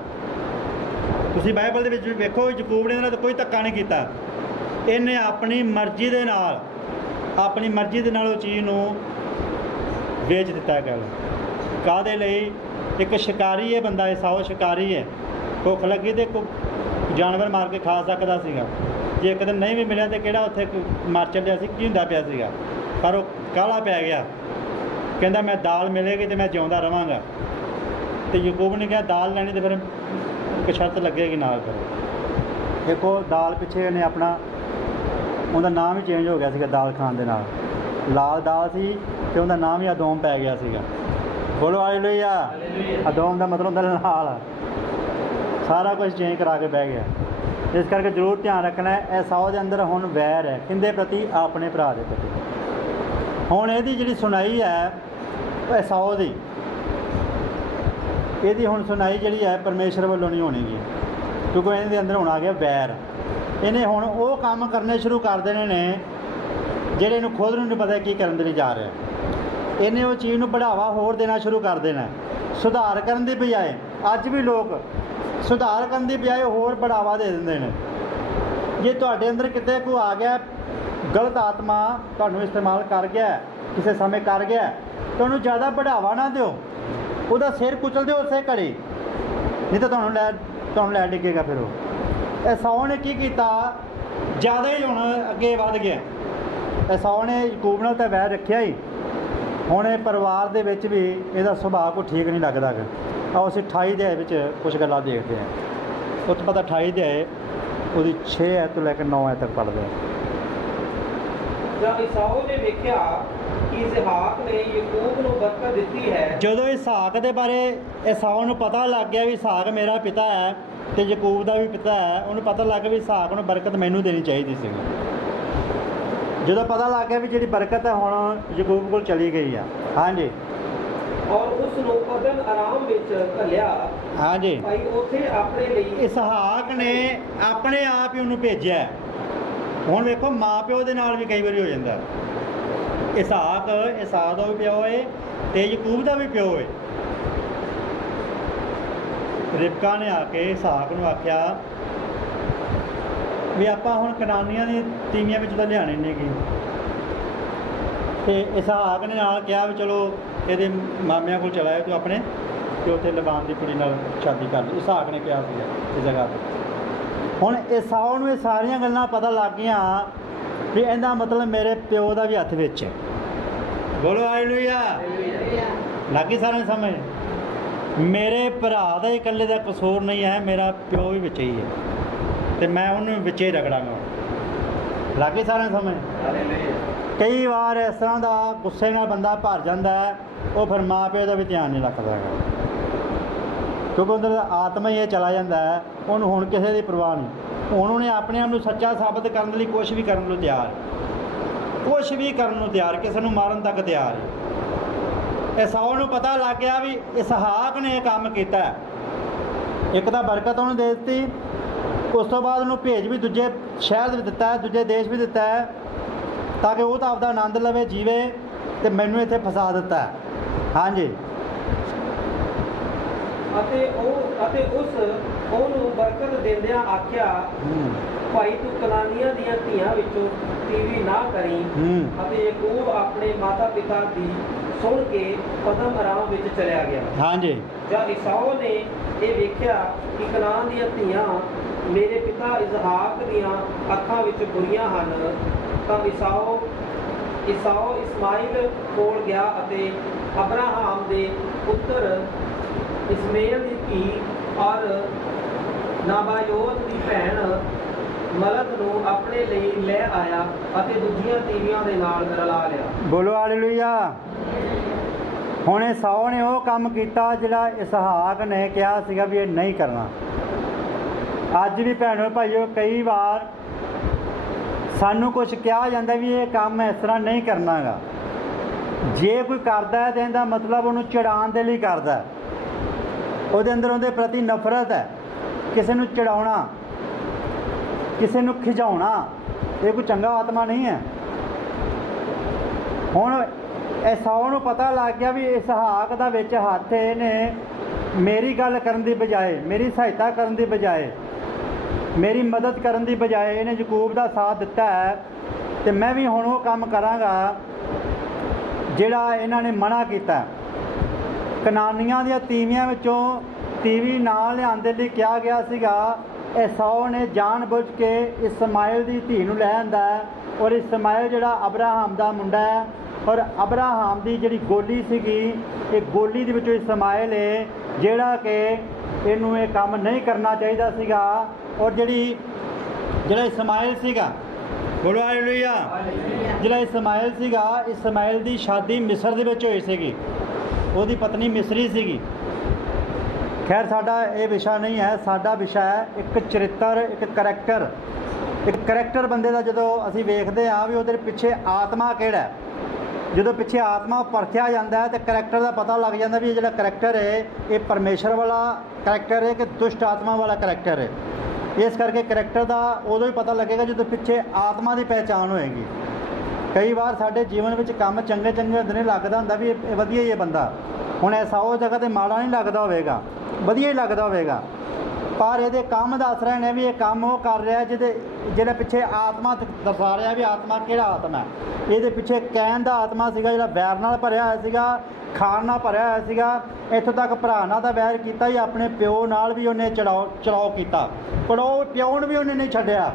ਤੁਸੀਂ ਬਾਈਬਲ ਦੇ ਵਿੱਚ ਵੀ ਵੇਖੋ, ਯਾਕੂਬ ਨੇ ਇਹਦੇ ਨਾਲ ਕੋਈ ਧੱਕਾ ਨਹੀਂ ਕੀਤਾ। ਇਹਨੇ ਆਪਣੀ ਮਰਜ਼ੀ ਦੇ ਨਾਲ ਉਹ ਚੀਜ਼ ਨੂੰ ਵੇਚ ਦਿੱਤਾ। ਗੱਲ ਕਾਹਦੇ ਲਈ? ਇੱਕ ਸ਼ਿਕਾਰੀ ਹੈ ਬੰਦਾ, ਈਸਾਓ ਸ਼ਿਕਾਰੀ ਹੈ। ਭੁੱਖ ਲੱਗੀ ਤੇ ਜਾਨਵਰ ਮਾਰ ਕੇ ਖਾ ਸਕਦਾ ਸੀਗਾ। ਜੇ ਇੱਕ ਦਿਨ ਨਹੀਂ ਵੀ ਮਿਲਿਆ ਤਾਂ ਕਿਹੜਾ ਉੱਥੇ ਮਰ ਚੱਲਿਆ ਸੀ, ਕੀ ਹੁੰਦਾ ਪਿਆ ਸੀਗਾ। ਪਰ ਉਹ ਕਾਹਲਾ ਪੈ ਗਿਆ, ਕਹਿੰਦਾ ਮੈਂ ਦਾਲ ਮਿਲੇਗੀ ਤੇ ਮੈਂ ਜਿਉਂਦਾ ਰਵਾਂਗਾ। ਤੇ ਯਾਕੂਬ ਨੇ ਕਿਹਾ ਦਾਲ ਲੈਣੀ ਤੇ ਫਿਰ ਇੱਕ ਸ਼ਰਤ ਲੱਗੇਗੀ ਨਾਲ। ਫਿਰ ਦੇਖੋ ਦਾਲ ਪਿੱਛੇ ਇਹਨੇ ਉਹਦਾ ਨਾਮ ਹੀ ਚੇਂਜ ਹੋ ਗਿਆ ਸੀਗਾ ਦਾਲ ਖਾਣ ਦੇ ਨਾਲ। ਲਾਲ ਦਾਲ ਸੀ ਤੇ ਉਹਦਾ ਨਾਮ ਹੀ ਅਦੋਮ ਪੈ ਗਿਆ ਸੀਗਾ। ਬੋਲੋ ਹਾਲੇਲੂਇਆ। ਅਦੋਮ ਦਾ ਮਤਲਬ ਹੁੰਦਾ ਲਾਲ। ਸਾਰਾ ਕੁਝ ਚੇਂਜ ਕਰਾ ਕੇ ਬਹਿ ਗਿਆ। ਇਸ ਕਰਕੇ ਜ਼ਰੂਰ ਧਿਆਨ ਰੱਖਣਾ ਹੈ, ਈਸਾਓ ਦੇ ਅੰਦਰ ਹੁਣ ਵੈਰ ਹੈ। ਕਿਹਦੇ ਪ੍ਰਤੀ? ਆਪਣੇ ਭਰਾ ਦੇ ਪ੍ਰਤੀ। ਹੁਣ ਇਹਦੀ ਜਿਹੜੀ ਸੁਣਾਈ ਹੈ ਈਸਾਓ ਦੀ, ਇਹਦੀ ਹੁਣ ਸੁਣਾਈ ਜਿਹੜੀ ਹੈ ਪਰਮੇਸ਼ਰ ਵੱਲੋਂ ਨਹੀਂ ਹੋਣੀਗੀ, ਕਿਉਂਕਿ ਇਹਦੇ ਅੰਦਰ ਹੁਣ ਆ ਗਿਆ ਵੈਰ। ਇਹਨੇ ਹੁਣ ਉਹ ਕੰਮ ਕਰਨੇ ਸ਼ੁਰੂ ਕਰ ਦੇਣੇ ਨੇ ਜਿਹੜੇ ਇਹਨੂੰ ਖੁਦ ਨੂੰ ਨਹੀਂ ਪਤਾ ਕੀ ਕਰਨ ਦੇ ਲਈ ਜਾ ਰਿਹਾ। ਇਹਨੇ ਉਹ ਚੀਜ਼ ਨੂੰ बढ़ावा ਹੋਰ ਦੇਣਾ ਸ਼ੁਰੂ ਕਰ ਦੇਣਾ। ਸੁਧਾਰ ਕਰਨ ਦੀ ਬਜਾਏ ਅੱਜ ਵੀ ਲੋਕ ਸੁਧਾਰ ਕਰਨ ਦੀ ਬਜਾਏ ਹੋਰ बढ़ावा ਦੇ ਦਿੰਦੇ ਨੇ। ਜੇ ਤੁਹਾਡੇ ਅੰਦਰ ਕਿਤੇ ਕੋਈ ਆ ਗਿਆ ਗਲਤ ਆਤਮਾ ਤੁਹਾਨੂੰ ਇਸਤੇਮਾਲ ਕਰ ਗਿਆ, ਕਿਸੇ ਸਮੇਂ ਕਰ ਗਿਆ, ਤੁਹਾਨੂੰ ਜ਼ਿਆਦਾ बढ़ावा ਨਾ ਦਿਓ, ਉਹਦਾ ਸਿਰ ਕੁਚਲ ਦਿਓ ਉਸੇ ਘੜੀ, ਨਹੀਂ ਤਾਂ ਤੁਹਾਨੂੰ ਲੈ ਡਿੱਗੇਗਾ। ਫਿਰ ਉਹ ਏਸਾਓ ਨੇ ਕੀ ਕੀਤਾ, ਜ਼ਿਆਦਾ ਹੀ ਹੁਣ ਅੱਗੇ ਵੱਧ ਗਿਆ। ਏਸਾਓ ਨੇ ਯਾਕੂਬ ਨਾਲ ਤਾਂ ਵੈਰ ਰੱਖਿਆ ਹੀ, ਹੁਣ ਇਹ ਪਰਿਵਾਰ ਦੇ ਵਿੱਚ ਵੀ ਇਹਦਾ ਸੁਭਾਅ ਕੋਈ ਠੀਕ ਨਹੀਂ ਲੱਗਦਾ ਗਾ। ਆਓ ਅਸੀਂ 28 ਦੇ ਵਿੱਚ ਕੁਝ ਗੱਲਾਂ ਦੇਖਦੇ ਹਾਂ। ਉੱਥੇ ਪਤਾ 28 ਦੇ ਉਹਦੀ 6 ਐਤ ਤੋਂ ਲੈ ਕੇ 9 ਐਤ ਤੱਕ ਪੜ੍ਹਦੇ ਹਾਂ। ਜਦ ਈਸਾਓ ਨੇ ਵੇਖਿਆ ਕਿ ਇਸਹਾਕ ਨੇ ਯਾਕੂਬ ਨੂੰ ਬਰਕਤ ਦਿੱਤੀ ਹੈ। ਜਦੋਂ ਇਸਹਾਕ ਦੇ ਬਾਰੇ ਏਸਾਓ ਨੂੰ ਪਤਾ ਲੱਗ ਗਿਆ ਵੀ ਇਸਹਾਕ ਮੇਰਾ ਪਿਤਾ ਹੈ ਤੇ ਯਾਕੂਬ ਦਾ ਵੀ ਪਿਤਾ ਹੈ, ਉਹਨੂੰ ਪਤਾ ਲੱਗ ਗਿਆ ਵੀ ਇਸਹਾਕ ਨੂੰ ਬਰਕਤ ਮੈਨੂੰ ਦੇਣੀ ਚਾਹੀਦੀ ਸੀ। ਜਦੋਂ ਪਤਾ ਲੱਗ ਗਿਆ ਵੀ ਜਿਹੜੀ ਬਰਕਤ ਹੈ ਹੁਣ ਯਾਕੂਬ ਕੋਲ ਚਲੀ ਗਈ ਆ। ਹਾਂਜੀ, ਔਰ ਉਸ ਨੂੰ ਪਦਨ ਆਰਾਮ ਵਿੱਚ ਘੱਲਿਆ। ਹਾਂਜੀ, ਭਾਈ ਉੱਥੇ ਆਪਣੇ ਲਈ ਇਸਹਾਕ ਨੇ ਆਪਣੇ ਆਪ ਹੀ ਉਹਨੂੰ ਭੇਜਿਆ। ਹੁਣ ਵੇਖੋ ਮਾਂ ਪਿਓ ਦੇ ਨਾਲ ਵੀ ਕਈ ਵਾਰੀ ਹੋ ਜਾਂਦਾ। ਇਸਹਾਕ ਦਾ ਵੀ ਪਿਓ ਹੈ ਤੇ ਯਾਕੂਬ ਦਾ ਵੀ ਪਿਓ ਹੈ। ਰਿਬਕਾ ਨੇ ਆ ਕੇ ਇਸਹਾਕ ਨੂੰ ਆਖਿਆ ਵੀ ਆਪਾਂ ਹੁਣ ਕਨਾਨੀਆਂ ਦੀ ਤੀਵੀਆਂ ਵਿੱਚ ਤਾਂ ਲਿਆਣੇ ਨੇਗੇ, ਤੇ ਇਸਹਾਕ ਨੇ ਨਾਲ ਕਿਹਾ ਵੀ ਚਲੋ ਇਹਦੇ ਮਾਮਿਆਂ ਕੋਲ ਚਲਾ ਜਾਓ ਤੂੰ ਆਪਣੇ, ਤੇ ਉੱਥੇ ਲਬਾਨ ਦੀ ਕੁੜੀ ਨਾਲ ਸ਼ਾਦੀ ਕਰ ਲਈ। ਇਸਹਾਕ ਨੇ ਕਿਹਾ ਸੀ ਇਸ ਜਗ੍ਹਾ 'ਤੇ। ਹੁਣ ਏਸਾਓ ਨੂੰ ਇਹ ਸਾਰੀਆਂ ਗੱਲਾਂ ਪਤਾ ਲੱਗ ਗਈਆਂ ਵੀ ਇਹਦਾ ਮਤਲਬ ਮੇਰੇ ਪਿਓ ਦਾ ਵੀ ਹੱਥ ਵਿੱਚ ਹੈ। ਬੋਲੋ ਹਾਲੇਲੂਇਆ। ਲੱਗ ਗਈ ਸਾਰਿਆਂ ਨੂੰ ਸਮਝ। ਮੇਰੇ ਭਰਾ ਦਾ ਹੀ ਇਕੱਲੇ ਦਾ ਕਸੂਰ ਨਹੀਂ ਹੈ, ਮੇਰਾ ਪਿਓ ਵੀ ਵਿੱਚ ਹੀ ਹੈ ਤੇ ਮੈਂ ਉਹਨੂੰ ਵਿੱਚ ਹੀ ਰਗੜਾਂਗਾ। ਲੱਗ ਗਈ ਸਾਰਿਆਂ ਨੂੰ ਸਮਝ। ਕਈ ਵਾਰ ਇਸ ਤਰ੍ਹਾਂ ਦਾ ਗੁੱਸੇ ਨਾਲ ਬੰਦਾ ਭਰ ਜਾਂਦਾ ਹੈ, ਉਹ ਫਿਰ ਮਾਂ ਪਿਓ ਦਾ ਵੀ ਧਿਆਨ ਨਹੀਂ ਰੱਖਦਾ ਹੈਗਾ, ਕਿਉਂਕਿ ਉਹਦੇ ਦਾ ਆਤਮਾ ਹੀ ਇਹ ਚਲਾ ਜਾਂਦਾ ਹੈ। ਉਹਨੂੰ ਹੁਣ ਕਿਸੇ ਦੀ ਪਰਵਾਹ ਨਹੀਂ। ਹੁਣ ਉਹਨੇ ਆਪਣੇ ਆਪ ਨੂੰ ਸੱਚਾ ਸਾਬਤ ਕਰਨ ਲਈ ਕੁਛ ਵੀ ਕਰਨ ਨੂੰ ਤਿਆਰ, ਕੁਛ ਵੀ ਕਰਨ ਨੂੰ ਤਿਆਰ, ਕਿਸੇ ਨੂੰ ਮਾਰਨ ਤੱਕ ਤਿਆਰ ਹੈ। ਏਸਾਓ ਨੂੰ ਪਤਾ ਲੱਗ ਗਿਆ ਵੀ ਇਸਹਾਕ ਨੇ ਇਹ ਕੰਮ ਕੀਤਾ। ਇੱਕ ਤਾਂ ਬਰਕਤ ਉਹਨੂੰ ਦੇ ਦਿੱਤੀ, ਉਸ ਤੋਂ ਬਾਅਦ ਉਹਨੂੰ ਭੇਜ ਵੀ ਦੂਜੇ ਸ਼ਹਿਰ ਵੀ ਦਿੱਤਾ ਹੈ, ਦੂਜੇ ਦੇਸ਼ ਵੀ ਦਿੱਤਾ ਹੈ, ਤਾਂ ਕਿ ਉਹ ਤਾਂ ਆਪਦਾ ਆਨੰਦ ਲਵੇ, ਜੀਵੇ, ਤੇ ਮੈਨੂੰ ਇੱਥੇ ਫਸਾ ਦਿੱਤਾ ਹੈ। ਹਾਂਜੀ, ਅਤੇ ਉਹਨੂੰ ਬਰਕਤ ਦਿੰਦਿਆਂ ਆਖਿਆ, ਭਾਈ ਤੂੰ ਕਨਾਨੀਆਂ ਦੀਆਂ ਧੀਆਂ ਵਿੱਚੋਂ ਤੀਵੀ ਨਾ ਕਰੀ। ਅਤੇ ਯਾਕੂਬ ਆਪਣੇ ਮਾਤਾ ਪਿਤਾ ਦੀ ਸੁਣ ਕੇ ਪਦਮ ਆਰਾਮ ਵਿੱਚ ਚਲਿਆ ਗਿਆ। ਹਾਂਜੀ, ਜਦ ਈਸਾਓ ਨੇ ਇਹ ਵੇਖਿਆ ਕਿ ਕਨਾਨ ਦੀਆਂ ਧੀਆਂ ਮੇਰੇ ਪਿਤਾ ਇਸਹਾਕ ਦੀਆਂ ਅੱਖਾਂ ਵਿੱਚ ਬੁਰੀਆਂ ਹਨ, ਤਾਂ ਈਸਾਓ ਇਸਮਾਈਲ ਕੋਲ ਗਿਆ ਅਤੇ ਅਬਰਾਹਾਮ ਦੇ ਪੁੱਤਰ ਇਸਮਾਈਲ ਦੀ ਧੀ ਔਰ ਨਾਬਾਯੋਤ ਦੀ ਭੈਣ ਮਲਕ ਨੂੰ ਆਪਣੇ ਲਈ ਲੈ ਆਇਆ ਅਤੇ ਦੂਜੀਆਂ ਤੀਵੀਆਂ ਦੇ ਨਾਲ ਰਲਾ ਲਿਆ। ਬੋਲੋ ਹਾਲੇਲੂਇਆ। ਹੁਣ ਏਸਾਓ ਨੇ ਉਹ ਕੰਮ ਕੀਤਾ ਜਿਹੜਾ ਇਸਹਾਕ ਨੇ ਕਿਹਾ ਸੀਗਾ ਵੀ ਇਹ ਨਹੀਂ ਕਰਨਾ। ਅੱਜ ਵੀ ਭੈਣੋ ਭਾਈਓ, ਕਈ ਵਾਰ ਸਾਨੂੰ ਕੁਝ ਕਿਹਾ ਜਾਂਦਾ ਵੀ ਇਹ ਕੰਮ ਇਸ ਤਰ੍ਹਾਂ ਨਹੀਂ ਕਰਨਾ ਗਾ। ਜੇ ਕੋਈ ਕਰਦਾ ਹੈ ਤਾਂ ਇਹਦਾ ਮਤਲਬ ਉਹਨੂੰ ਚੜਾਉਣ ਦੇ ਲਈ ਕਰਦਾ, ਉਹਦੇ ਅੰਦਰ ਉਹਦੇ ਪ੍ਰਤੀ ਨਫ਼ਰਤ ਹੈ। ਕਿਸੇ ਨੂੰ ਚੜਾਉਣਾ, ਕਿਸੇ ਨੂੰ ਖਿਜਾਉਣਾ, ਇਹ ਕੋਈ ਚੰਗਾ ਆਤਮਾ ਨਹੀਂ ਹੈ। ਹੁਣ ਏਸਾਓ ਨੂੰ ਪਤਾ ਲੱਗ ਗਿਆ ਵੀ ਇਸਹਾਕ ਦਾ ਵਿੱਚ ਹੱਥ ਇਹਨੇ ਮੇਰੀ ਗੱਲ ਕਰਨ ਦੀ ਬਜਾਏ, ਮੇਰੀ ਸਹਾਇਤਾ ਕਰਨ ਦੀ ਬਜਾਏ, ਮੇਰੀ ਮਦਦ ਕਰਨ ਦੀ ਬਜਾਏ ਇਹਨੇ ਯਾਕੂਬ ਦਾ ਸਾਥ ਦਿੱਤਾ ਹੈ, ਤੇ ਮੈਂ ਵੀ ਹੁਣ ਉਹ ਕੰਮ ਕਰਾਂਗਾ ਜਿਹੜਾ ਇਹਨਾਂ ਨੇ ਮਨਾ ਕੀਤਾ। ਕਨਾਨੀਆਂ ਦੀਆਂ ਤੀਵੀਆਂ ਵਿੱਚੋਂ ਤੀਵੀ ਨਾ ਲਿਆਉਣ ਦੇ ਲਈ ਕਿਹਾ ਗਿਆ ਸੀਗਾ। ਏਸਾਓ ਨੇ ਜਾਣ ਬੁੱਝ ਕੇ ਇਸਮਾਈਲ ਦੀ ਧੀ ਨੂੰ ਲੈ ਆਂਦਾ ਹੈ, ਔਰ ਇਸਮਾਈਲ ਜਿਹੜਾ ਅਬਰਾਹਾਮ ਦਾ ਮੁੰਡਾ ਹੈ, ਔਰ ਅਬਰਾਹਾਮ ਦੀ ਜਿਹੜੀ ਗੋਲੀ ਸੀਗੀ, ਇਹ ਗੋਲੀ ਦੇ ਵਿੱਚੋਂ ਇਸਮਾਈਲ ਹੈ ਜਿਹੜਾ ਕਿ ਇਹਨੂੰ ਇਹ ਕੰਮ ਨਹੀਂ ਕਰਨਾ ਚਾਹੀਦਾ ਸੀਗਾ। ਔਰ ਜਿਹੜਾ ਇਸਮਾਈਲ ਸੀਗਾ, ਬੋਲੋ ਹਾਲੇਲੂਇਆ, ਜਿਹੜਾ ਇਸਮਾਈਲ ਸੀਗਾ, ਇਸਮਾਈਲ ਦੀ ਸ਼ਾਦੀ ਮਿਸਰ ਦੇ ਵਿੱਚ ਹੋਈ ਸੀਗੀ, ਉਹਦੀ ਪਤਨੀ ਮਿਸਰੀ ਸੀਗੀ। ਖੈਰ ਸਾਡਾ ਇਹ ਵਿਸ਼ਾ ਨਹੀਂ ਹੈ, ਸਾਡਾ ਵਿਸ਼ਾ ਹੈ ਇੱਕ ਚਰਿੱਤਰ, ਇੱਕ ਕਰੈਕਟਰ ਬੰਦੇ ਦਾ। ਜਦੋਂ ਅਸੀਂ ਵੇਖਦੇ ਹਾਂ ਵੀ ਉਹਦੇ ਪਿੱਛੇ ਆਤਮਾ ਕਿਹੜਾ ਹੈ, ਜਦੋਂ ਪਿੱਛੇ ਆਤਮਾ ਪਰਖਿਆ ਜਾਂਦਾ ਹੈ ਤੇ ਕਰੈਕਟਰ ਦਾ ਪਤਾ ਲੱਗ ਜਾਂਦਾ ਵੀ ਇਹ ਜਿਹੜਾ ਕਰੈਕਟਰ ਹੈ ਇਹ ਪਰਮੇਸ਼ਰ ਵਾਲਾ ਕਰੈਕਟਰ ਹੈ ਕਿ ਦੁਸ਼ਟ ਆਤਮਾ ਵਾਲਾ ਕਰੈਕਟਰ ਹੈ। ਇਸ ਕਰਕੇ ਕਰੈਕਟਰ ਦਾ ਉਦੋਂ ਹੀ ਪਤਾ ਲੱਗੇਗਾ ਜਦੋਂ ਪਿੱਛੇ ਆਤਮਾ ਦੀ ਪਹਿਚਾਣ ਹੋਏਗੀ। ਕਈ ਵਾਰ ਸਾਡੇ ਜੀਵਨ ਵਿੱਚ ਕੰਮ ਚੰਗੇ ਚੰਗੇ ਹੁੰਦੇ ਨੇ, ਲੱਗਦਾ ਹੁੰਦਾ ਵੀ ਇਹ ਵਧੀਆ ਹੀ ਹੈ ਬੰਦਾ, ਹੁਣ ਐਸਾ ਉਹ ਜਗ੍ਹਾ ਤੇ ਮਾੜਾ ਨਹੀਂ ਲੱਗਦਾ ਹੋਵੇਗਾ, ਵਧੀਆ ਹੀ ਲੱਗਦਾ ਹੋਵੇਗਾ, ਪਰ ਇਹਦੇ ਕੰਮ ਦੱਸ ਰਹੇ ਨੇ ਵੀ ਇਹ ਕੰਮ ਉਹ ਕਰ ਰਿਹਾ ਜਿਹੜੇ ਪਿੱਛੇ ਆਤਮਾ ਦਰਸਾ ਰਿਹਾ ਵੀ ਆਤਮਾ ਕਿਹੜਾ ਆਤਮਾ ਹੈ। ਇਹਦੇ ਪਿੱਛੇ ਕਹਿਣ ਦਾ ਆਤਮਾ ਸੀਗਾ ਜਿਹੜਾ ਵੈਰ ਨਾਲ ਭਰਿਆ ਹੋਇਆ ਸੀਗਾ, ਖਾਣ ਨਾਲ ਭਰਿਆ ਹੋਇਆ ਸੀਗਾ, ਇੱਥੋਂ ਤੱਕ ਭਰਾ ਨਾਲ ਤਾਂ ਵੈਰ ਕੀਤਾ ਹੀ, ਆਪਣੇ ਪਿਓ ਨਾਲ ਵੀ ਉਹਨੇ ਚੜਾਓ ਕੀਤਾ, ਪਰ ਉਹ ਪਿਓ ਨੂੰ ਵੀ ਉਹਨੇ ਨਹੀਂ ਛੱਡਿਆ,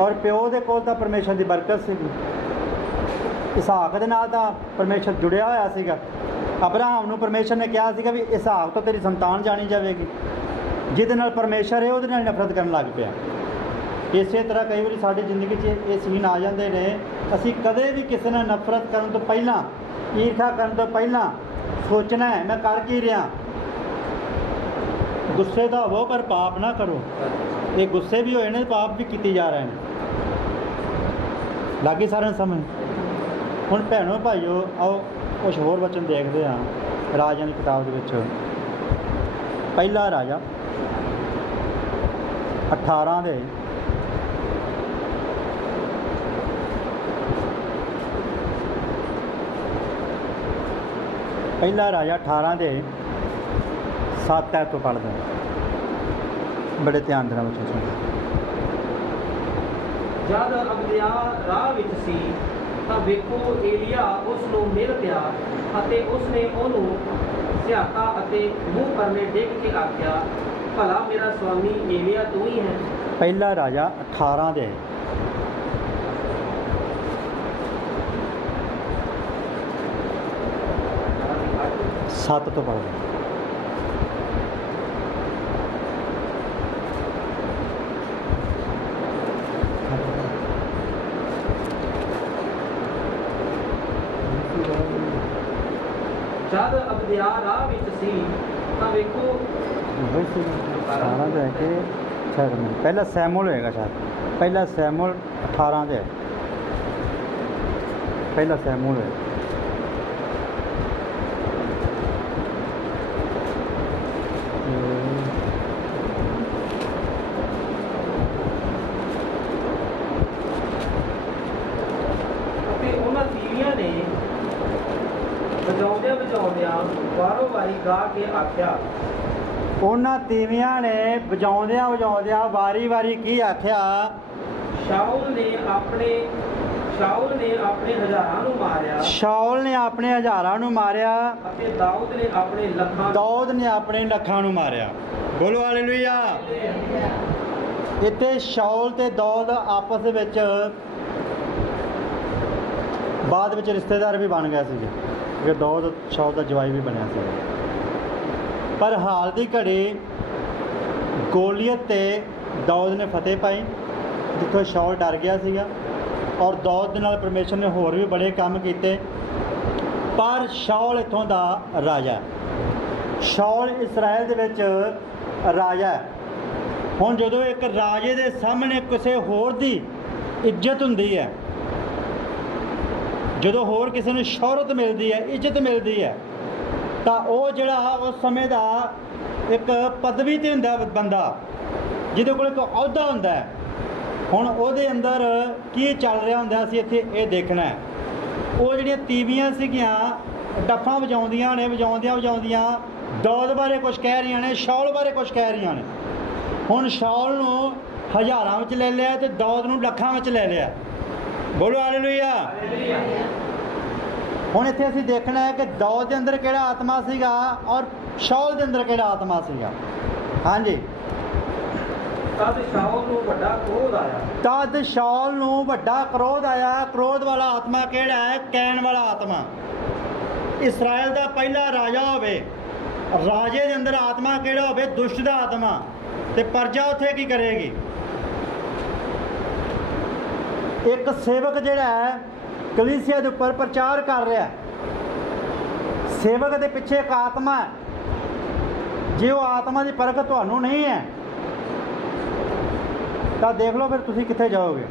ਔਰ ਪਿਓ ਦੇ ਕੋਲ ਤਾਂ ਪਰਮੇਸ਼ਰ ਦੀ ਬਰਕਤ ਸੀਗੀ। ਇਸਾਕ ਦੇ ਨਾਲ ਤਾਂ ਪਰਮੇਸ਼ਰ ਜੁੜਿਆ ਹੋਇਆ ਸੀਗਾ। ਅਬਰਾਹਮ ਨੂੰ ਪਰਮੇਸ਼ਰ ਨੇ ਕਿਹਾ ਸੀਗਾ ਵੀ ਇਸਾਕ ਤੋਂ ਤੇਰੀ ਸੰਤਾਨ ਜਾਣੀ ਜਾਵੇਗੀ। ਜਿਹਦੇ ਨਾਲ ਪਰਮੇਸ਼ਰ ਹੈ ਉਹਦੇ ਨਾਲ ਨਫ਼ਰਤ ਕਰਨ ਲੱਗ ਪਿਆ। ਇਸੇ ਤਰ੍ਹਾਂ ਕਈ ਵਾਰੀ ਸਾਡੀ ਜ਼ਿੰਦਗੀ 'ਚ ਇਹ ਸੀਨ ਆ ਜਾਂਦੇ ਨੇ, ਅਸੀਂ ਕਦੇ ਵੀ ਕਿਸੇ ਨਾਲ ਨਫ਼ਰਤ ਕਰਨ ਤੋਂ ਪਹਿਲਾਂ, ਈਰਖਾ ਕਰਨ ਤੋਂ ਪਹਿਲਾਂ ਸੋਚਣਾ ਹੈ ਮੈਂ ਕਰ ਕੀ ਰਿਹਾ। ਗੁੱਸੇ ਦਾ ਹੋਵੋ ਪਰ ਪਾਪ ਨਾ ਕਰੋ। ਇਹ ਗੁੱਸੇ ਵੀ ਹੋਏ ਨੇ, ਪਾਪ ਵੀ ਕੀਤੇ ਜਾ ਰਹੇ ਨੇ। ਲੱਗੀ ਸਾਰਿਆਂ ਨੂੰ ਸਮਝ। ਹੁਣ ਭੈਣੋ ਭਾਈਓ, ਆਓ ਕੁਛ ਹੋਰ ਵਚਨ ਦੇਖਦੇ ਹਾਂ ਰਾਜਿਆਂ ਦੀ ਕਿਤਾਬ ਦੇ ਵਿੱਚ। ਪਹਿਲਾ ਰਾਜਾ 18 ਦੇ ਪਹਿਲਾ ਰਾਜਾ 18 ਦੇ 7 ਤੋਂ ਪੜ੍ਹਦੇ ਹਾਂ, ਬੜੇ ਧਿਆਨ ਦੇ ਨਾਲ ਬੱਚੇ। ਜਦ ਅਬਦਿਆ ਰਾਹ ਵਿੱਚ ਸੀ ਤਾਂ ਵੇਖੋ ਏਲੀਆ ਉਸ ਨੂੰ ਮਿਲ ਪਿਆ ਅਤੇ ਉਸਨੇ ਉਹਨੂੰ ਸਿਆਤਾ ਅਤੇ ਮੂੰਹ ਪਰਲੇ ਡਿੱਗ ਕੇ ਆਖਿਆ, ਭਲਾ ਮੇਰਾ ਸਵਾਮੀ ਏਲੀਆ ਤੂੰ ਹੀ ਹੈ। ਪਹਿਲਾ ਰਾਜਾ 18 ਦੇ 7 ਤੋਂ ਪੜ੍ਹਦੇ ਹਾਂ। ਜਦ ਅਬਦਿਆ ਰਾਹ ਵਿੱਚ ਸੀ ਤਾਂ ਵੇਖੋ 18 ਦੇ ਕੇ ਪਹਿਲਾ ਸੈਮੂਅਲ ਹੋਏਗਾ ਸ਼ਾਇਦ। ਪਹਿਲਾ ਸੈਮੂਅਲ 18 ਦੇ, ਪਹਿਲਾ ਸੈਮੂਅਲ ਹੈ। ਅਤੇ ਉਹਨਾਂ ਤੀਵੀਆਂ ਨੇ ਵਜਾਉਂਦਿਆਂ ਵਜਾਉਂਦਿਆਂ ਵਾਰੋ ਵਾਰੀ ਗਾ ਕੇ ਆਖਿਆ, ਉਹਨਾਂ ਤੀਵੀਆਂ ਨੇ ਵਜਾਉਂਦਿਆਂ ਵਜਾਉਂਦਿਆਂ ਵਾਰੀ ਵਾਰੀ ਕੀ ਆਖਿਆ, ਸ਼ਾਉਲ ਨੇ ਆਪਣੇ ਹਜ਼ਾਰਾਂ ਨੂੰ ਮਾਰਿਆ ਸ਼ਾਉਲ ਨੇ ਆਪਣੇ ਹਜ਼ਾਰਾਂ ਨੂੰ ਮਾਰਿਆ ਅਤੇ ਦਾਊਦ ਨੇ ਆਪਣੇ ਲੱਖਾਂ ਦਾਊਦ ਨੇ ਆਪਣੇ ਲੱਖਾਂ ਨੂੰ ਮਾਰਿਆ। ਬੋਲੋ ਹਾਲੇਲੂਇਆ। ਇੱਥੇ ਸ਼ਾਉਲ ਤੇ ਦਾਊਦ ਆਪਸ ਦੇ ਵਿੱਚ ਬਾਅਦ ਵਿੱਚ ਰਿਸ਼ਤੇਦਾਰ ਵੀ ਬਣ ਗਏ ਸੀਗੇ, ਕਿ ਦਾਊਦ ਸ਼ਾਉਲ ਦਾ ਜਵਾਈ ਵੀ ਬਣਿਆ ਸੀ। ਪਰ ਹਾਲ ਦੀ ਘੜੀ ਗੋਲੀਅਤ ਤੇ ਦਾਊਦ ਨੇ ਫਤਿਹ ਪਾਈ, ਜਿੱਥੋਂ ਸ਼ਾਉਲ ਡਰ ਗਿਆ ਸੀਗਾ, ਔਰ ਦਾਊਦ ਦੇ ਨਾਲ ਪਰਮੇਸ਼ਰ ਨੇ ਹੋਰ ਵੀ ਬੜੇ ਕੰਮ ਕੀਤੇ। ਪਰ ਸ਼ਾਉਲ ਇੱਥੋਂ ਦਾ ਰਾਜਾ, ਸ਼ਾਉਲ ਇਸਰਾਇਲ ਦੇ ਵਿੱਚ ਰਾਜਾ ਹੈ। ਹੁਣ ਜਦੋਂ ਇੱਕ ਰਾਜੇ ਦੇ ਸਾਹਮਣੇ ਕਿਸੇ ਹੋਰ ਦੀ ਇੱਜ਼ਤ ਹੁੰਦੀ ਹੈ, ਜਦੋਂ ਹੋਰ ਕਿਸੇ ਨੂੰ ਸ਼ੋਹਰਤ ਮਿਲਦੀ ਹੈ, ਇੱਜ਼ਤ ਮਿਲਦੀ ਹੈ, ਤਾਂ ਉਹ ਜਿਹੜਾ ਉਸ ਸਮੇਂ ਦਾ ਇੱਕ ਪਦਵੀ 'ਤੇ ਹੁੰਦਾ ਬੰਦਾ, ਜਿਹਦੇ ਕੋਲ ਇੱਕ ਅਹੁਦਾ ਹੁੰਦਾ ਹੈ। ਹੁਣ ਉਹਦੇ ਅੰਦਰ ਕੀ ਚੱਲ ਰਿਹਾ ਹੁੰਦਾ, ਅਸੀਂ ਇੱਥੇ ਇਹ ਦੇਖਣਾ ਹੈ। ਉਹ ਜਿਹੜੀਆਂ ਤੀਵੀਆਂ ਸੀਗੀਆਂ ਡੱਫਾਂ ਵਜਾਉਂਦੀਆਂ ਨੇ, ਵਜਾਉਂਦਿਆਂ ਦਾਊਦ ਬਾਰੇ ਕੁਝ ਕਹਿ ਰਹੀਆਂ ਨੇ, ਸ਼ਾਉਲ ਬਾਰੇ ਕੁਝ ਕਹਿ ਰਹੀਆਂ ਨੇ। ਹੁਣ ਸ਼ਾਉਲ ਨੂੰ ਹਜ਼ਾਰਾਂ ਵਿੱਚ ਲੈ ਲਿਆ ਤੇ ਦਾਊਦ ਨੂੰ ਲੱਖਾਂ ਵਿੱਚ ਲੈ ਲਿਆ। ਬੋਲੋ ਹਾਲੇਲੂਇਆ। ਹੁਣ ਇੱਥੇ ਅਸੀਂ ਦੇਖਣਾ ਹੈ ਕਿ ਦਾਊਦ ਦੇ ਅੰਦਰ ਕਿਹੜਾ ਆਤਮਾ ਸੀਗਾ ਔਰ ਸ਼ਾਉਲ ਦੇ ਅੰਦਰ ਕਿਹੜਾ ਆਤਮਾ ਸੀਗਾ। ਹਾਂਜੀ। ਤਦ ਸ਼ਾਉਲ ਨੂੰ ਵੱਡਾ ਕ੍ਰੋਧ ਆਇਆ। ਤਦ ਸ਼ਾਉਲ ਨੂੰ ਵੱਡਾ ਕ੍ਰੋਧ ਆਇਆ। ਕ੍ਰੋਧ ਵਾਲਾ ਆਤਮਾ ਕਿਹੜਾ ਹੈ? ਕੈਨ ਵਾਲਾ ਆਤਮਾ। ਇਸਰਾਇਲ ਦਾ ਪਹਿਲਾ ਰਾਜਾ ਹੋਵੇ, ਰਾਜੇ ਦੇ ਅੰਦਰ ਆਤਮਾ ਕਿਹੜਾ ਹੋਵੇ? ਦੁਸ਼ਟ ਦਾ ਆਤਮਾ। ਤੇ ਪ੍ਰਜਾ ਉੱਥੇ ਕੀ ਕਰੇਗੀ? ਇੱਕ ਸੇਵਕ ਜਿਹੜਾ ਹੈ ਕਲੀਸਿਆ ਦੇ ਉੱਪਰ ਪ੍ਰਚਾਰ ਕਰ ਰਿਹਾ, ਸੇਵਕ ਦੇ ਪਿੱਛੇ ਇੱਕ ਆਤਮਾ ਹੈ। ਜੇ ਉਹ ਆਤਮਾ ਦੀ ਪਰਖ ਤੁਹਾਨੂੰ ਨਹੀਂ ਹੈ ਤਾਂ ਦੇਖ ਲਓ ਫਿਰ ਤੁਸੀਂ ਕਿੱਥੇ ਜਾਓਗੇ।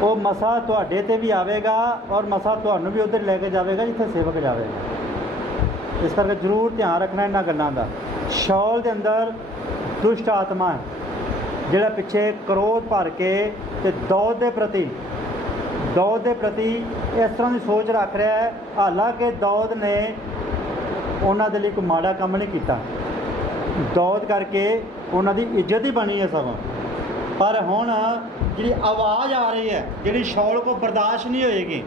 ਉਹ ਮਸਾ ਤੁਹਾਡੇ ਤੇ ਵੀ ਆਵੇਗਾ ਔਰ ਮਸਾ ਤੁਹਾਨੂੰ ਵੀ ਉੱਧਰ ਲੈ ਕੇ ਜਾਵੇਗਾ ਜਿੱਥੇ ਸੇਵਕ ਜਾਵੇਗਾ। ਇਸ ਕਰਕੇ ਜ਼ਰੂਰ ਧਿਆਨ ਰੱਖਣਾ ਇਹਨਾਂ ਗੱਲਾਂ ਦਾ। ਸ਼ਾਉਲ ਦੇ ਅੰਦਰ ਦੁਸ਼ਟ ਆਤਮਾ ਹੈ ਜਿਹੜਾ ਪਿੱਛੇ ਕ੍ਰੋਧ ਭਰ ਕੇ ਤੇ ਦਾਊਦ ਦੇ ਪ੍ਰਤੀ ਦੌਦ ਦੇ ਪ੍ਰਤੀ ਇਸ ਤਰ੍ਹਾਂ ਦੀ ਸੋਚ ਰੱਖ ਰਿਹਾ ਹੈ। ਹਾਲਾਂਕਿ ਦੌਦ ਨੇ ਉਹਨਾਂ ਦੇ ਲਈ ਕੋਈ ਮਾੜਾ ਕੰਮ ਨਹੀਂ ਕੀਤਾ, ਦੌਦ ਕਰਕੇ ਉਹਨਾਂ ਦੀ ਇੱਜ਼ਤ ਹੀ ਬਣੀ ਹੈ ਸਗੋਂ। ਪਰ ਹੁਣ ਜਿਹੜੀ ਆਵਾਜ਼ ਆ ਰਹੀ ਹੈ, ਜਿਹੜੀ ਸ਼ਾਉਲ ਕੋ ਬਰਦਾਸ਼ਤ ਨਹੀਂ ਹੋਏਗੀ,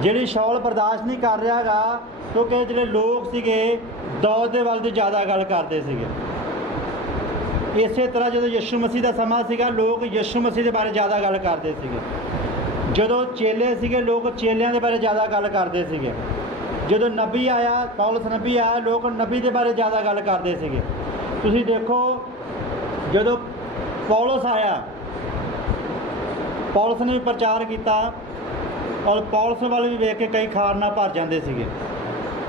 ਜਿਹੜੀ ਸ਼ਾਉਲ ਬਰਦਾਸ਼ਤ ਨਹੀਂ ਕਰ ਰਿਹਾ ਗਾ, ਕਿਉਂਕਿ ਜਿਹੜੇ ਲੋਕ ਸੀਗੇ ਦੌਦ ਦੇ ਵੱਲ ਦੀ ਜ਼ਿਆਦਾ ਗੱਲ ਕਰਦੇ ਸੀਗੇ। ਇਸੇ ਤਰ੍ਹਾਂ ਜਦੋਂ ਯਿਸੂ ਮਸੀਹ ਦਾ ਸਮਾਂ ਸੀਗਾ, ਲੋਕ ਯਿਸੂ ਮਸੀਹ ਦੇ ਬਾਰੇ ਜ਼ਿਆਦਾ ਗੱਲ ਕਰਦੇ ਸੀਗੇ। ਜਦੋਂ ਚੇਲੇ ਸੀਗੇ, ਲੋਕ ਚੇਲਿਆਂ ਦੇ ਬਾਰੇ ਜ਼ਿਆਦਾ ਗੱਲ ਕਰਦੇ ਸੀਗੇ। ਜਦੋਂ ਨਬੀ ਆਇਆ, ਪੌਲਸ ਨਬੀ ਆਇਆ, ਲੋਕ ਨਬੀ ਦੇ ਬਾਰੇ ਜ਼ਿਆਦਾ ਗੱਲ ਕਰਦੇ ਸੀਗੇ। ਤੁਸੀਂ ਦੇਖੋ, ਜਦੋਂ ਪੌਲਸ ਆਇਆ, ਪੌਲਸ ਨੇ ਵੀ ਪ੍ਰਚਾਰ ਕੀਤਾ, ਔਰ ਪੌਲਸ ਵੱਲ ਵੀ ਵੇਖ ਕੇ ਕਈ ਖਾਰ ਨਾਲ ਭਰ ਜਾਂਦੇ ਸੀਗੇ,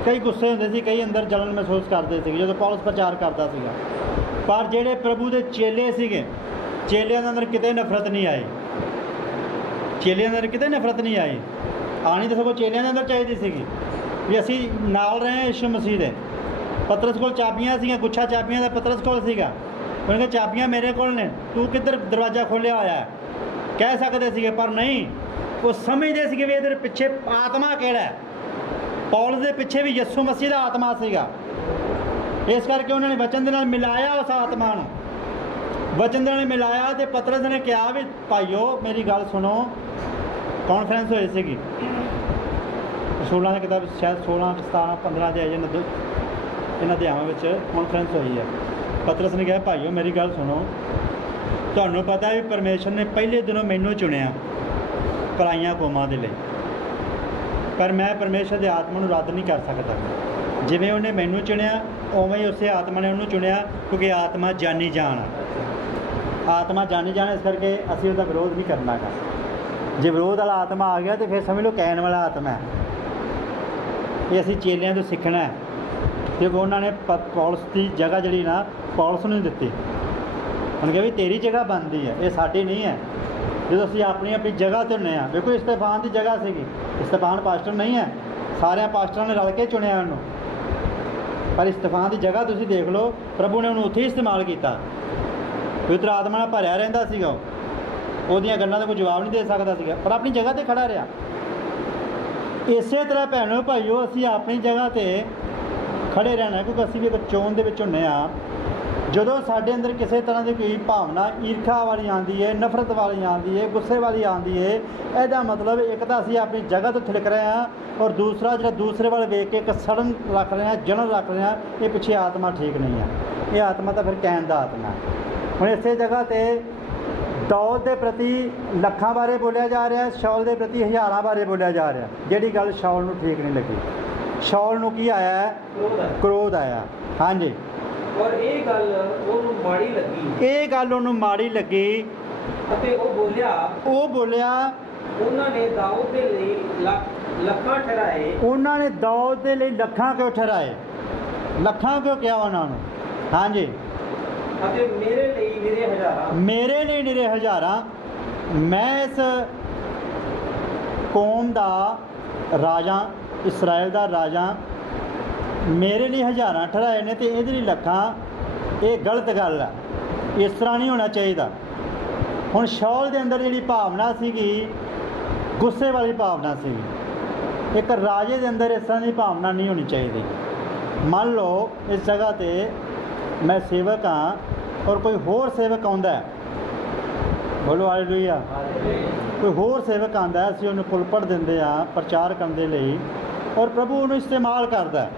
ਕਈ ਗੁੱਸੇ ਹੁੰਦੇ ਸੀ, ਕਈ ਅੰਦਰ ਜਲਨ ਮਹਿਸੂਸ ਕਰਦੇ ਸੀਗੇ ਜਦੋਂ ਪੌਲਸ ਪ੍ਰਚਾਰ ਕਰਦਾ ਸੀਗਾ। ਪਰ ਜਿਹੜੇ ਪ੍ਰਭੂ ਦੇ ਚੇਲੇ ਸੀਗੇ, ਚੇਲਿਆਂ ਦੇ ਅੰਦਰ ਕਿਤੇ ਨਫ਼ਰਤ ਨਹੀਂ ਆਈ, ਚੇਲਿਆਂ ਦੇ ਅੰਦਰ ਕਿਤੇ ਨਫ਼ਰਤ ਨਹੀਂ ਆਈ। ਆਣੀ ਤਾਂ ਸਗੋਂ ਚੇਲਿਆਂ ਦੇ ਅੰਦਰ ਚਾਹੀਦੀ ਸੀਗੀ ਵੀ ਅਸੀਂ ਨਾਲ ਰਹੇ ਯਿਸੂ ਮਸੀਹ ਦੇ। ਪਤਰਸ ਕੋਲ ਚਾਬੀਆਂ ਸੀਗੀਆਂ, ਗੁੱਛਾ ਚਾਬੀਆਂ ਦਾ ਪਤਰਸ ਕੋਲ ਸੀਗਾ। ਉਹਨੇ ਕਿਹਾ ਚਾਬੀਆਂ ਮੇਰੇ ਕੋਲ ਨੇ, ਤੂੰ ਕਿੱਧਰ ਦਰਵਾਜ਼ਾ ਖੋਲ੍ਹਿਆ ਹੋਇਆ ਹੈ, ਕਹਿ ਸਕਦੇ ਸੀਗੇ, ਪਰ ਨਹੀਂ, ਉਹ ਸਮਝਦੇ ਸੀਗੇ ਵੀ ਇਹਦੇ ਪਿੱਛੇ ਆਤਮਾ ਕਿਹੜਾ ਹੈ। ਪੌਲਸ ਦੇ ਪਿੱਛੇ ਵੀ ਯਿਸੂ ਮਸੀਹ ਦਾ ਆਤਮਾ ਸੀਗਾ। ਇਸ ਕਰਕੇ ਉਹਨਾਂ ਨੇ ਵਚਨ ਦੇ ਨਾਲ ਮਿਲਾਇਆ ਉਸ ਆਤਮਾ ਨੂੰ, ਵਚਨ ਦੇ ਨਾਲ ਮਿਲਾਇਆ। ਤੇ ਪਤਰਸ ਨੇ ਕਿਹਾ ਵੀ ਭਾਈਓ ਮੇਰੀ ਗੱਲ ਸੁਣੋ। ਕਾਨਫਰੰਸ ਹੋਈ ਸੀਗੀ 16 ਦੀ ਕਿਤਾਬ, ਸ਼ਾਇਦ 16, 17, 15 ਦੇ ਇਹਨਾਂ ਅਧਿਆਵਾਂ ਵਿੱਚ ਕਾਨਫਰੰਸ ਹੋਈ ਹੈ। ਪਤਰਸ ਨੇ ਕਿਹਾ ਭਾਈਓ ਮੇਰੀ ਗੱਲ ਸੁਣੋ, ਤੁਹਾਨੂੰ ਪਤਾ ਵੀ ਪਰਮੇਸ਼ਰ ਨੇ ਪਹਿਲੇ ਦਿਨੋਂ ਮੈਨੂੰ ਚੁਣਿਆ ਪਰਾਈਆਂ ਕੌਮਾਂ ਦੇ ਲਈ, ਪਰ ਮੈਂ ਪਰਮੇਸ਼ਰ ਦੇ ਆਤਮਾ ਨੂੰ ਰੱਦ ਨਹੀਂ ਕਰ ਸਕਦਾ। ਜਿਵੇਂ ਉਹਨੇ ਮੈਨੂੰ ਚੁਣਿਆ, ਉਵੇਂ ਹੀ ਉਸੇ ਆਤਮਾ ਨੇ ਉਹਨੂੰ ਚੁਣਿਆ, ਕਿਉਂਕਿ ਆਤਮਾ ਜਾਨੀ ਜਾਨ ਆ, ਆਤਮਾ ਜਾਨੀ ਜਾਨ। ਇਸ ਕਰਕੇ ਅਸੀਂ ਉਹਦਾ ਵਿਰੋਧ ਨਹੀਂ ਕਰਨਾ ਗਾ। ਜੇ ਵਿਰੋਧ ਵਾਲਾ ਆਤਮਾ ਆ ਗਿਆ ਤਾਂ ਫਿਰ ਸਮਝ ਲਓ ਕਹਿਣ ਵਾਲਾ ਆਤਮਾ ਹੈ। ਇਹ ਅਸੀਂ ਚੇਲਿਆਂ ਤੋਂ ਸਿੱਖਣਾ ਹੈ, ਕਿਉਂਕਿ ਉਹਨਾਂ ਨੇ ਪੌਲਸ ਦੀ ਜਗ੍ਹਾ ਜਿਹੜੀ ਨਾ ਪੌਲਸ ਨੂੰ ਦਿੱਤੀ। ਉਹਨੇ ਕਿਹਾ ਵੀ ਤੇਰੀ ਜਗ੍ਹਾ ਬਣਦੀ ਹੈ, ਇਹ ਸਾਡੀ ਨਹੀਂ ਹੈ। ਜਦੋਂ ਅਸੀਂ ਆਪਣੀ ਆਪਣੀ ਜਗ੍ਹਾ 'ਤੇ ਹੁੰਦੇ ਹਾਂ, ਵੇਖੋ ਇਸਤਫਾਨ ਦੀ ਜਗ੍ਹਾ ਸੀਗੀ, ਇਸਤਫਾਨ ਪਾਸਟਰ ਨਹੀਂ ਹੈ, ਸਾਰਿਆਂ ਪਾਸਟਰਾਂ ਨੇ ਰਲ ਕੇ ਚੁਣਿਆ ਉਹਨੂੰ। ਪਰ ਇਸਤਫਾਨ ਦੀ ਜਗ੍ਹਾ ਤੁਸੀਂ ਦੇਖ ਲਓ, ਪ੍ਰਭੂ ਨੇ ਉਹਨੂੰ ਉੱਥੇ ਹੀ ਇਸਤੇਮਾਲ ਕੀਤਾ। ਪਵਿੱਤਰ ਆਤਮਾ ਨਾਲ ਭਰਿਆ ਰਹਿੰਦਾ ਸੀਗਾ, ਉਹਦੀਆਂ ਗੱਲਾਂ ਦਾ ਕੋਈ ਜਵਾਬ ਨਹੀਂ ਦੇ ਸਕਦਾ ਸੀਗਾ, ਪਰ ਆਪਣੀ ਜਗ੍ਹਾ 'ਤੇ ਖੜਾ ਰਿਹਾ। ਇਸੇ ਤਰ੍ਹਾਂ ਭੈਣੋ ਭਾਈਓ, ਅਸੀਂ ਆਪਣੀ ਜਗ੍ਹਾ 'ਤੇ ਖੜੇ ਰਹਿਣਾ, ਕਿਉਂਕਿ ਅਸੀਂ ਵੀ ਇੱਕ ਚੋਣ ਦੇ ਵਿੱਚ ਹੁੰਦੇ ਹਾਂ। ਜਦੋਂ ਸਾਡੇ ਅੰਦਰ ਕਿਸੇ ਤਰ੍ਹਾਂ ਦੀ ਕੋਈ ਭਾਵਨਾ ਈਰਖਾ ਵਾਲੀ ਆਉਂਦੀ ਹੈ, ਨਫ਼ਰਤ ਵਾਲੀ ਆਉਂਦੀ ਹੈ, ਗੁੱਸੇ ਵਾਲੀ ਆਉਂਦੀ ਹੈ, ਇਹਦਾ ਮਤਲਬ ਇੱਕ ਤਾਂ ਅਸੀਂ ਆਪਣੀ ਜਗ੍ਹਾ ਤੋਂ ਥਿੜਕ ਰਹੇ ਹਾਂ, ਔਰ ਦੂਸਰਾ ਜਿਹੜਾ ਦੂਸਰੇ ਵੱਲ ਵੇਖ ਕੇ ਇੱਕ ਸੜਨ ਰੱਖ ਰਹੇ ਹਾਂ, ਜਲਨ ਰੱਖ ਰਹੇ ਹਾਂ, ਇਹ ਪਿੱਛੇ ਆਤਮਾ ਠੀਕ ਨਹੀਂ ਹੈ। ਇਹ ਆਤਮਾ ਤਾਂ ਫਿਰ ਕਹਿਣ ਦਾ ਆਤਮਾ ਹੈ। ਹੁਣ ਇਸੇ ਜਗ੍ਹਾ 'ਤੇ ਦੌਦ ਦੇ ਪ੍ਰਤੀ ਲੱਖਾਂ ਬਾਰੇ ਬੋਲਿਆ ਜਾ ਰਿਹਾ, ਸ਼ਾਉਲ ਦੇ ਪ੍ਰਤੀ ਹਜ਼ਾਰਾਂ ਬਾਰੇ ਬੋਲਿਆ ਜਾ ਰਿਹਾ, ਜਿਹੜੀ ਗੱਲ ਸ਼ਾਉਲ ਨੂੰ ਠੀਕ ਨਹੀਂ ਲੱਗੀ। ਸ਼ਾਉਲ ਨੂੰ ਕੀ ਆਇਆ? ਕ੍ਰੋਧ ਆਇਆ। ਹਾਂਜੀ, ਔਰ ਇਹ ਗੱਲ ਉਹਨੂੰ ਮਾੜੀ ਲੱਗੀ, ਇਹ ਗੱਲ ਉਹਨੂੰ ਮਾੜੀ ਲੱਗੀ ਅਤੇ ਉਹ ਬੋਲਿਆ ਉਹਨਾਂ ਨੇ ਦਾਊਦ ਦੇ ਲਈ ਲੱਖਾਂ ਠਹਿਰਾਏ। ਉਹਨਾਂ ਨੇ ਦਾਊਦ ਦੇ ਲਈ ਲੱਖਾਂ ਕਿਉਂ ਠਹਿਰਾਏ? ਲੱਖਾਂ ਕਿਉਂ ਕਿਹਾ ਉਹਨਾਂ ਨੂੰ? ਹਾਂਜੀ, ਅਤੇ ਮੇਰੇ ਲਈ ਨਿਰੇ ਹਜ਼ਾਰਾਂ। ਮੇਰੇ ਲਈ ਨਿਰੇ ਹਜ਼ਾਰਾਂ। ਮੈਂ ਇਸ ਕੌਮ ਦਾ ਰਾਜਾ, ਇਸਰਾਇਲ ਦਾ ਰਾਜਾ, ਮੇਰੇ ਲਈ ਹਜ਼ਾਰਾਂ ਠਹਿਰਾਏ ਨੇ ਤੇ ਇਹਦੇ ਲਈ ਲੱਖਾਂ। ਇਹ ਗਲਤ ਗੱਲ ਹੈ, ਇਸ ਤਰ੍ਹਾਂ ਨਹੀਂ ਹੋਣਾ ਚਾਹੀਦਾ। ਹੁਣ ਸ਼ਾਉਲ ਦੇ ਅੰਦਰ ਜਿਹੜੀ ਭਾਵਨਾ ਸੀਗੀ, ਗੁੱਸੇ ਵਾਲੀ ਭਾਵਨਾ ਸੀਗੀ। ਇੱਕ ਰਾਜੇ ਦੇ ਅੰਦਰ ਇਸ ਤਰ੍ਹਾਂ ਦੀ ਭਾਵਨਾ ਨਹੀਂ ਹੋਣੀ ਚਾਹੀਦੀ। ਮੰਨ ਲਓ ਇਸ ਜਗ੍ਹਾ 'ਤੇ ਮੈਂ ਸੇਵਕ ਹਾਂ ਔਰ ਕੋਈ ਹੋਰ ਸੇਵਕ ਆਉਂਦਾ ਹੈ, ਬੋਲੋ ਹਾਲੇਲੂਇਆ। ਕੋਈ ਹੋਰ ਸੇਵਕ ਆਉਂਦਾ, ਅਸੀਂ ਉਹਨੂੰ ਪੁਲਪਟ ਦਿੰਦੇ ਹਾਂ ਪ੍ਰਚਾਰ ਕਰਨ ਦੇ ਲਈ, ਔਰ ਪ੍ਰਭੂ ਉਹਨੂੰ ਇਸਤੇਮਾਲ ਕਰਦਾ ਹੈ।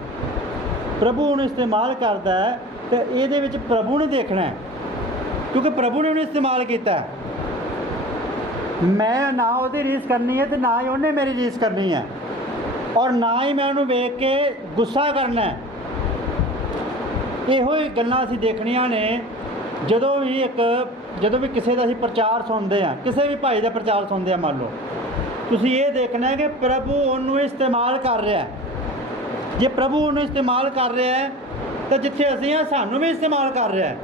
ਪ੍ਰਭੂ ਉਹਨੂੰ ਇਸਤੇਮਾਲ ਕਰਦਾ ਹੈ ਤੇ ਇਹਦੇ ਵਿੱਚ ਪ੍ਰਭੂ ਨੇ ਦੇਖਣਾ ਹੈ, ਕਿਉਂਕਿ ਪ੍ਰਭੂ ਨੇ ਉਹਨੂੰ ਇਸਤੇਮਾਲ ਕੀਤਾ। ਮੈਂ ਨਾ ਉਹਦੀ ਰੀਸ ਕਰਨੀ ਹੈ ਤੇ ਨਾ ਹੀ ਉਹਨੇ ਮੇਰੀ ਰੀਸ ਕਰਨੀ ਹੈ, ਔਰ ਨਾ ਹੀ ਮੈਂ ਉਹਨੂੰ ਵੇਖ ਕੇ ਗੁੱਸਾ ਕਰਨਾ ਹੈ। ਇਹੋ ਹੀ ਗੱਲਾਂ ਅਸੀਂ ਦੇਖਣੀਆਂ ਨੇ ਜਦੋਂ ਵੀ ਕਿਸੇ ਦਾ ਅਸੀਂ ਪ੍ਰਚਾਰ ਸੁਣਦੇ ਹਾਂ, ਕਿਸੇ ਵੀ ਭਾਈ ਦਾ ਪ੍ਰਚਾਰ ਸੁਣਦੇ ਹਾਂ। ਮੰਨ ਲਓ ਤੁਸੀਂ ਇਹ ਦੇਖਣਾ ਕਿ ਪ੍ਰਭੂ ਉਹਨੂੰ ਇਸਤੇਮਾਲ ਕਰ ਰਿਹਾ। ਜੇ ਪ੍ਰਭੂ ਉਹਨੂੰ ਇਸਤੇਮਾਲ ਕਰ ਰਿਹਾ ਹੈ ਤਾਂ ਜਿੱਥੇ ਅਸੀਂ ਹਾਂ ਸਾਨੂੰ ਵੀ ਇਸਤੇਮਾਲ ਕਰ ਰਿਹਾ ਹੈ।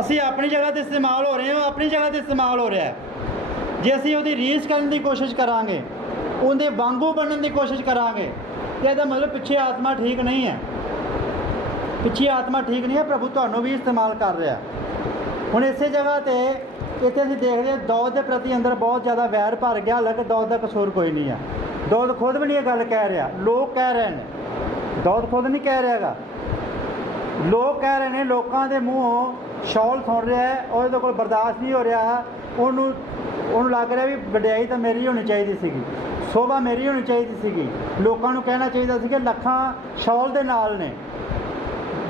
ਅਸੀਂ ਆਪਣੀ ਜਗ੍ਹਾ 'ਤੇ ਇਸਤੇਮਾਲ ਹੋ ਰਹੇ ਹਾਂ, ਉਹ ਆਪਣੀ ਜਗ੍ਹਾ 'ਤੇ ਇਸਤੇਮਾਲ ਹੋ ਰਿਹਾ ਹੈ। ਜੇ ਅਸੀਂ ਉਹਦੀ ਰੀਸ ਕਰਨ ਦੀ ਕੋਸ਼ਿਸ਼ ਕਰਾਂਗੇ, ਉਹਦੇ ਵਾਂਗੂ ਬਣਨ ਦੀ ਕੋਸ਼ਿਸ਼ ਕਰਾਂਗੇ, ਤਾਂ ਇਹਦਾ ਮਤਲਬ ਪਿੱਛੇ ਆਤਮਾ ਠੀਕ ਨਹੀਂ ਹੈ। ਪਿੱਛੇ ਆਤਮਾ ਠੀਕ ਨਹੀਂ ਹੈ, ਪ੍ਰਭੂ ਤੁਹਾਨੂੰ ਵੀ ਇਸਤੇਮਾਲ ਕਰ ਰਿਹਾ। ਹੁਣ ਇਸੇ ਜਗ੍ਹਾ 'ਤੇ ਇੱਥੇ ਅਸੀਂ ਦੇਖਦੇ ਹਾਂ ਦੌਦ ਦੇ ਪ੍ਰਤੀ ਅੰਦਰ ਬਹੁਤ ਜ਼ਿਆਦਾ ਵੈਰ ਭਰ ਗਿਆ, ਹਾਲਾਂਕਿ ਦੌਦ ਦਾ ਕਸੂਰ ਕੋਈ ਨਹੀਂ ਆ। ਦੌਦ ਖੁਦ ਵੀ ਨਹੀਂ ਇਹ ਗੱਲ ਕਹਿ ਰਿਹਾ, ਲੋਕ ਕਹਿ ਰਹੇ ਨੇ। ਦੌਦ ਖੁਦ ਨਹੀਂ ਕਹਿ ਰਿਹਾ ਗਾ, ਲੋਕ ਕਹਿ ਰਹੇ ਨੇ। ਲੋਕਾਂ ਦੇ ਮੂੰਹੋਂ ਸ਼ੌਲ ਸੁਣ ਰਿਹਾ ਹੈ, ਉਹਦੇ ਕੋਲ ਬਰਦਾਸ਼ਤ ਨਹੀਂ ਹੋ ਰਿਹਾ। ਉਹਨੂੰ ਲੱਗ ਰਿਹਾ ਵੀ ਵਡਿਆਈ ਤਾਂ ਮੇਰੀ ਹੋਣੀ ਚਾਹੀਦੀ ਸੀਗੀ, ਸ਼ੋਭਾ ਮੇਰੀ ਹੋਣੀ ਚਾਹੀਦੀ ਸੀਗੀ। ਲੋਕਾਂ ਨੂੰ ਕਹਿਣਾ ਚਾਹੀਦਾ ਸੀ ਕਿ ਲੱਖਾਂ ਸ਼ੌਲ ਦੇ ਨਾਲ ਨੇ,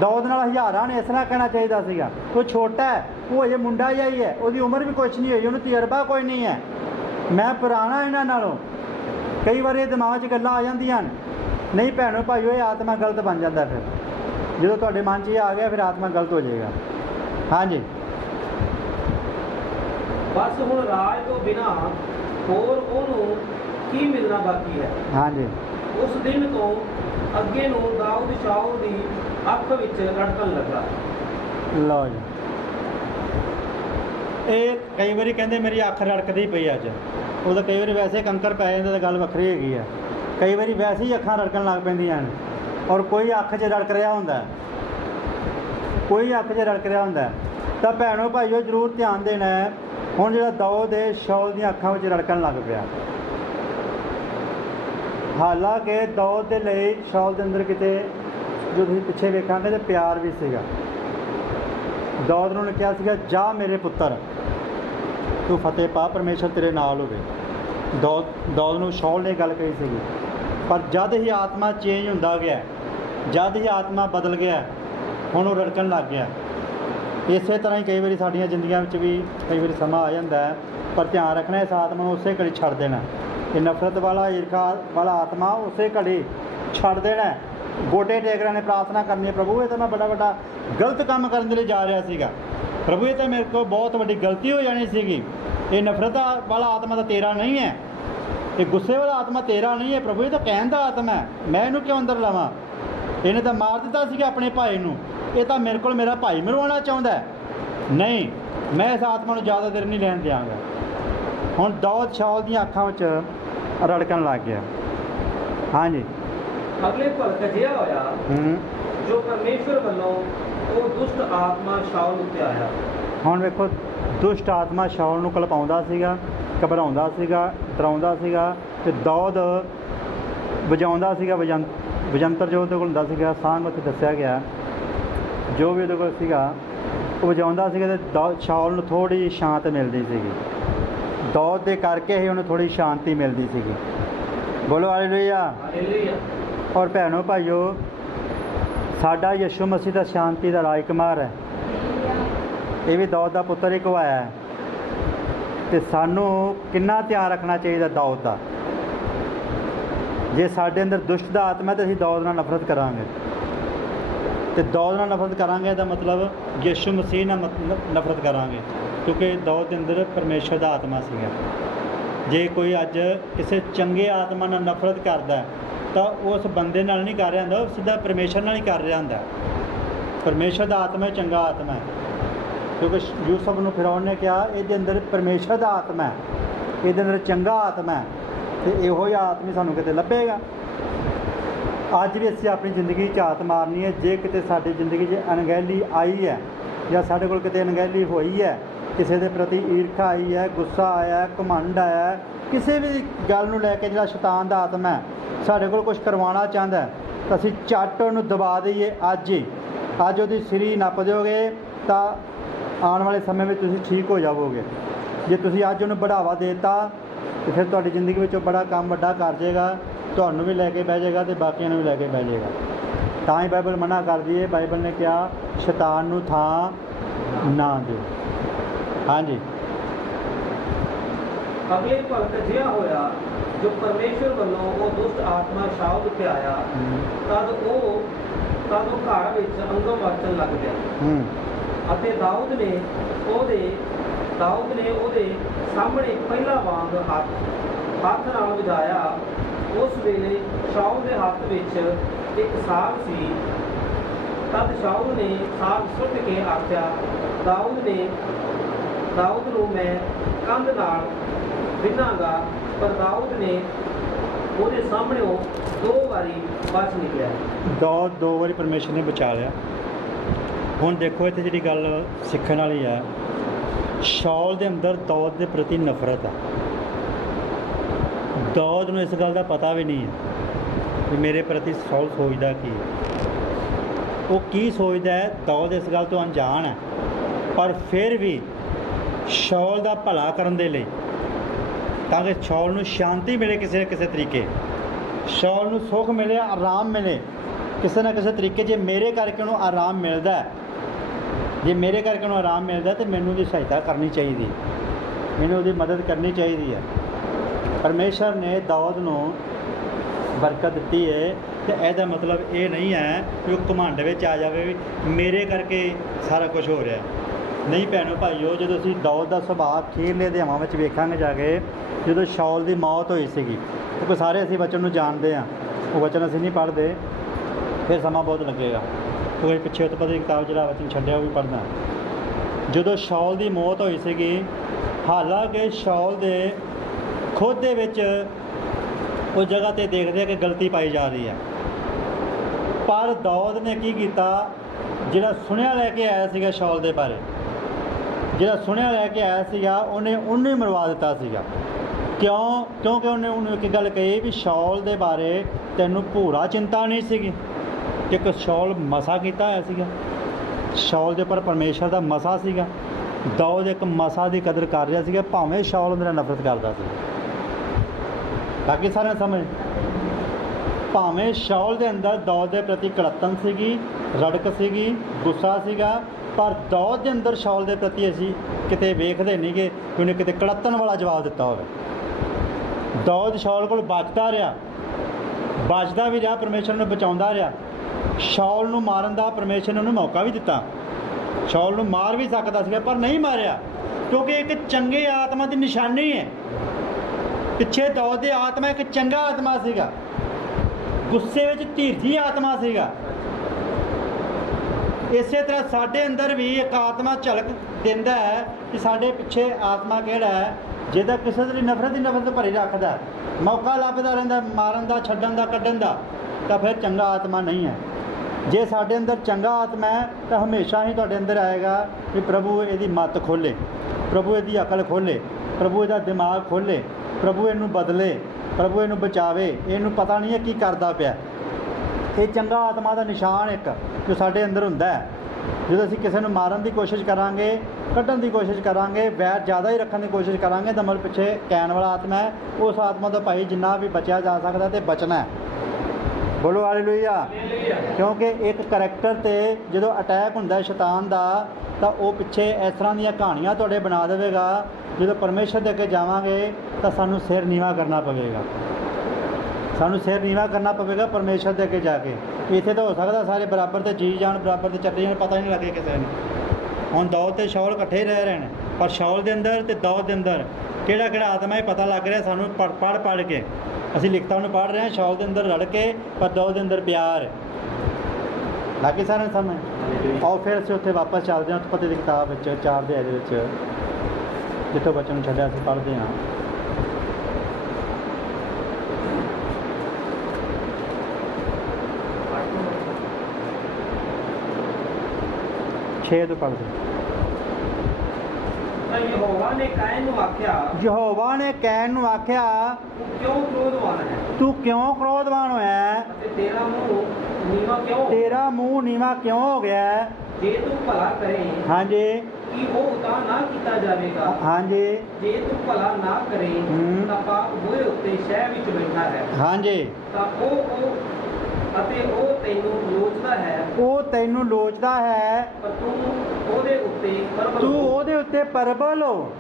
ਦੌਦ ਨਾਲ ਹਜ਼ਾਰਾਂ ਨੇ, ਇਸ ਤਰ੍ਹਾਂ ਕਹਿਣਾ ਚਾਹੀਦਾ ਸੀਗਾ। ਉਹ ਛੋਟਾ ਹੈ, ਉਹ ਅਜੇ ਮੁੰਡਾ ਜਿਹਾ ਹੀ ਹੈ, ਉਹਦੀ ਉਮਰ ਵੀ ਕੁਛ ਨਹੀਂ ਹੋਈ, ਉਹਨੂੰ ਤਜਰਬਾ ਕੋਈ ਨਹੀਂ ਹੈ। ਮੈਂ ਪੁਰਾਣਾ ਇਹਨਾਂ ਨਾਲੋਂ। ਕਈ ਵਾਰ ਇਹ ਦਿਮਾਗ 'ਚ ਗੱਲਾਂ ਆ ਜਾਂਦੀਆਂ ਨੇ। ਨਹੀਂ ਭੈਣੋ ਭਾਈਓ, ਇਹ ਆਤਮਾ ਗਲਤ ਬਣ ਜਾਂਦਾ। ਫਿਰ ਜਦੋਂ ਤੁਹਾਡੇ ਮਨ 'ਚ ਇਹ ਆ ਗਿਆ, ਫਿਰ ਆਤਮਾ ਗਲਤ ਹੋ ਜਾਏਗਾ। ਹਾਂਜੀ, ਬਸ ਹੁਣ ਰਾਜ ਤੋਂ ਬਿਨਾਂ ਹੋਰ ਉਹਨੂੰ ਕੀ ਮਿਲਣਾ ਬਾਕੀ ਹੈ। ਹਾਂਜੀ। ਉਸ ਦਿਨ ਤੋਂ ਅੱਗੇ ਨੂੰ ਦਾਊਦ ਸ਼ਾਉਲ ਦੀ ਅੱਖ ਵਿੱਚ ਰੜਕਣ ਲੱਗਾ। ਲਓ ਜੀ, ਇਹ ਕਈ ਵਾਰੀ ਕਹਿੰਦੇ ਮੇਰੀ ਅੱਖ ਰੜਕਦੀ ਪਈ ਅੱਜ। ਉਹਦਾ ਕਈ ਵਾਰੀ ਵੈਸੇ ਕੰਕਰ ਪੈ ਜਾਂਦਾ ਤਾਂ ਗੱਲ ਵੱਖਰੀ ਹੈਗੀ ਆ। ਕਈ ਵਾਰੀ ਵੈਸੇ ਹੀ ਅੱਖਾਂ ਰੜਕਣ ਲੱਗ ਪੈਂਦੀਆਂ ਨੇ, ਔਰ ਕੋਈ ਅੱਖ 'ਚ ਰੜਕ ਰਿਹਾ ਹੁੰਦਾ, ਕੋਈ ਅੱਖ 'ਚ ਰੜਕ ਰਿਹਾ ਹੁੰਦਾ। ਤਾਂ ਭੈਣੋ ਭਾਈਓ ਜ਼ਰੂਰ ਧਿਆਨ ਦੇਣਾ ਹੈ। ਹੁਣ ਜਿਹੜਾ ਦੌਦ ਹੈ ਸ਼ੌਲ ਦੀਆਂ ਅੱਖਾਂ ਵਿੱਚ ਰੜਕਣ ਲੱਗ ਪਿਆ। ਹਾਲਾਂਕਿ ਦੌਦ ਦੇ ਲਈ ਸ਼ੌਲ ਦੇ ਅੰਦਰ ਕਿਤੇ ਜੋ ਤੁਸੀਂ ਪਿੱਛੇ ਵੇਖਾਂਗੇ ਤਾਂ ਪਿਆਰ ਵੀ ਸੀਗਾ। ਦੌਦ ਨੂੰ ਕਿਹਾ ਸੀਗਾ, ਜਾ ਮੇਰੇ ਪੁੱਤਰ ਤੂੰ ਫਤਿਹ ਪਾ, ਪਰਮੇਸ਼ਰ ਤੇਰੇ ਨਾਲ ਹੋਵੇ। ਦੌਦ ਨੂੰ ਸ਼ੌਲ ਨੇ ਗੱਲ ਕਹੀ ਸੀਗੀ। ਪਰ ਜਦ ਹੀ ਆਤਮਾ ਚੇਂਜ ਹੁੰਦਾ ਗਿਆ, ਜਦ ਹੀ ਆਤਮਾ ਬਦਲ ਗਿਆ, ਹੁਣ ਉਹ ਰੜਕਣ ਲੱਗ ਗਿਆ। ਇਸੇ ਤਰ੍ਹਾਂ ਹੀ ਕਈ ਵਾਰੀ ਸਾਡੀਆਂ ਜ਼ਿੰਦਗੀਆਂ ਵਿੱਚ ਵੀ ਕਈ ਵਾਰੀ ਸਮਾਂ ਆ ਜਾਂਦਾ ਹੈ, ਪਰ ਧਿਆਨ ਰੱਖਣਾ ਇਸ ਆਤਮਾ ਨੂੰ ਉਸੇ ਘੜੀ ਛੱਡ ਦੇਣਾ। ਇਹ ਨਫ਼ਰਤ ਵਾਲਾ, ਈਰਖਾ ਵਾਲਾ ਆਤਮਾ ਉਸੇ ਘੜੀ ਛੱਡ ਦੇਣਾ। ਗੋਡੇ ਟੇਕਰਾਂ ਨੇ ਪ੍ਰਾਰਥਨਾ ਕਰਨੀ ਹੈ, ਪ੍ਰਭੂ ਇਹ ਤਾਂ ਮੈਂ ਬੜਾ ਵੱਡਾ ਗਲਤ ਕੰਮ ਕਰਨ ਦੇ ਲਈ ਜਾ ਰਿਹਾ ਸੀਗਾ, ਪ੍ਰਭੂ ਇਹ ਤਾਂ ਮੇਰੇ ਕੋਲ ਬਹੁਤ ਵੱਡੀ ਗਲਤੀ ਹੋ ਜਾਣੀ ਸੀਗੀ। ਇਹ ਨਫ਼ਰਤ ਵਾਲਾ ਆਤਮਾ ਤਾਂ ਤੇਰਾ ਨਹੀਂ ਹੈ, ਇਹ ਗੁੱਸੇ ਵਾਲਾ ਆਤਮਾ ਤੇਰਾ ਨਹੀਂ ਹੈ ਪ੍ਰਭੂ, ਇਹ ਤਾਂ ਕਹਿਣ ਦਾ ਆਤਮਾ ਹੈ, ਮੈਂ ਇਹਨੂੰ ਕਿਉਂ ਅੰਦਰ ਲਾਵਾਂ? ਇਹਨੇ ਤਾਂ ਮਾਰ ਦਿੱਤਾ ਸੀਗਾ ਆਪਣੇ ਭਾਈ ਨੂੰ, ਇਹ ਤਾਂ ਮੇਰੇ ਕੋਲ ਮੇਰਾ ਭਾਈ ਮਰਵਾਉਣਾ ਚਾਹੁੰਦਾ। ਨਹੀਂ, ਮੈਂ ਇਸ ਆਤਮਾ ਨੂੰ ਜ਼ਿਆਦਾ ਦੇਰ ਨਹੀਂ ਲੈਣ ਦਿਆਂਗਾ। ਹੁਣ ਦੌਦ ਸ਼ੌਲ ਦੀਆਂ ਅੱਖਾਂ ਵਿੱਚ ਰੜਕਣ ਲੱਗ ਗਿਆ। ਹਾਂਜੀ। ਅਗਲੇ ਭਲਕ ਅਜਿਹਾ ਹੋਇਆ ਜੋ ਪਰਮੇਸ਼ਵਰ ਵੱਲੋਂ ਉਹ ਦੁਸ਼ਟ ਆਤਮਾ ਸ਼ਾਉਲ ਉੱਤੇ ਆਇਆ। ਹੁਣ ਵੇਖੋ, ਦੁਸ਼ਟ ਆਤਮਾ ਸ਼ਾਉਲ ਨੂੰ ਕਲਪਾਉਂਦਾ ਸੀਗਾ, ਘਬਰਾਉਂਦਾ ਸੀਗਾ, ਡਰਾਉਂਦਾ ਸੀਗਾ, ਤੇ ਦੌਦ ਵਜਾਉਂਦਾ ਸੀਗਾ। ਵਜੰਤਰ ਜੋ ਉਹਦੇ ਕੋਲ ਹੁੰਦਾ ਸੀਗਾ, ਸਾਂਗ ਉੱਥੇ ਦੱਸਿਆ ਗਿਆ, ਜੋ ਵੀ ਉਹਦੇ ਕੋਲ ਸੀਗਾ ਉਹ ਵਜਾਉਂਦਾ ਸੀਗਾ। ਤੇ ਸ਼ਾਉਲ ਨੂੰ ਥੋੜ੍ਹੀ ਜਿਹੀ ਸ਼ਾਂਤ ਮਿਲਦੀ ਸੀਗੀ, ਦੌਦ ਦੇ ਕਰਕੇ ਹੀ ਉਹਨੂੰ ਥੋੜ੍ਹੀ ਸ਼ਾਂਤੀ ਮਿਲਦੀ ਸੀਗੀ। ਬੋਲੋ ਹਾਲੇਲੂਇਆ। ਹਾਲੇਲੂਇਆ। ਔਰ ਭੈਣੋ ਭਾਈਓ, ਸਾਡਾ ਯਿਸੂ ਮਸੀਹ ਦਾ ਸ਼ਾਂਤੀ ਦਾ ਰਾਜਕੁਮਾਰ ਹੈ। ਇਹ ਵੀ ਦੌਦ ਦਾ ਪੁੱਤਰ ਹੀ ਕਹਾਇਆ ਹੈ। ਅਤੇ ਸਾਨੂੰ ਕਿੰਨਾ ਧਿਆਨ ਰੱਖਣਾ ਚਾਹੀਦਾ ਦੌਦ ਦਾ। ਜੇ ਸਾਡੇ ਅੰਦਰ ਦੁਸ਼ਟ ਦਾ ਆਤਮਾ ਤਾਂ ਅਸੀਂ ਦੌਦ ਨਾਲ ਨਫ਼ਰਤ ਕਰਾਂਗੇ, ਅਤੇ ਦੌਦ ਨਾਲ ਨਫ਼ਰਤ ਕਰਾਂਗੇ ਇਹਦਾ ਮਤਲਬ ਯਿਸੂ ਮਸੀਹ ਨਾਲ ਨਫ਼ਰਤ ਕਰਾਂਗੇ, ਕਿਉਂਕਿ ਦੌਦ ਦੇ ਅੰਦਰ ਪਰਮੇਸ਼ਰ ਦਾ ਆਤਮਾ ਸੀਗਾ। ਜੇ ਕੋਈ ਅੱਜ ਕਿਸੇ ਚੰਗੇ ਆਤਮਾ ਨਾਲ ਨਫ਼ਰਤ ਕਰਦਾ ਤਾਂ ਉਸ ਬੰਦੇ ਨਾਲ ਨਹੀਂ ਕਰ ਰਿਹਾ ਹੁੰਦਾ, ਉਹ ਸਿੱਧਾ ਪਰਮੇਸ਼ਰ ਨਾਲ ਹੀ ਕਰ ਰਿਹਾ ਹੁੰਦਾ। ਪਰਮੇਸ਼ਰ ਦਾ ਆਤਮਾ ਚੰਗਾ ਆਤਮਾ ਹੈ, ਕਿਉਂਕਿ ਯੂਸਫ ਨੂੰ ਫਿਰੌਨ ਨੇ ਕਿਹਾ ਇਹਦੇ ਅੰਦਰ ਪਰਮੇਸ਼ਰ ਦਾ ਆਤਮਾ ਹੈ, ਇਹਦੇ ਅੰਦਰ ਚੰਗਾ ਆਤਮਾ ਹੈ, ਅਤੇ ਇਹੋ ਜਿਹਾ ਆਤਮਾ ਸਾਨੂੰ ਕਿਤੇ ਲੱਭੇਗਾ। ਅੱਜ ਵੀ ਅਸੀਂ ਆਪਣੀ ਜ਼ਿੰਦਗੀ 'ਚ ਝਾਤ ਮਾਰਨੀ ਹੈ। ਜੇ ਕਿਤੇ ਸਾਡੀ ਜ਼ਿੰਦਗੀ 'ਚ ਅਣਗਹਿਲੀ ਆਈ ਹੈ, ਜਾਂ ਸਾਡੇ ਕੋਲ ਕਿਤੇ ਅਣਗਹਿਲੀ ਹੋਈ ਹੈ, ਕਿਸੇ ਦੇ ਪ੍ਰਤੀ ਈਰਖਾ ਆਈ ਹੈ, ਗੁੱਸਾ ਆਇਆ, ਘਮੰਡ ਆਇਆ, ਕਿਸੇ ਵੀ ਗੱਲ ਨੂੰ ਲੈ ਕੇ ਜਿਹੜਾ ਸ਼ੈਤਾਨ ਦਾ ਆਤਮਾ ਹੈ ਸਾਡੇ ਕੋਲ ਕੁਝ ਕਰਵਾਉਣਾ ਚਾਹੁੰਦਾ, ਤਾਂ ਅਸੀਂ ਝੱਟ ਉਹਨੂੰ ਦਬਾ ਦਈਏ। ਅੱਜ ਹੀ, ਅੱਜ ਉਹਦੀ ਸਿਰੀ ਨੱਪ ਦਿਓਗੇ ਤਾਂ ਆਉਣ ਵਾਲੇ ਸਮੇਂ ਵਿੱਚ ਤੁਸੀਂ ਠੀਕ ਹੋ ਜਾਵੋਗੇ। ਜੇ ਤੁਸੀਂ ਅੱਜ ਉਹਨੂੰ ਬੜਾਵਾ ਦੇ ਦਿੱਤਾ ਤਾਂ ਫਿਰ ਤੁਹਾਡੀ ਜ਼ਿੰਦਗੀ ਵਿੱਚ ਉਹ ਬੜਾ ਕੰਮ ਵੱਡਾ ਕਰ ਜਾਏਗਾ, ਤੁਹਾਨੂੰ ਵੀ ਲੈ ਕੇ ਬਹਿ ਜਾਏਗਾ ਅਤੇ ਬਾਕੀਆਂ ਨੂੰ ਵੀ ਲੈ ਕੇ ਬਹਿ ਜਾਏਗਾ। ਤਾਂ ਹੀ ਬਾਈਬਲ ਮਨਾ ਕਰਦੀ ਹੈ, ਬਾਈਬਲ ਨੇ ਕਿਹਾ ਸ਼ੈਤਾਨ ਨੂੰ ਥਾਂ ਨਾ ਦਿਓ। ਹਾਂਜੀ। ਅਗਲੇ ਭਲਕ ਅਜਿਹਾ ਹੋਇਆ ਜੋ ਪਰਮੇਸ਼ਵਰ ਵੱਲੋਂ ਉਹ ਦੁਸ਼ਟ ਆਤਮਾ ਸ਼ਾਉਲ ਉੱਤੇ ਆਇਆ, ਤਦ ਉਹ ਘਰ ਵਿੱਚ ਅੰਗਮ ਵਰਤਣ ਲੱਗ ਪਿਆ। ਅਤੇ ਦਾਊਦ ਨੇ ਉਹਦੇ ਸਾਹਮਣੇ ਪਹਿਲਾ ਵਾਂਗ ਹੱਥ ਨਾਲ ਵਜਾਇਆ। ਉਸ ਵੇਲੇ ਸ਼ਾਉਲ ਦੇ ਹੱਥ ਵਿੱਚ ਇੱਕ ਸਾਗ ਸੀ। ਤਦ ਸ਼ਾਉਲ ਨੇ ਸਾਗ ਸੁੱਟ ਕੇ ਆਖਿਆ, ਦਾਊਦ ਨੂੰ ਮੈਂ ਕੰਧ ਨਾਲ ਵਿੰਨਾਂਗਾ। ਪਰ ਦਾਊਦ ਨੇ ਉਹਦੇ ਸਾਹਮਣੇੋਂ 2 ਵਾਰੀ ਬਚ ਨਿਕਲਿਆ। ਦੌਦ 2 ਵਾਰੀ ਪਰਮੇਸ਼ਰ ਨੇ ਬਚਾ ਲਿਆ। ਹੁਣ ਦੇਖੋ ਇੱਥੇ ਜਿਹੜੀ ਗੱਲ ਸਿੱਖਣ ਵਾਲੀ ਹੈ, ਸ਼ੌਲ ਦੇ ਅੰਦਰ ਦੌਦ ਦੇ ਪ੍ਰਤੀ ਨਫ਼ਰਤ ਹੈ। ਦੌਦ ਨੂੰ ਇਸ ਗੱਲ ਦਾ ਪਤਾ ਵੀ ਨਹੀਂ ਹੈ ਕਿ ਮੇਰੇ ਪ੍ਰਤੀ ਸ਼ੌਲ ਸੋਚਦਾ ਕੀ ਹੈ। ਉਹ ਕੀ ਸੋਚਦਾ ਹੈ, ਦੌਦ ਇਸ ਗੱਲ ਤੋਂ ਅਣਜਾਣ ਹੈ। ਪਰ ਫਿਰ ਵੀ ਸ਼ੌਲ ਦਾ ਭਲਾ ਕਰਨ ਦੇ ਲਈ, ਤਾਂ ਕਿ ਸ਼ੌਲ ਨੂੰ ਸ਼ਾਂਤੀ ਮਿਲੇ ਕਿਸੇ ਨਾ ਕਿਸੇ ਤਰੀਕੇ, ਸ਼ੌਲ ਨੂੰ ਸੁੱਖ ਮਿਲੇ, ਆਰਾਮ ਮਿਲੇ ਕਿਸੇ ਨਾ ਕਿਸੇ ਤਰੀਕੇ। ਜੇ ਮੇਰੇ ਕਰਕੇ ਉਹਨੂੰ ਆਰਾਮ ਮਿਲਦਾ, ਜੇ ਮੇਰੇ ਕਰਕੇ ਉਹਨੂੰ ਆਰਾਮ ਮਿਲਦਾ ਤਾਂ ਮੈਨੂੰ ਉਹਦੀ ਸਹਾਇਤਾ ਕਰਨੀ ਚਾਹੀਦੀ, ਮੈਨੂੰ ਉਹਦੀ ਮਦਦ ਕਰਨੀ ਚਾਹੀਦੀ ਹੈ। ਪਰਮੇਸ਼ਰ ਨੇ ਦਾਊਦ ਨੂੰ ਬਰਕਤ ਦਿੱਤੀ ਹੈ ਤੇ ਇਹਦਾ ਮਤਲਬ ਇਹ ਨਹੀਂ ਹੈ ਕਿ ਉਹ ਘਮੰਡ ਵਿੱਚ ਆ ਜਾਵੇ ਵੀ ਮੇਰੇ ਕਰਕੇ ਸਾਰਾ ਕੁਝ ਹੋ ਰਿਹਾ। ਨਹੀਂ ਭੈਣੋ ਭਾਈਓ, ਜਦੋਂ ਅਸੀਂ ਦਾਊਦ ਦਾ ਸੁਭਾਅ ਅਖੀਰਲੇ ਅਧਿਆਵਾਂ ਵਿੱਚ ਵੇਖਾਂਗੇ ਜਾ ਕੇ, ਜਦੋਂ ਸ਼ੌਲ ਦੀ ਮੌਤ ਹੋਈ ਸੀਗੀ, ਕਿਉਂਕਿ ਸਾਰੇ ਅਸੀਂ ਵਚਨ ਨੂੰ ਜਾਣਦੇ ਹਾਂ, ਉਹ ਵਚਨ ਅਸੀਂ ਨਹੀਂ ਪੜ੍ਹਦੇ, ਫਿਰ ਸਮਾਂ ਬਹੁਤ ਲੱਗੇਗਾ। ਕਿਉਂਕਿ ਪਿੱਛੇ ਉਤਪਤੀ ਦੀ ਕਿਤਾਬ ਜਿਹੜਾ ਵਚਨ ਛੱਡਿਆ ਉਹ ਵੀ ਪੜ੍ਹਨਾ। ਜਦੋਂ ਸ਼ੌਲ ਦੀ ਮੌਤ ਹੋਈ ਸੀਗੀ, ਹਾਲਾਂਕਿ ਸ਼ੌਲ ਦੇ ਖੁਦ ਦੇ ਵਿੱਚ ਉਸ ਜਗ੍ਹਾ 'ਤੇ ਦੇਖਦੇ ਆ ਕਿ ਗਲਤੀ ਪਾਈ ਜਾ ਰਹੀ ਹੈ, ਪਰ ਦਾਊਦ ਨੇ ਕੀ ਕੀਤਾ, ਜਿਹੜਾ ਸੁਣਿਆ ਲੈ ਕੇ ਆਇਆ ਸੀਗਾ ਸ਼ੌਲ ਦੇ ਬਾਰੇ, ਜਿਹੜਾ ਸੁਣਿਆ ਲੈ ਕੇ ਆਇਆ ਸੀਗਾ, ਉਹਨੇ ਹੀ ਮਰਵਾ ਦਿੱਤਾ ਸੀਗਾ। ਕਿਉਂਕਿ ਉਹਨੂੰ ਇੱਕ ਗੱਲ ਕਹੀ ਵੀ ਸ਼ੌਲ ਦੇ ਬਾਰੇ ਤੈਨੂੰ ਪੂਰਾ ਚਿੰਤਾ ਨਹੀਂ ਸੀਗੀ, ਕਿ ਇੱਕ ਸ਼ੌਲ ਮਸਾ ਕੀਤਾ ਹੋਇਆ ਸੀਗਾ, ਸ਼ੌਲ ਦੇ ਉੱਪਰ ਪਰਮੇਸ਼ਰ ਦਾ ਮਸਾ ਸੀਗਾ। ਦਾਊਦ ਇੱਕ ਮਸਾ ਦੀ ਕਦਰ ਕਰ ਰਿਹਾ ਸੀਗਾ, ਭਾਵੇਂ ਸ਼ੌਲ ਉਹਦੇ ਨਾਲ ਨਫ਼ਰਤ ਕਰਦਾ ਸੀ। ਬਾਕੀ ਸਾਰਿਆਂ ਸਮਝ, ਭਾਵੇਂ ਸ਼ੌਲ ਦੇ ਅੰਦਰ ਦਾਊਦ ਦੇ ਪ੍ਰਤੀ ਕੜੱਤਨ ਸੀਗੀ, ਰੜਕ ਸੀਗੀ, ਗੁੱਸਾ ਸੀਗਾ, ਪਰ ਦਾਊਦ ਦੇ ਅੰਦਰ ਸ਼ੌਲ ਦੇ ਪ੍ਰਤੀ ਅਸੀਂ ਕਿਤੇ ਵੇਖਦੇ ਨਹੀਂ ਕਿ ਉਹਨੇ ਕਿਤੇ ਕੜੱਤਨ ਵਾਲਾ ਜਵਾਬ ਦਿੱਤਾ ਹੋਵੇ। ਦਾਊਦ ਸ਼ੌਲ ਕੋਲ ਬਚਦਾ ਵੀ ਰਿਹਾ, ਪਰਮੇਸ਼ਰ ਨੂੰ ਬਚਾਉਂਦਾ ਰਿਹਾ। ਸ਼ੌਲ ਨੂੰ ਮਾਰਨ ਦਾ ਪਰਮੇਸ਼ਰ ਨੇ ਉਹਨੂੰ ਮੌਕਾ ਵੀ ਦਿੱਤਾ, ਸ਼ੌਲ ਨੂੰ ਮਾਰ ਵੀ ਸਕਦਾ ਸੀਗਾ, ਪਰ ਨਹੀਂ ਮਾਰਿਆ, ਕਿਉਂਕਿ ਇੱਕ ਚੰਗੇ ਆਤਮਾ ਦੀ ਨਿਸ਼ਾਨੀ ਹੈ। ਪਿੱਛੇ ਦਾਊਦ ਦੀ ਆਤਮਾ ਇੱਕ ਚੰਗਾ ਆਤਮਾ ਸੀਗਾ, ਗੁੱਸੇ ਵਿੱਚ ਧੀਰਜੀ ਆਤਮਾ ਸੀਗਾ। ਇਸੇ ਤਰ੍ਹਾਂ ਸਾਡੇ ਅੰਦਰ ਵੀ ਇੱਕ ਆਤਮਾ ਝਲਕ ਦਿੰਦਾ ਹੈ ਕਿ ਸਾਡੇ ਪਿੱਛੇ ਆਤਮਾ ਕਿਹੜਾ ਹੈ, ਜਿਹਦਾ ਕਿਸੇ ਦੀ ਨਫ਼ਰਤ ਭਰੀ ਰੱਖਦਾ, ਮੌਕਾ ਲੱਭਦਾ ਰਹਿੰਦਾ ਮਾਰਨ ਦਾ, ਛੱਡਣ ਦਾ, ਕੱਢਣ ਦਾ, ਤਾਂ ਫਿਰ ਚੰਗਾ ਆਤਮਾ ਨਹੀਂ ਹੈ। ਜੇ ਸਾਡੇ ਅੰਦਰ ਚੰਗਾ ਆਤਮਾ ਹੈ ਤਾਂ ਹਮੇਸ਼ਾ ਹੀ ਤੁਹਾਡੇ ਅੰਦਰ ਆਏਗਾ ਕਿ ਪ੍ਰਭੂ ਇਹਦੀ ਮੱਤ ਖੋਲ੍ਹੇ, ਪ੍ਰਭੂ ਇਹਦੀ ਅਕਲ ਖੋਲ੍ਹੇ, ਪ੍ਰਭੂ ਇਹਦਾ ਦਿਮਾਗ ਖੋਲ੍ਹੇ, ਪ੍ਰਭੂ ਇਹਨੂੰ ਬਦਲੇ, ਪ੍ਰਭੂ ਇਹਨੂੰ ਬਚਾਵੇ, ਇਹਨੂੰ ਪਤਾ ਨਹੀਂ ਹੈ ਕੀ ਕਰਦਾ ਪਿਆ। ਇਹ ਚੰਗਾ ਆਤਮਾ ਦਾ ਨਿਸ਼ਾਨ ਇੱਕ ਜੋ ਸਾਡੇ ਅੰਦਰ ਹੁੰਦਾ ਹੈ। ਜਦੋਂ ਅਸੀਂ ਕਿਸੇ ਨੂੰ ਮਾਰਨ ਦੀ ਕੋਸ਼ਿਸ਼ ਕਰਾਂਗੇ, ਕੱਢਣ ਦੀ ਕੋਸ਼ਿਸ਼ ਕਰਾਂਗੇ, ਵੈਰ ਜ਼ਿਆਦਾ ਹੀ ਰੱਖਣ ਦੀ ਕੋਸ਼ਿਸ਼ ਕਰਾਂਗੇ, ਤਾਂ ਮਤਲਬ ਪਿੱਛੇ ਕਹਿਣ ਵਾਲਾ ਆਤਮਾ ਹੈ। ਉਸ ਆਤਮਾ ਤੋਂ ਭਾਈ ਜਿੰਨਾ ਵੀ ਬਚਿਆ ਜਾ ਸਕਦਾ ਤੇ ਬਚਣਾ ਹੈ। ਬੋਲੋ ਹਾਲੇਲੂਇਆ। ਕਿਉਂਕਿ ਇੱਕ ਕਰੈਕਟਰ 'ਤੇ ਜਦੋਂ ਅਟੈਕ ਹੁੰਦਾ ਸ਼ੈਤਾਨ ਦਾ, ਤਾਂ ਉਹ ਪਿੱਛੇ ਇਸ ਤਰ੍ਹਾਂ ਦੀਆਂ ਕਹਾਣੀਆਂ ਤੁਹਾਡੇ ਬਣਾ ਦੇਵੇਗਾ। ਜਦੋਂ ਪਰਮੇਸ਼ਰ ਦੇ ਅੱਗੇ ਜਾਵਾਂਗੇ ਤਾਂ ਸਾਨੂੰ ਸਿਰ ਨੀਵਾਂ ਕਰਨਾ ਪਵੇਗਾ, ਸਾਨੂੰ ਸਿਰ ਨੀਵਾਂ ਕਰਨਾ ਪਵੇਗਾ ਪਰਮੇਸ਼ਰ ਦੇ ਅੱਗੇ ਜਾ ਕੇ। ਇੱਥੇ ਤਾਂ ਹੋ ਸਕਦਾ ਸਾਰੇ ਬਰਾਬਰ ਤੇ ਜੀ ਜਾਣ, ਬਰਾਬਰ ਤੇ ਚੱਲੇ ਜਾਣ, ਪਤਾ ਹੀ ਨਹੀਂ ਲੱਗੇ ਕਿਸੇ ਨੂੰ। ਹੁਣ ਦਾਊਦ ਤੇ ਸ਼ੌਲ ਇਕੱਠੇ ਹੀ ਰਹਿ ਰਹੇ ਨੇ, ਪਰ ਸ਼ੌਲ ਦੇ ਅੰਦਰ ਤੇ ਦਾਊਦ ਦੇ ਅੰਦਰ ਕਿਹੜਾ ਆਤਮਾ ਇਹ ਪਤਾ ਲੱਗ ਰਿਹਾ ਸਾਨੂੰ ਪੜ੍ਹ ਕੇ। ਅਸੀਂ ਲਿਖਤਾਂ ਨੂੰ ਪੜ੍ਹ ਰਹੇ ਹਾਂ, ਸ਼ੌਲ ਦੇ ਅੰਦਰ ਰੜ ਕੇ, ਪਰ ਦਾਊਦ ਦੇ ਅੰਦਰ ਪਿਆਰ। ਬਾਕੀ ਸਾਰਿਆਂ ਨੂੰ ਸਮਝ ਆਓ। ਫਿਰ ਅਸੀਂ ਉੱਥੇ ਵਾਪਸ ਚੱਲਦੇ ਹਾਂ ਉਤਪਤੀ ਦੀ ਕਿਤਾਬ ਵਿੱਚ 4 ਅਧਿਆਏ ਦੇ ਵਿੱਚ, ਜਿੱਥੋਂ ਬੱਚਨ ਨੂੰ ਛੱਡਿਆ ਅਸੀਂ ਪੜ੍ਹਦੇ ਹਾਂ। ਛੇ ਤੋਂ ਪੜ੍ਹਦੇ। ਯਹੋਵਾ ਨੇ ਕਾਇਨ ਨੂੰ ਆਖਿਆ, ਤੂੰ ਕਿਉਂ ਕ੍ਰੋਧਵਾਨ ਹੋਇਆ? ਤੇਰਾ ਮੂੰਹ ਨੀਵਾਂ ਕਿਉਂ ਹੋ ਗਿਆ? ਜੇ ਤੂੰ ਭਲਾ ਕਰੇ, ਹਾਂਜੀ, ਕਿ ਉਹ ਤਾਂ ਨਾ ਕੀਤਾ ਜਾਵੇਗਾ, ਹਾਂਜੀ, ਜੇ ਤੂੰ ਭਲਾ ਨਾ ਕਰੇ ਤਾਂ ਪਾਪ ਬੂਹੇ ਉੱਤੇ ਸ਼ਹਿਰ ਵਿੱਚ ਬੈਠਾ ਹੈ, ਹਾਂਜੀ, ਤਾਂ ਉਹ ਅਤੇ ਉਹ ਤੈਨੂੰ ਲੋਚਦਾ ਹੈ, ਪਰ ਤੂੰ ਉਹਦੇ ਉੱਤੇ ਪ੍ਰਬਲ ਹੋ।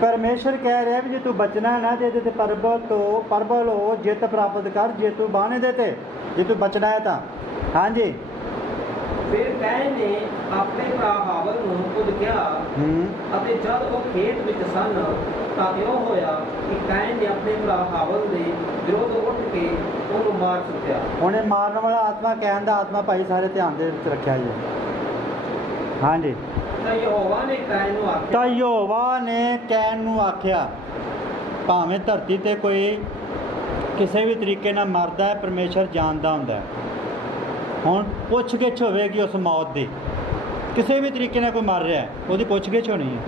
ਪਰਮੇਸ਼ਰ ਕਹਿ ਰਿਹਾ ਵੀ ਜੇ ਤੂੰ ਬਚਣਾ ਨਾ, ਜੇ ਇਹਦੇ ਤੇ ਪ੍ਰਬਲ ਹੋ, ਜਿੱਤ ਪ੍ਰਾਪਤ ਕਰ, ਜੇ ਤੂੰ ਬਾਣੇ ਦੇ ਤੇ, ਜੇ ਤੂੰ ਬਚਣਾ ਹੈ ਤਾਂ, ਹਾਂਜੀ। ਫਿਰ ਕੈਨ ਨੇ ਆਪਣੇ ਭਰਾ ਹਾਬਲ ਨੂੰ ਖੁਦ ਕਿਹਾ, ਅਤੇ ਜਦ ਉਹ ਖੇਤ ਵਿੱਚ ਸਨ ਤਾਂ ਇਉਂ ਹੋਇਆ ਕਿ ਕੈਨ ਨੇ ਆਪਣੇ ਭਰਾ ਹਾਬਲ ਦੇ ਵਿਰੁੱਧ ਉੱਠ ਕੇ ਉਹਨੂੰ ਮਾਰ ਸੁੱਟਿਆ। ਉਹਨੇ ਮਾਰਨ ਵਾਲਾ ਆਤਮਾ, ਕਹਿਣ ਦਾ ਆਤਮਾ ਭਾਈ ਸਾਰੇ ਧਿਆਨ ਦੇ ਵਿੱਚ ਰੱਖਿਆ ਜੀ, ਹਾਂਜੀ। ਤਾਂ ਯਹੋਵਾ ਨੇ ਕੈਨ ਨੂੰ ਆਖਿਆ, ਭਾਵੇਂ ਧਰਤੀ 'ਤੇ ਕੋਈ ਕਿਸੇ ਵੀ ਤਰੀਕੇ ਨਾਲ ਮਰਦਾ ਹੈ, ਪਰਮੇਸ਼ਰ ਜਾਣਦਾ ਹੁੰਦਾ। ਹੁਣ ਪੁੱਛ ਗਿੱਛ ਹੋਵੇਗੀ ਉਸ ਮੌਤ ਦੀ, ਕਿਸੇ ਵੀ ਤਰੀਕੇ ਨਾਲ ਕੋਈ ਮਰ ਰਿਹਾ, ਉਹਦੀ ਪੁੱਛ ਗਿੱਛ ਹੋਣੀ ਹੈ।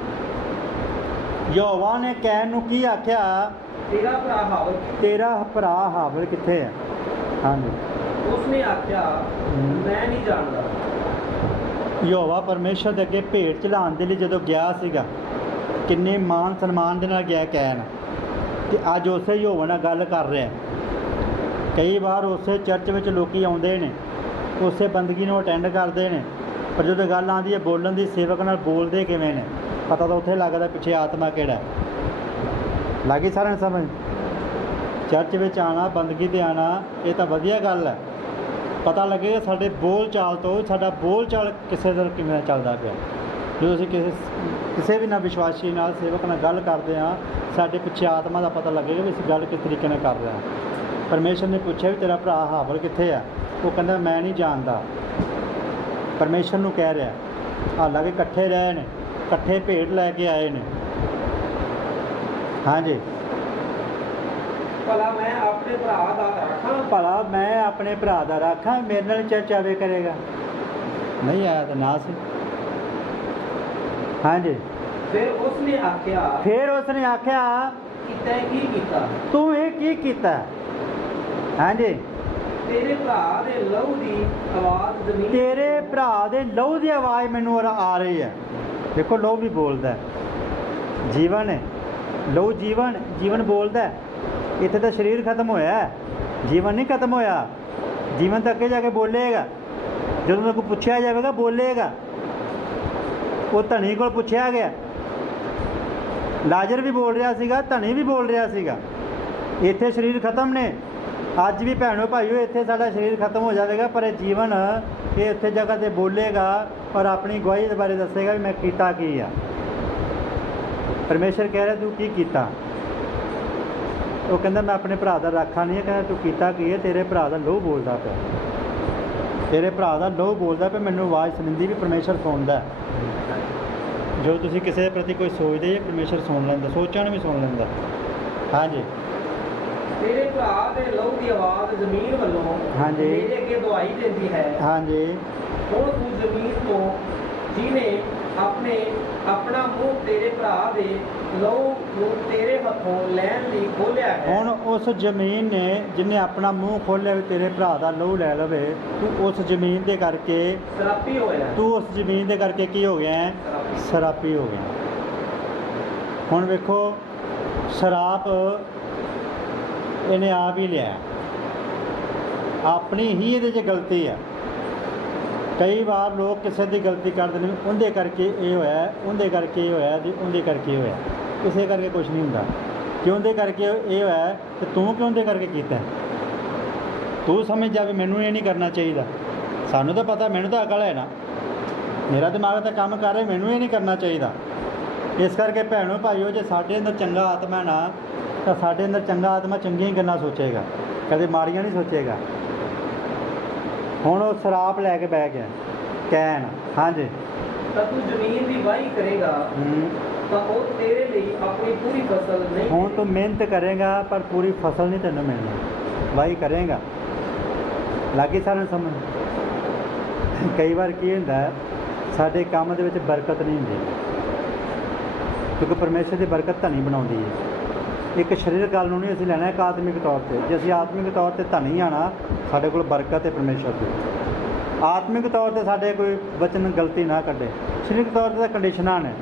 ਯਹੋਵਾ ਨੇ ਕੈਨ ਨੂੰ ਕੀ ਆਖਿਆ? तेरा भरा हाबल ਤੇਰਾ ਭਰਾ ਹਾਬਲ ਕਿੱਥੇ ਹੈ? ਹਾਂਜੀ, उसने आख्या मैं नहीं जानता। ਯਹੋਵਾ ਪਰਮੇਸ਼ਰ ਦੇ ਅੱਗੇ ਭੇਟ ਚੜਾਉਣ ਦੇ ਲਈ ਜਦੋਂ ਗਿਆ ਸੀਗਾ, ਕਿੰਨੇ ਮਾਨ ਸਨਮਾਨ ਦੇ ਨਾਲ ਗਿਆ ਕੈਨ, ਤੇ ਅੱਜ ਉਸੇ ਯਹੋਵਾ ਨਾਲ ਗੱਲ ਕਰ ਰਿਹਾ। ਕਈ ਵਾਰ ਉਸੇ ਚਰਚ ਵਿੱਚ ਲੋਕੀ ਆਉਂਦੇ ਨੇ, ਉਸੇ ਬੰਦਗੀ ਨੂੰ ਅਟੈਂਡ ਕਰਦੇ ਨੇ, ਪਰ ਜਦੋਂ ਗੱਲ ਆਉਂਦੀ ਹੈ ਬੋਲਣ ਦੀ, ਸੇਵਕ ਨਾਲ ਬੋਲਦੇ ਕਿਵੇਂ ਨੇ, ਪਤਾ ਤਾਂ ਉੱਥੇ ਲੱਗਦਾ ਪਿੱਛੇ ਆਤਮਾ ਕਿਹੜਾ ਹੈ। ਲੱਗੀ ਸਾਰਿਆਂ ਨੂੰ ਸਮਝ? ਚਰਚ ਵਿੱਚ ਆਉਣਾ, ਬੰਦਗੀ 'ਤੇ ਆਉਣਾ, ਇਹ ਤਾਂ ਵਧੀਆ ਗੱਲ ਹੈ। ਪਤਾ ਲੱਗੇਗਾ ਸਾਡੇ ਬੋਲ ਚਾਲ ਤੋਂ, ਸਾਡਾ ਬੋਲ ਚਾਲ ਕਿਸੇ ਦਾ ਕਿਵੇਂ ਚੱਲਦਾ ਪਿਆ। ਜਦੋਂ ਅਸੀਂ ਕਿਸੇ ਵੀ ਨਾ ਵਿਸ਼ਵਾਸੀ ਨਾਲ, ਸੇਵਕ ਨਾਲ ਗੱਲ ਕਰਦੇ ਹਾਂ, ਸਾਡੇ ਪਿੱਛੇ ਆਤਮਾ ਦਾ ਪਤਾ ਲੱਗੇਗਾ ਵੀ ਅਸੀਂ ਗੱਲ ਕਿਸ ਤਰੀਕੇ ਨਾਲ ਕਰ ਰਹੇ ਹਾਂ। ਪਰਮੇਸ਼ਰ ਨੇ ਪੁੱਛਿਆ ਵੀ ਤੇਰਾ ਭਰਾ ਹਾਬਲ ਕਿੱਥੇ ਆ? ਉਹ ਕਹਿੰਦਾ ਮੈਂ ਨਹੀਂ ਜਾਣਦਾ। ਪਰਮੇਸ਼ਰ ਨੂੰ ਕਹਿ ਰਿਹਾ, ਹਾਲਾਂਕਿ ਇਕੱਠੇ ਰਹੇ ਨੇ, ਇਕੱਠੇ ਭੇਟ ਲੈ ਕੇ ਆਏ ਨੇ। ਹਾਂਜੀ, भला मैं अपने भरा दा रखा ਭਲਾ ਮੈਂ ਆਪਣੇ ਭਰਾ ਦਾ ਰਾਖਾਂ, ਮੇਰੇ ਨਾਲ ਚਰਚ ਆਵੇ ਕਰੇਗਾ? ਨਹੀਂ ਆਇਆ ਤਾਂ ਨਾ ਸੀ। ਹਾਂਜੀ, फिर उसने आख्या ਫਿਰ ਉਸਨੇ ਆਖਿਆ कि तैं की कीता? ਤੂੰ ਇਹ ਕੀ ਕੀਤਾ? ਹਾਂਜੀ, तेरे भरा दे लहू दी आवाज जमीन ਤੇਰੇ ਭਰਾ ਦੇ ਲਹੂ ਦੀ ਆਵਾਜ਼ ਮੈਨੂੰ ਆ ਰਹੀ ਹੈ। ਦੇਖੋ, ਲਹੂ ਵੀ ਬੋਲਦਾ ਹੈ, ਜੀਵਨ ਹੈ। ਲਹੂ ਜੀਵਨ, ਜੀਵਨ ਬੋਲਦਾ ਹੈ। ਇੱਥੇ ਤਾਂ ਸਰੀਰ ਖਤਮ ਹੋਇਆ ਹੈ, ਜੀਵਨ ਨਹੀਂ ਖਤਮ ਹੋਇਆ। ਜੀਵਨ ਤਾਂ ਅੱਗੇ ਜਾ ਕੇ ਬੋਲੇਗਾ, ਜਦੋਂ ਤੱਕ ਪੁੱਛਿਆ ਜਾਵੇਗਾ ਬੋਲੇਗਾ। ਉਹ ਧਨੀ ਕੋਲ ਪੁੱਛਿਆ ਗਿਆ, ਲਾਜ਼ਰ ਵੀ ਬੋਲ ਰਿਹਾ ਸੀਗਾ, ਧਨੀ ਵੀ ਬੋਲ ਰਿਹਾ ਸੀਗਾ। ਇੱਥੇ ਸਰੀਰ ਖਤਮ ਨੇ। ਅੱਜ ਵੀ ਭੈਣੋ ਭਾਈਓ, ਇੱਥੇ ਸਾਡਾ ਸਰੀਰ ਖਤਮ ਹੋ ਜਾਵੇਗਾ, ਪਰ ਇਹ ਜੀਵਨ ਇਹ ਉੱਥੇ ਜਗ੍ਹਾ 'ਤੇ ਬੋਲੇਗਾ ਔਰ ਆਪਣੀ ਗਵਾਹੀ ਦੇ ਬਾਰੇ ਦੱਸੇਗਾ ਵੀ ਮੈਂ ਕੀਤਾ ਕੀ ਆ। ਪਰਮੇਸ਼ਰ ਕਹਿ ਰਿਹਾ ਤੂੰ ਕੀ ਕੀਤਾ? ਉਹ ਕਹਿੰਦਾ ਮੈਂ ਆਪਣੇ ਭਰਾ ਦਾ ਰਾਖਾ ਨਹੀਂ ਹੈ। ਕਹਿੰਦਾ ਤੂੰ ਕੀਤਾ ਕੀ ਹੈ? ਤੇਰੇ ਭਰਾ ਦਾ ਲਹੂ ਬੋਲਦਾ ਪਿਆ, ਤੇਰੇ ਭਰਾ ਦਾ ਲਹੂ ਬੋਲਦਾ ਪਿਆ। ਮੈਨੂੰ ਆਵਾਜ਼ ਸੁਣਦੀ ਵੀ ਪਰਮੇਸ਼ਰ ਸੁਣਦਾ। ਜੋ ਤੁਸੀਂ ਕਿਸੇ ਦੇ ਪ੍ਰਤੀ ਕੋਈ ਸੋਚਦੇ ਜੇ, ਪਰਮੇਸ਼ਰ ਸੁਣ ਲੈਂਦਾ, ਸੋਚਾਂ ਨੂੰ ਵੀ ਸੁਣ ਲੈਂਦਾ। ਹਾਂਜੀ, तेरे भरा दे लहू दी आवाज जमीन वालों हाँ जी। मेरे अगे दुआई देती है। ਹਾਂਜੀ, हुण तू जमीन तो जिने अपना मुंह तेरे भरा दे लहू नूं तेरे हथों लैण लई खोलिया है। ਹੁਣ ਉਸ ਜ਼ਮੀਨ ਨੇ ਜਿਹਨੇ ਆਪਣਾ ਮੂੰਹ ਖੋਲ੍ਹਿਆ ਵੀ ਤੇਰੇ ਭਰਾ ਦਾ ਲਹੂ ਲੈ ਲਵੇ, ਤੂੰ ਉਸ ਜ਼ਮੀਨ ਦੇ ਕਰਕੇ, शराबी होया है। ਤੂੰ ਉਸ ਜ਼ਮੀਨ ਦੇ ਕਰਕੇ ਕੀ ਹੋ ਗਿਆ ਹੈ? शराबी। ਸ਼ਰਾਬੀ ਹੋ ਗਿਆ। ਹੁਣ ਵੇਖੋ, ਸ਼ਰਾਬ ਇਹਨੇ ਆਪ ਹੀ ਲਿਆ, ਆਪਣੀ ਹੀ ਇਹਦੇ 'ਚ ਗਲਤੀ ਹੈ। ਕਈ ਵਾਰ ਲੋਕ ਕਿਸੇ ਦੀ ਗਲਤੀ ਕਰਦੇ ਨੇ, ਉਹਦੇ ਕਰਕੇ ਇਹ ਹੋਇਆ, ਉਹਦੇ ਕਰਕੇ ਇਹ ਹੋਇਆ, ਤੇ ਉਹਦੇ ਕਰਕੇ ਇਹ ਹੋਇਆ। ਕਿਸੇ ਕਰਕੇ ਕੁਝ ਨਹੀਂ ਹੁੰਦਾ। ਕਿਉਂ ਦੇ ਕਰਕੇ ਇਹ ਹੋਇਆ ਤੇ ਤੂੰ ਕਿਉਂ ਦੇ ਕਰਕੇ ਕੀਤਾ? ਤੂੰ ਸਮਝ ਜਾ ਵੀ ਮੈਨੂੰ ਇਹ ਨਹੀਂ ਕਰਨਾ ਚਾਹੀਦਾ। ਸਾਨੂੰ ਤਾਂ ਪਤਾ, ਮੈਨੂੰ ਤਾਂ ਅਕਲ ਹੈ ਨਾ, ਮੇਰਾ ਦਿਮਾਗ ਤਾਂ ਕੰਮ ਕਰ ਰਿਹਾ, ਮੈਨੂੰ ਇਹ ਨਹੀਂ ਕਰਨਾ ਚਾਹੀਦਾ। ਇਸ ਕਰਕੇ ਭੈਣੋ ਭਾਈਓ, ਜੇ ਸਾਡੇ ਅੰਦਰ ਚੰਗਾ ਆਤਮਾ ਨਾ, ਤਾਂ ਸਾਡੇ ਅੰਦਰ ਚੰਗਾ ਆਤਮਾ ਚੰਗੀਆਂ ਹੀ ਗੱਲਾਂ ਸੋਚੇਗਾ, ਕਦੇ ਮਾੜੀਆਂ ਨਹੀਂ ਸੋਚੇਗਾ। ਹੁਣ ਉਹ ਸ਼ਰਾਬ ਲੈ ਕੇ ਬਹਿ ਗਿਆ ਕੈਨ। ਹਾਂਜੀ, ਤਾਂ ਤੂੰ ਜ਼ਮੀਨ ਦੀ ਵਾਹੀ ਕਰੇਗਾ ਤਾਂ ਉਹ ਤੇਰੇ ਲਈ ਆਪਣੀ ਪੂਰੀ ਫਸਲ ਨਹੀਂ ਹੁਣ ਤੂੰ ਮਿਹਨਤ ਕਰੇਗਾ ਪਰ ਪੂਰੀ ਫਸਲ ਨਹੀਂ ਤੈਨੂੰ ਮਿਲਣੀ। ਵਾਹੀ ਕਰੇਗਾ, ਲਾਗੇ ਸਾਰਿਆਂ ਨੂੰ ਸਮਝ। ਕਈ ਵਾਰ ਕੀ ਹੁੰਦਾ ਹੈ, ਸਾਡੇ ਕੰਮ ਦੇ ਵਿੱਚ ਬਰਕਤ ਨਹੀਂ ਹੁੰਦੀ, ਕਿਉਂਕਿ ਪਰਮੇਸ਼ਰ ਦੀ ਬਰਕਤ ਧਨੀ ਬਣਾਉਂਦੀ ਹੈ। ਇੱਕ ਸਰੀਰਕ ਗੱਲ ਨੂੰ ਨਹੀਂ ਅਸੀਂ ਲੈਣਾ, ਇੱਕ ਆਤਮਿਕ ਤੌਰ 'ਤੇ। ਜੇ ਅਸੀਂ ਆਤਮਿਕ ਤੌਰ 'ਤੇ ਧਨੀ ਆਣਾ, ਸਾਡੇ ਕੋਲ ਬਰਕਤ ਹੈ ਪਰਮੇਸ਼ਰ ਦੀ। ਆਤਮਿਕ ਤੌਰ 'ਤੇ ਸਾਡੇ ਕੋਈ ਵਚਨ ਗਲਤੀ ਨਾ ਕੱਢੇ। ਸਰੀਰਕ ਤੌਰ 'ਤੇ ਤਾਂ ਕੰਡੀਸ਼ਨਾਂ ਨੇ,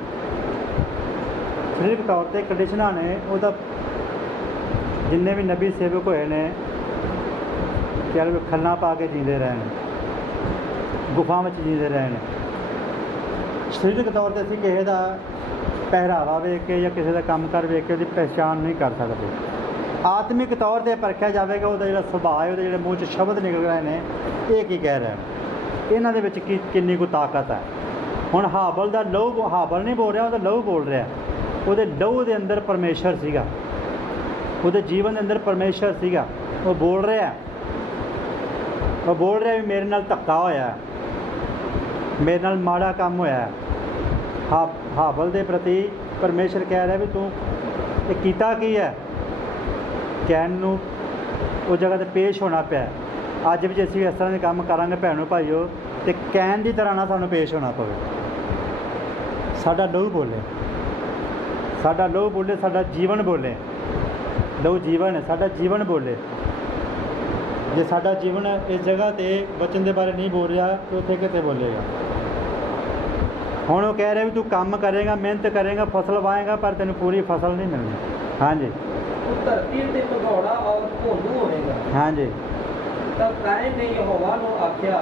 ਸਰੀਰਕ ਤੌਰ 'ਤੇ ਕੰਡੀਸ਼ਨਾਂ ਨੇ। ਉਹਦਾ ਜਿੰਨੇ ਵੀ ਨਬੀ ਸੇਵਕ ਹੋਏ ਨੇ, ਚੱਲ ਖੱਲਾਂ ਪਾ ਕੇ ਜੀਂਦੇ ਰਹੇ ਨੇ, ਗੁਫਾ ਵਿੱਚ ਜੀਂਦੇ ਰਹੇ ਨੇ। ਸਰੀਰਕ ਤੌਰ 'ਤੇ ਅਸੀਂ ਕਿਸੇ ਦਾ ਪਹਿਰਾਵਾ ਵੇਖ ਕੇ ਜਾਂ ਕਿਸੇ ਦਾ ਕੰਮ ਕਰ ਵੇਖ ਕੇ ਉਹਦੀ ਪਹਿਚਾਣ ਨਹੀਂ ਕਰ ਸਕਦੇ। ਆਤਮਿਕ ਤੌਰ 'ਤੇ ਪਰਖਿਆ ਜਾਵੇਗਾ ਉਹਦਾ ਜਿਹੜਾ ਸੁਭਾਅ ਹੈ, ਉਹਦੇ ਜਿਹੜੇ ਮੂੰਹ 'ਚ ਸ਼ਬਦ ਨਿਕਲ ਰਹੇ ਨੇ, ਇਹ ਕੀ ਕਹਿ ਰਹੇ ਨੇ, ਇਹਨਾਂ ਦੇ ਵਿੱਚ ਕਿੰਨੀ ਕੁ ਤਾਕਤ ਹੈ। ਹੁਣ ਹਾਬਲ ਦਾ ਲਹੂ, ਹਾਬਲ ਨਹੀਂ ਬੋਲ ਰਿਹਾ, ਉਹਦਾ ਲਹੂ ਬੋਲ ਰਿਹਾ। ਉਹਦੇ ਲਹੂ ਦੇ ਅੰਦਰ ਪਰਮੇਸ਼ਰ ਸੀਗਾ, ਉਹਦੇ ਜੀਵਨ ਦੇ ਅੰਦਰ ਪਰਮੇਸ਼ਰ ਸੀਗਾ। ਉਹ ਬੋਲ ਰਿਹਾ, ਉਹ ਬੋਲ ਰਿਹਾ ਵੀ ਮੇਰੇ ਨਾਲ ਧੱਕਾ ਹੋਇਆ, ਮੇਰੇ ਨਾਲ ਮਾੜਾ ਕੰਮ ਹੋਇਆ। ਹਾਬਲ ਦੇ ਪ੍ਰਤੀ ਪਰਮੇਸ਼ਰ ਕਹਿ ਰਿਹਾ ਵੀ ਤੂੰ ਇਹ ਕੀਤਾ ਕੀ ਹੈ? ਕੈਨ ਨੂੰ ਉਹ ਜਗ੍ਹਾ 'ਤੇ ਪੇਸ਼ ਹੋਣਾ ਪਿਆ। ਅੱਜ ਵੀ ਜੇ ਅਸੀਂ ਇਸ ਤਰ੍ਹਾਂ ਦੇ ਕੰਮ ਕਰਾਂਗੇ ਭੈਣੋ ਭਾਈਓ, ਤੇ ਕੈਨ ਦੀ ਤਰ੍ਹਾਂ ਨਾ ਸਾਨੂੰ ਪੇਸ਼ ਹੋਣਾ ਪਵੇ। ਸਾਡਾ ਲਹੂ ਬੋਲੇ, ਸਾਡਾ ਲਹੂ ਬੋਲੇ, ਸਾਡਾ ਜੀਵਨ ਬੋਲੇ। ਲਹੂ ਜੀਵਨ ਹੈ, ਸਾਡਾ ਜੀਵਨ ਬੋਲੇ। ਜੇ ਸਾਡਾ ਜੀਵਨ ਇਸ ਜਗ੍ਹਾ ਤੇ ਬਚਨ ਦੇ ਬਾਰੇ ਨਹੀਂ ਬੋਲ ਰਿਹਾ ਤਾਂ ਉੱਥੇ ਕਿਤੇ ਬੋਲੇਗਾ। ਹੁਣ ਉਹ ਕਹਿ ਰਿਹਾ ਵੀ ਤੂੰ ਕੰਮ ਕਰੇਗਾ, ਮਿਹਨਤ ਕਰੇਗਾ, ਫਸਲ ਵਾਏਗਾ, ਪਰ ਤੈਨੂੰ ਪੂਰੀ ਫਸਲ ਨਹੀਂ ਮਿਲਣੀ। ਹਾਂਜੀ ਤੂੰ ਧਰਤੀ ਤੇ ਭਗੌੜਾ ਔਰ ਭੋਲੂ ਹੋਵੇਗਾ। ਹਾਂਜੀ। ਤਾਂ ਕਾਇਨ ਨੇ ਯਹੋਵਾ ਨੂੰ ਆਖਿਆ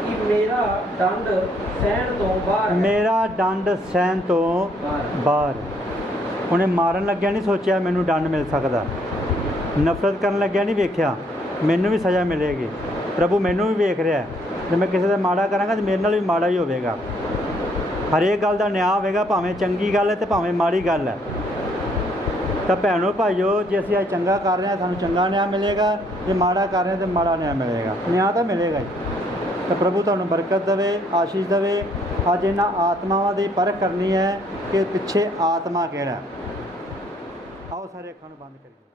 ਕਿ ਮੇਰਾ ਦੰਡ ਸਹਿਣ ਤੋਂ ਬਾਹਰ ਹੈ। ਮੇਰਾ ਦੰਡ ਸਹਿਣ ਤੋਂ ਬਾਹਰ। ਉਹਨੇ ਮਾਰਨ ਲੱਗਿਆ ਨਹੀਂ ਸੋਚਿਆ ਮੈਨੂੰ ਦੰਡ ਮਿਲ ਸਕਦਾ, ਨਫ਼ਰਤ ਕਰਨ ਲੱਗਿਆ ਨਹੀਂ ਵੇਖਿਆ ਮੈਨੂੰ ਵੀ ਸਜ਼ਾ ਮਿਲੇਗੀ। ਪ੍ਰਭੂ ਮੈਨੂੰ ਵੀ ਵੇਖ ਰਿਹਾ, ਜੇ ਮੈਂ ਕਿਸੇ ਦਾ ਮਾੜਾ ਕਰਾਂਗਾ ਤਾਂ ਮੇਰੇ ਨਾਲ ਵੀ ਮਾੜਾ ਹੀ ਹੋਵੇਗਾ। ਹਰੇਕ ਗੱਲ ਦਾ ਨਿਆਂ ਹੋਵੇਗਾ, ਭਾਵੇਂ ਚੰਗੀ ਗੱਲ ਹੈ ਤੇ ਭਾਵੇਂ ਮਾੜੀ ਗੱਲ ਹੈ। ਤਾਂ ਭੈਣੋ ਭਾਈਓ, ਜੇ ਅਸੀਂ ਅੱਜ ਚੰਗਾ ਕਰ ਰਹੇ ਹਾਂ ਸਾਨੂੰ ਚੰਗਾ ਨਿਆਂ ਮਿਲੇਗਾ, ਜੇ ਮਾੜਾ ਕਰ ਰਹੇ ਹਾਂ ਤਾਂ ਮਾੜਾ ਨਿਆਂ ਮਿਲੇਗਾ। ਨਿਆਂ ਤਾਂ ਮਿਲੇਗਾ ਹੀ। ਤਾਂ ਪ੍ਰਭੂ ਤੁਹਾਨੂੰ ਬਰਕਤ ਦੇਵੇ, ਆਸ਼ੀਸ਼ ਦੇਵੇ। ਅੱਜ ਇਹਨਾਂ ਆਤਮਾਵਾਂ ਦੀ ਪਰਖ ਕਰਨੀ ਹੈ ਕਿ ਪਿੱਛੇ ਆਤਮਾ ਕਿਹੜਾ। ਆਓ ਸਾਰੇ ਅੱਖਾਂ ਨੂੰ ਬੰਦ ਕਰੀਏ।